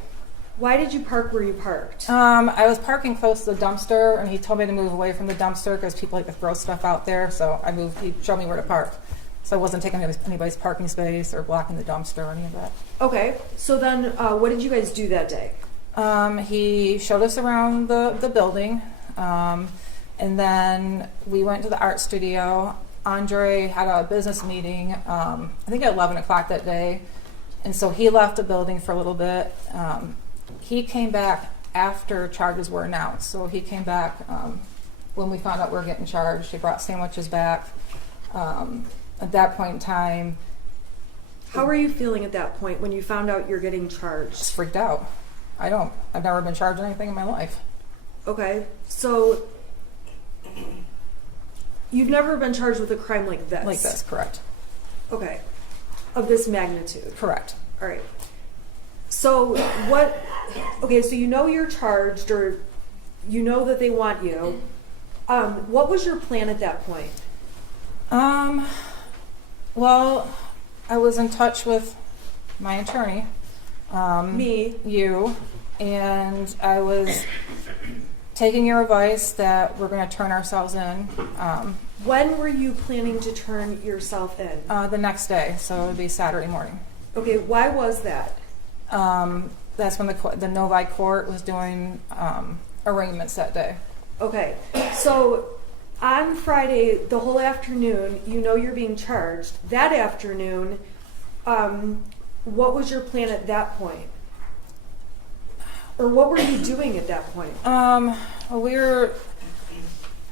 Why did you park where you parked? I was parking close to the dumpster, and he told me to move away from the dumpster because people like to throw stuff out there. So I moved. He showed me where to park. So I wasn't taking anybody's parking space or blocking the dumpster or any of that. Okay. So then what did you guys do that day? He showed us around the building, and then we went to the art studio. Andre had a business meeting, I think at 11 o'clock that day. And so he left the building for a little bit. He came back after charges were announced. So he came back when we found out we were getting charged. He brought sandwiches back. At that point in time, How were you feeling at that point when you found out you're getting charged? just freaked out. I've never been charged anything in my life. Okay. So you've never been charged with a crime like this? Like this, correct. Okay. Of this magnitude? Correct. All right. So so you know you're charged, or you know that they want you. What was your plan at that point? Well, I was in touch with my attorney. Me. You. And I was taking your advice that we're going to turn ourselves in. When were you planning to turn yourself in? The next day, so it would be Saturday morning. Okay, why was that? That's when the Novi court was doing arraignments that day. Okay, so on Friday, the whole afternoon, you know you're being charged. That afternoon, what was your plan at that point? Or what were you doing at that point? I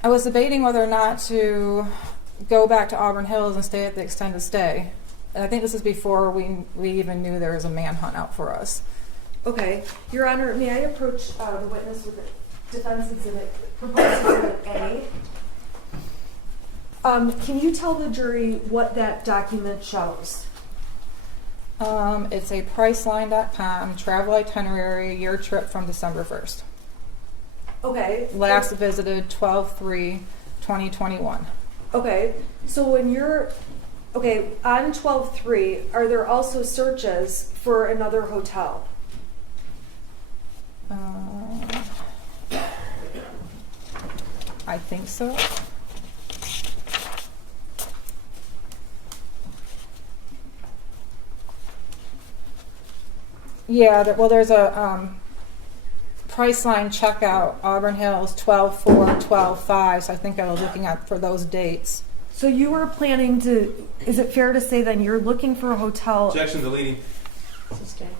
was debating whether or not to go back to Auburn Hills and stay at the extended stay. And I think this is before we even knew there was a manhunt out for us. Okay, Your Honor, may I approach the witness with the defense exhibit, proposed exhibit A? Can you tell the jury what that document shows? It's a Priceline.com travel itinerary year trip from December 1st. Okay. Last visited 12/3/2021. Okay, so when you're, on 12/3, are there also searches for another hotel? I think so. Yeah, there's a Priceline checkout, Auburn Hills, 12/4/12/5. So I think I was looking at for those dates. So you were planning to, is it fair to say then you're looking for a hotel? Objection deleting. Sustain.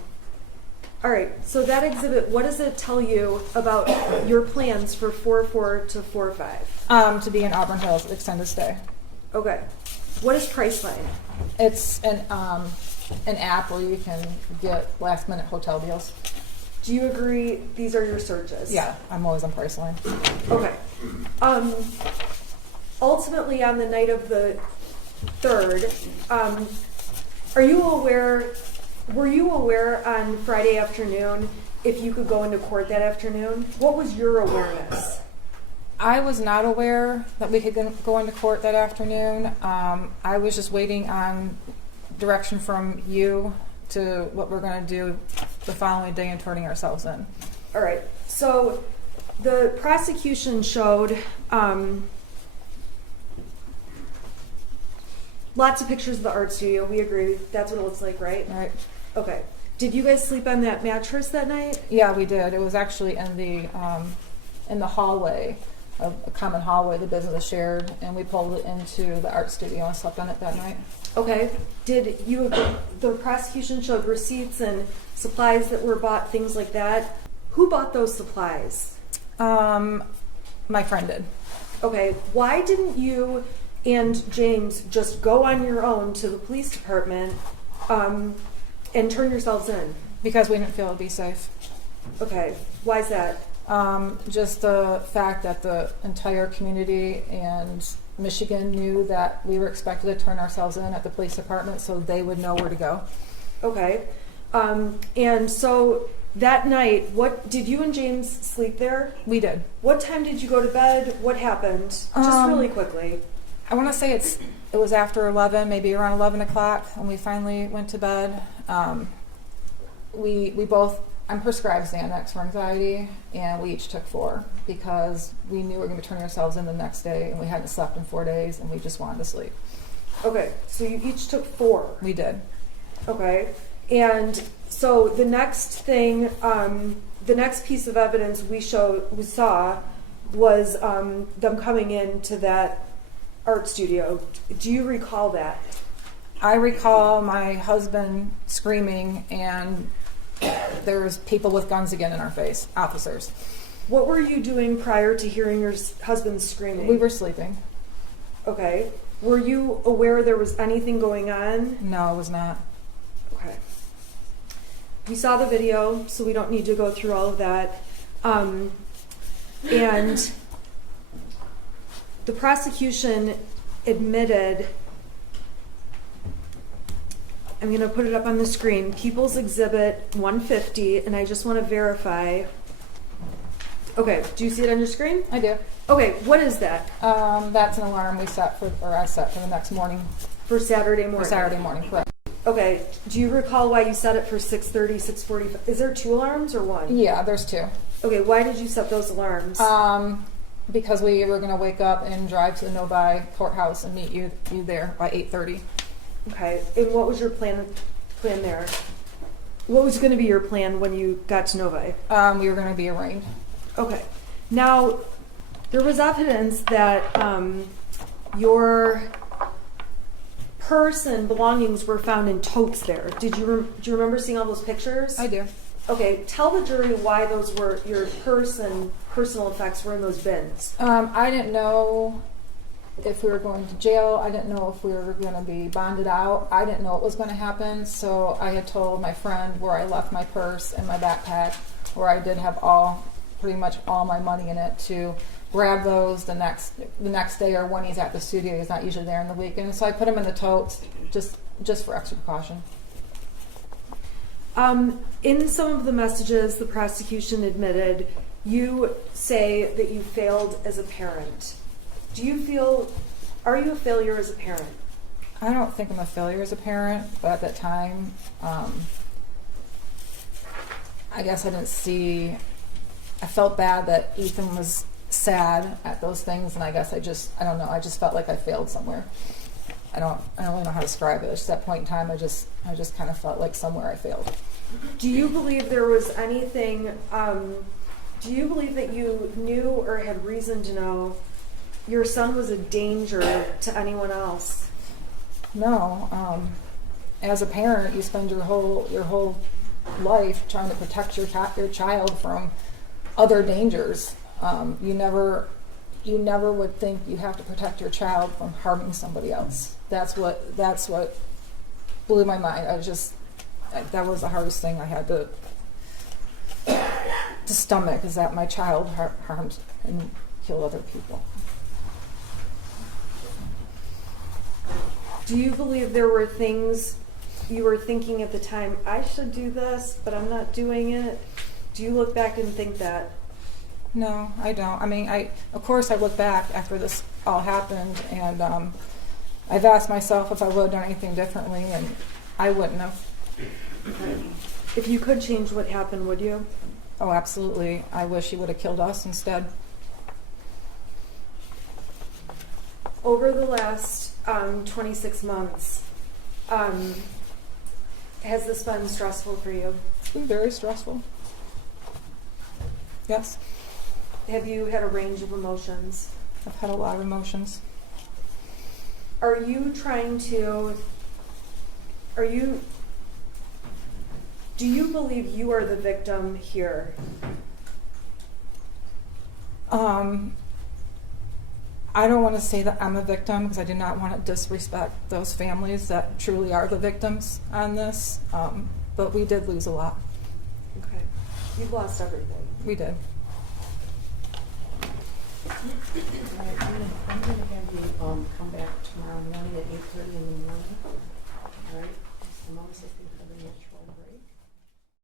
All right, so that exhibit, what does it tell you about your plans for 4/4 to 4/5? To be in Auburn Hills, extended stay. Okay, what is Priceline? It's an app where you can get last minute hotel deals. Do you agree these are your searches? Yeah, I'm always on Priceline. Okay. Ultimately, on the night of the 3rd, were you aware on Friday afternoon if you could go into court that afternoon? What was your awareness? I was not aware that we could go into court that afternoon. I was just waiting on direction from you to what we're going to do the following day and turning ourselves in. All right. So the prosecution showed lots of pictures of the art studio. We agree. That's what it looks like, right? Right. Okay. Did you guys sleep on that mattress that night? Yeah, we did. It was actually in the hallway, a common hallway the business shared, and we pulled it into the art studio and slept on it that night. Okay. Did you? The prosecution showed receipts and supplies that were bought, things like that. Who bought those supplies? My friend did. Okay, why didn't you and James just go on your own to the police department and turn yourselves in? Because we didn't feel it'd be safe. Okay, why is that? Just the fact that the entire community and Michigan knew that we were expected to turn ourselves in at the police department, so they would know where to go. Okay, and so that night, what did you and James sleep there? We did. What time did you go to bed? What happened? Just really quickly. I want to say it was after 11, maybe around 11 o'clock when we finally went to bed. We both, I'm prescribed Xanax for anxiety, and we each took 4 because we knew we were going to be turning ourselves in the next day, and we hadn't slept in 4 days, and we just wanted to sleep. Okay, so you each took 4. We did. Okay, and so the next thing, the next piece of evidence we saw was them coming into that art studio. Do you recall that? I recall my husband screaming, and there was people with guns again in our face, officers. What were you doing prior to hearing your husband screaming? We were sleeping. Okay. Were you aware there was anything going on? No, I was not. Okay. We saw the video, so we don't need to go through all of that. And the prosecution admitted, I'm going to put it up on the screen, People's Exhibit 150, and I just want to verify. Okay, do you see it on your screen? I do. Okay, what is that? That's an alarm I set for the next morning. For Saturday morning? For Saturday morning, correct. Okay, do you recall why you set it for 6:30, 6:45? Is there 2 alarms or 1? Yeah, there's 2. Okay, why did you set those alarms? Because we were going to wake up and drive to the Novi courthouse and meet you there by 8:30. Okay, and what was your plan there? What was going to be your plan when you got to Novi? We were going to be arraigned. Okay, now there was evidence that your purse and belongings were found in totes there. Do you remember seeing all those pictures? I do. Okay, tell the jury why those were, your purse and personal effects were in those bins. I didn't know if we were going to jail. I didn't know if we were going to be bonded out. I didn't know what was going to happen, so I had told my friend where I left my purse and my backpack, where I did have pretty much all my money in it, to grab those the next day, or when he's at the studio. He's not usually there in the weekend, so I put them in the totes just for extra precaution. In some of the messages the prosecution admitted, you say that you failed as a parent. Are you a failure as a parent? I don't think I'm a failure as a parent, but at that time, I guess I felt bad that Ethan was sad at those things, and I guess I don't know, I just felt like I failed somewhere. I don't really know how to describe it. It's just at that point in time, I just kind of felt like somewhere I failed. Do you believe there was anything, do you believe that you knew or had reason to know your son was a danger to anyone else? No. As a parent, you spend your whole life trying to protect your child from other dangers. You never would think you have to protect your child from harming somebody else. That's what blew my mind. That was the hardest thing I had to stomach, is that my child harmed and killed other people. Do you believe there were things you were thinking at the time, I should do this, but I'm not doing it? Do you look back and think that? No, I don't. I mean, of course I look back after this all happened, and I've asked myself if I would have done anything differently, and I wouldn't have. If you could change what happened, would you? Oh, absolutely. I wish he would have killed us instead. Over the last 26 months, has this been stressful for you? It's been very stressful. Yes. Have you had a range of emotions? I've had a lot of emotions. Do you believe you are the victim here? I don't want to say that I'm a victim because I do not want to disrespect those families that truly are the victims on this. But we did lose a lot. Okay. You've lost everything. We did. Alright, I'm gonna have you, come back tomorrow morning at 8:30 in the morning. Alright, as long as I can cover your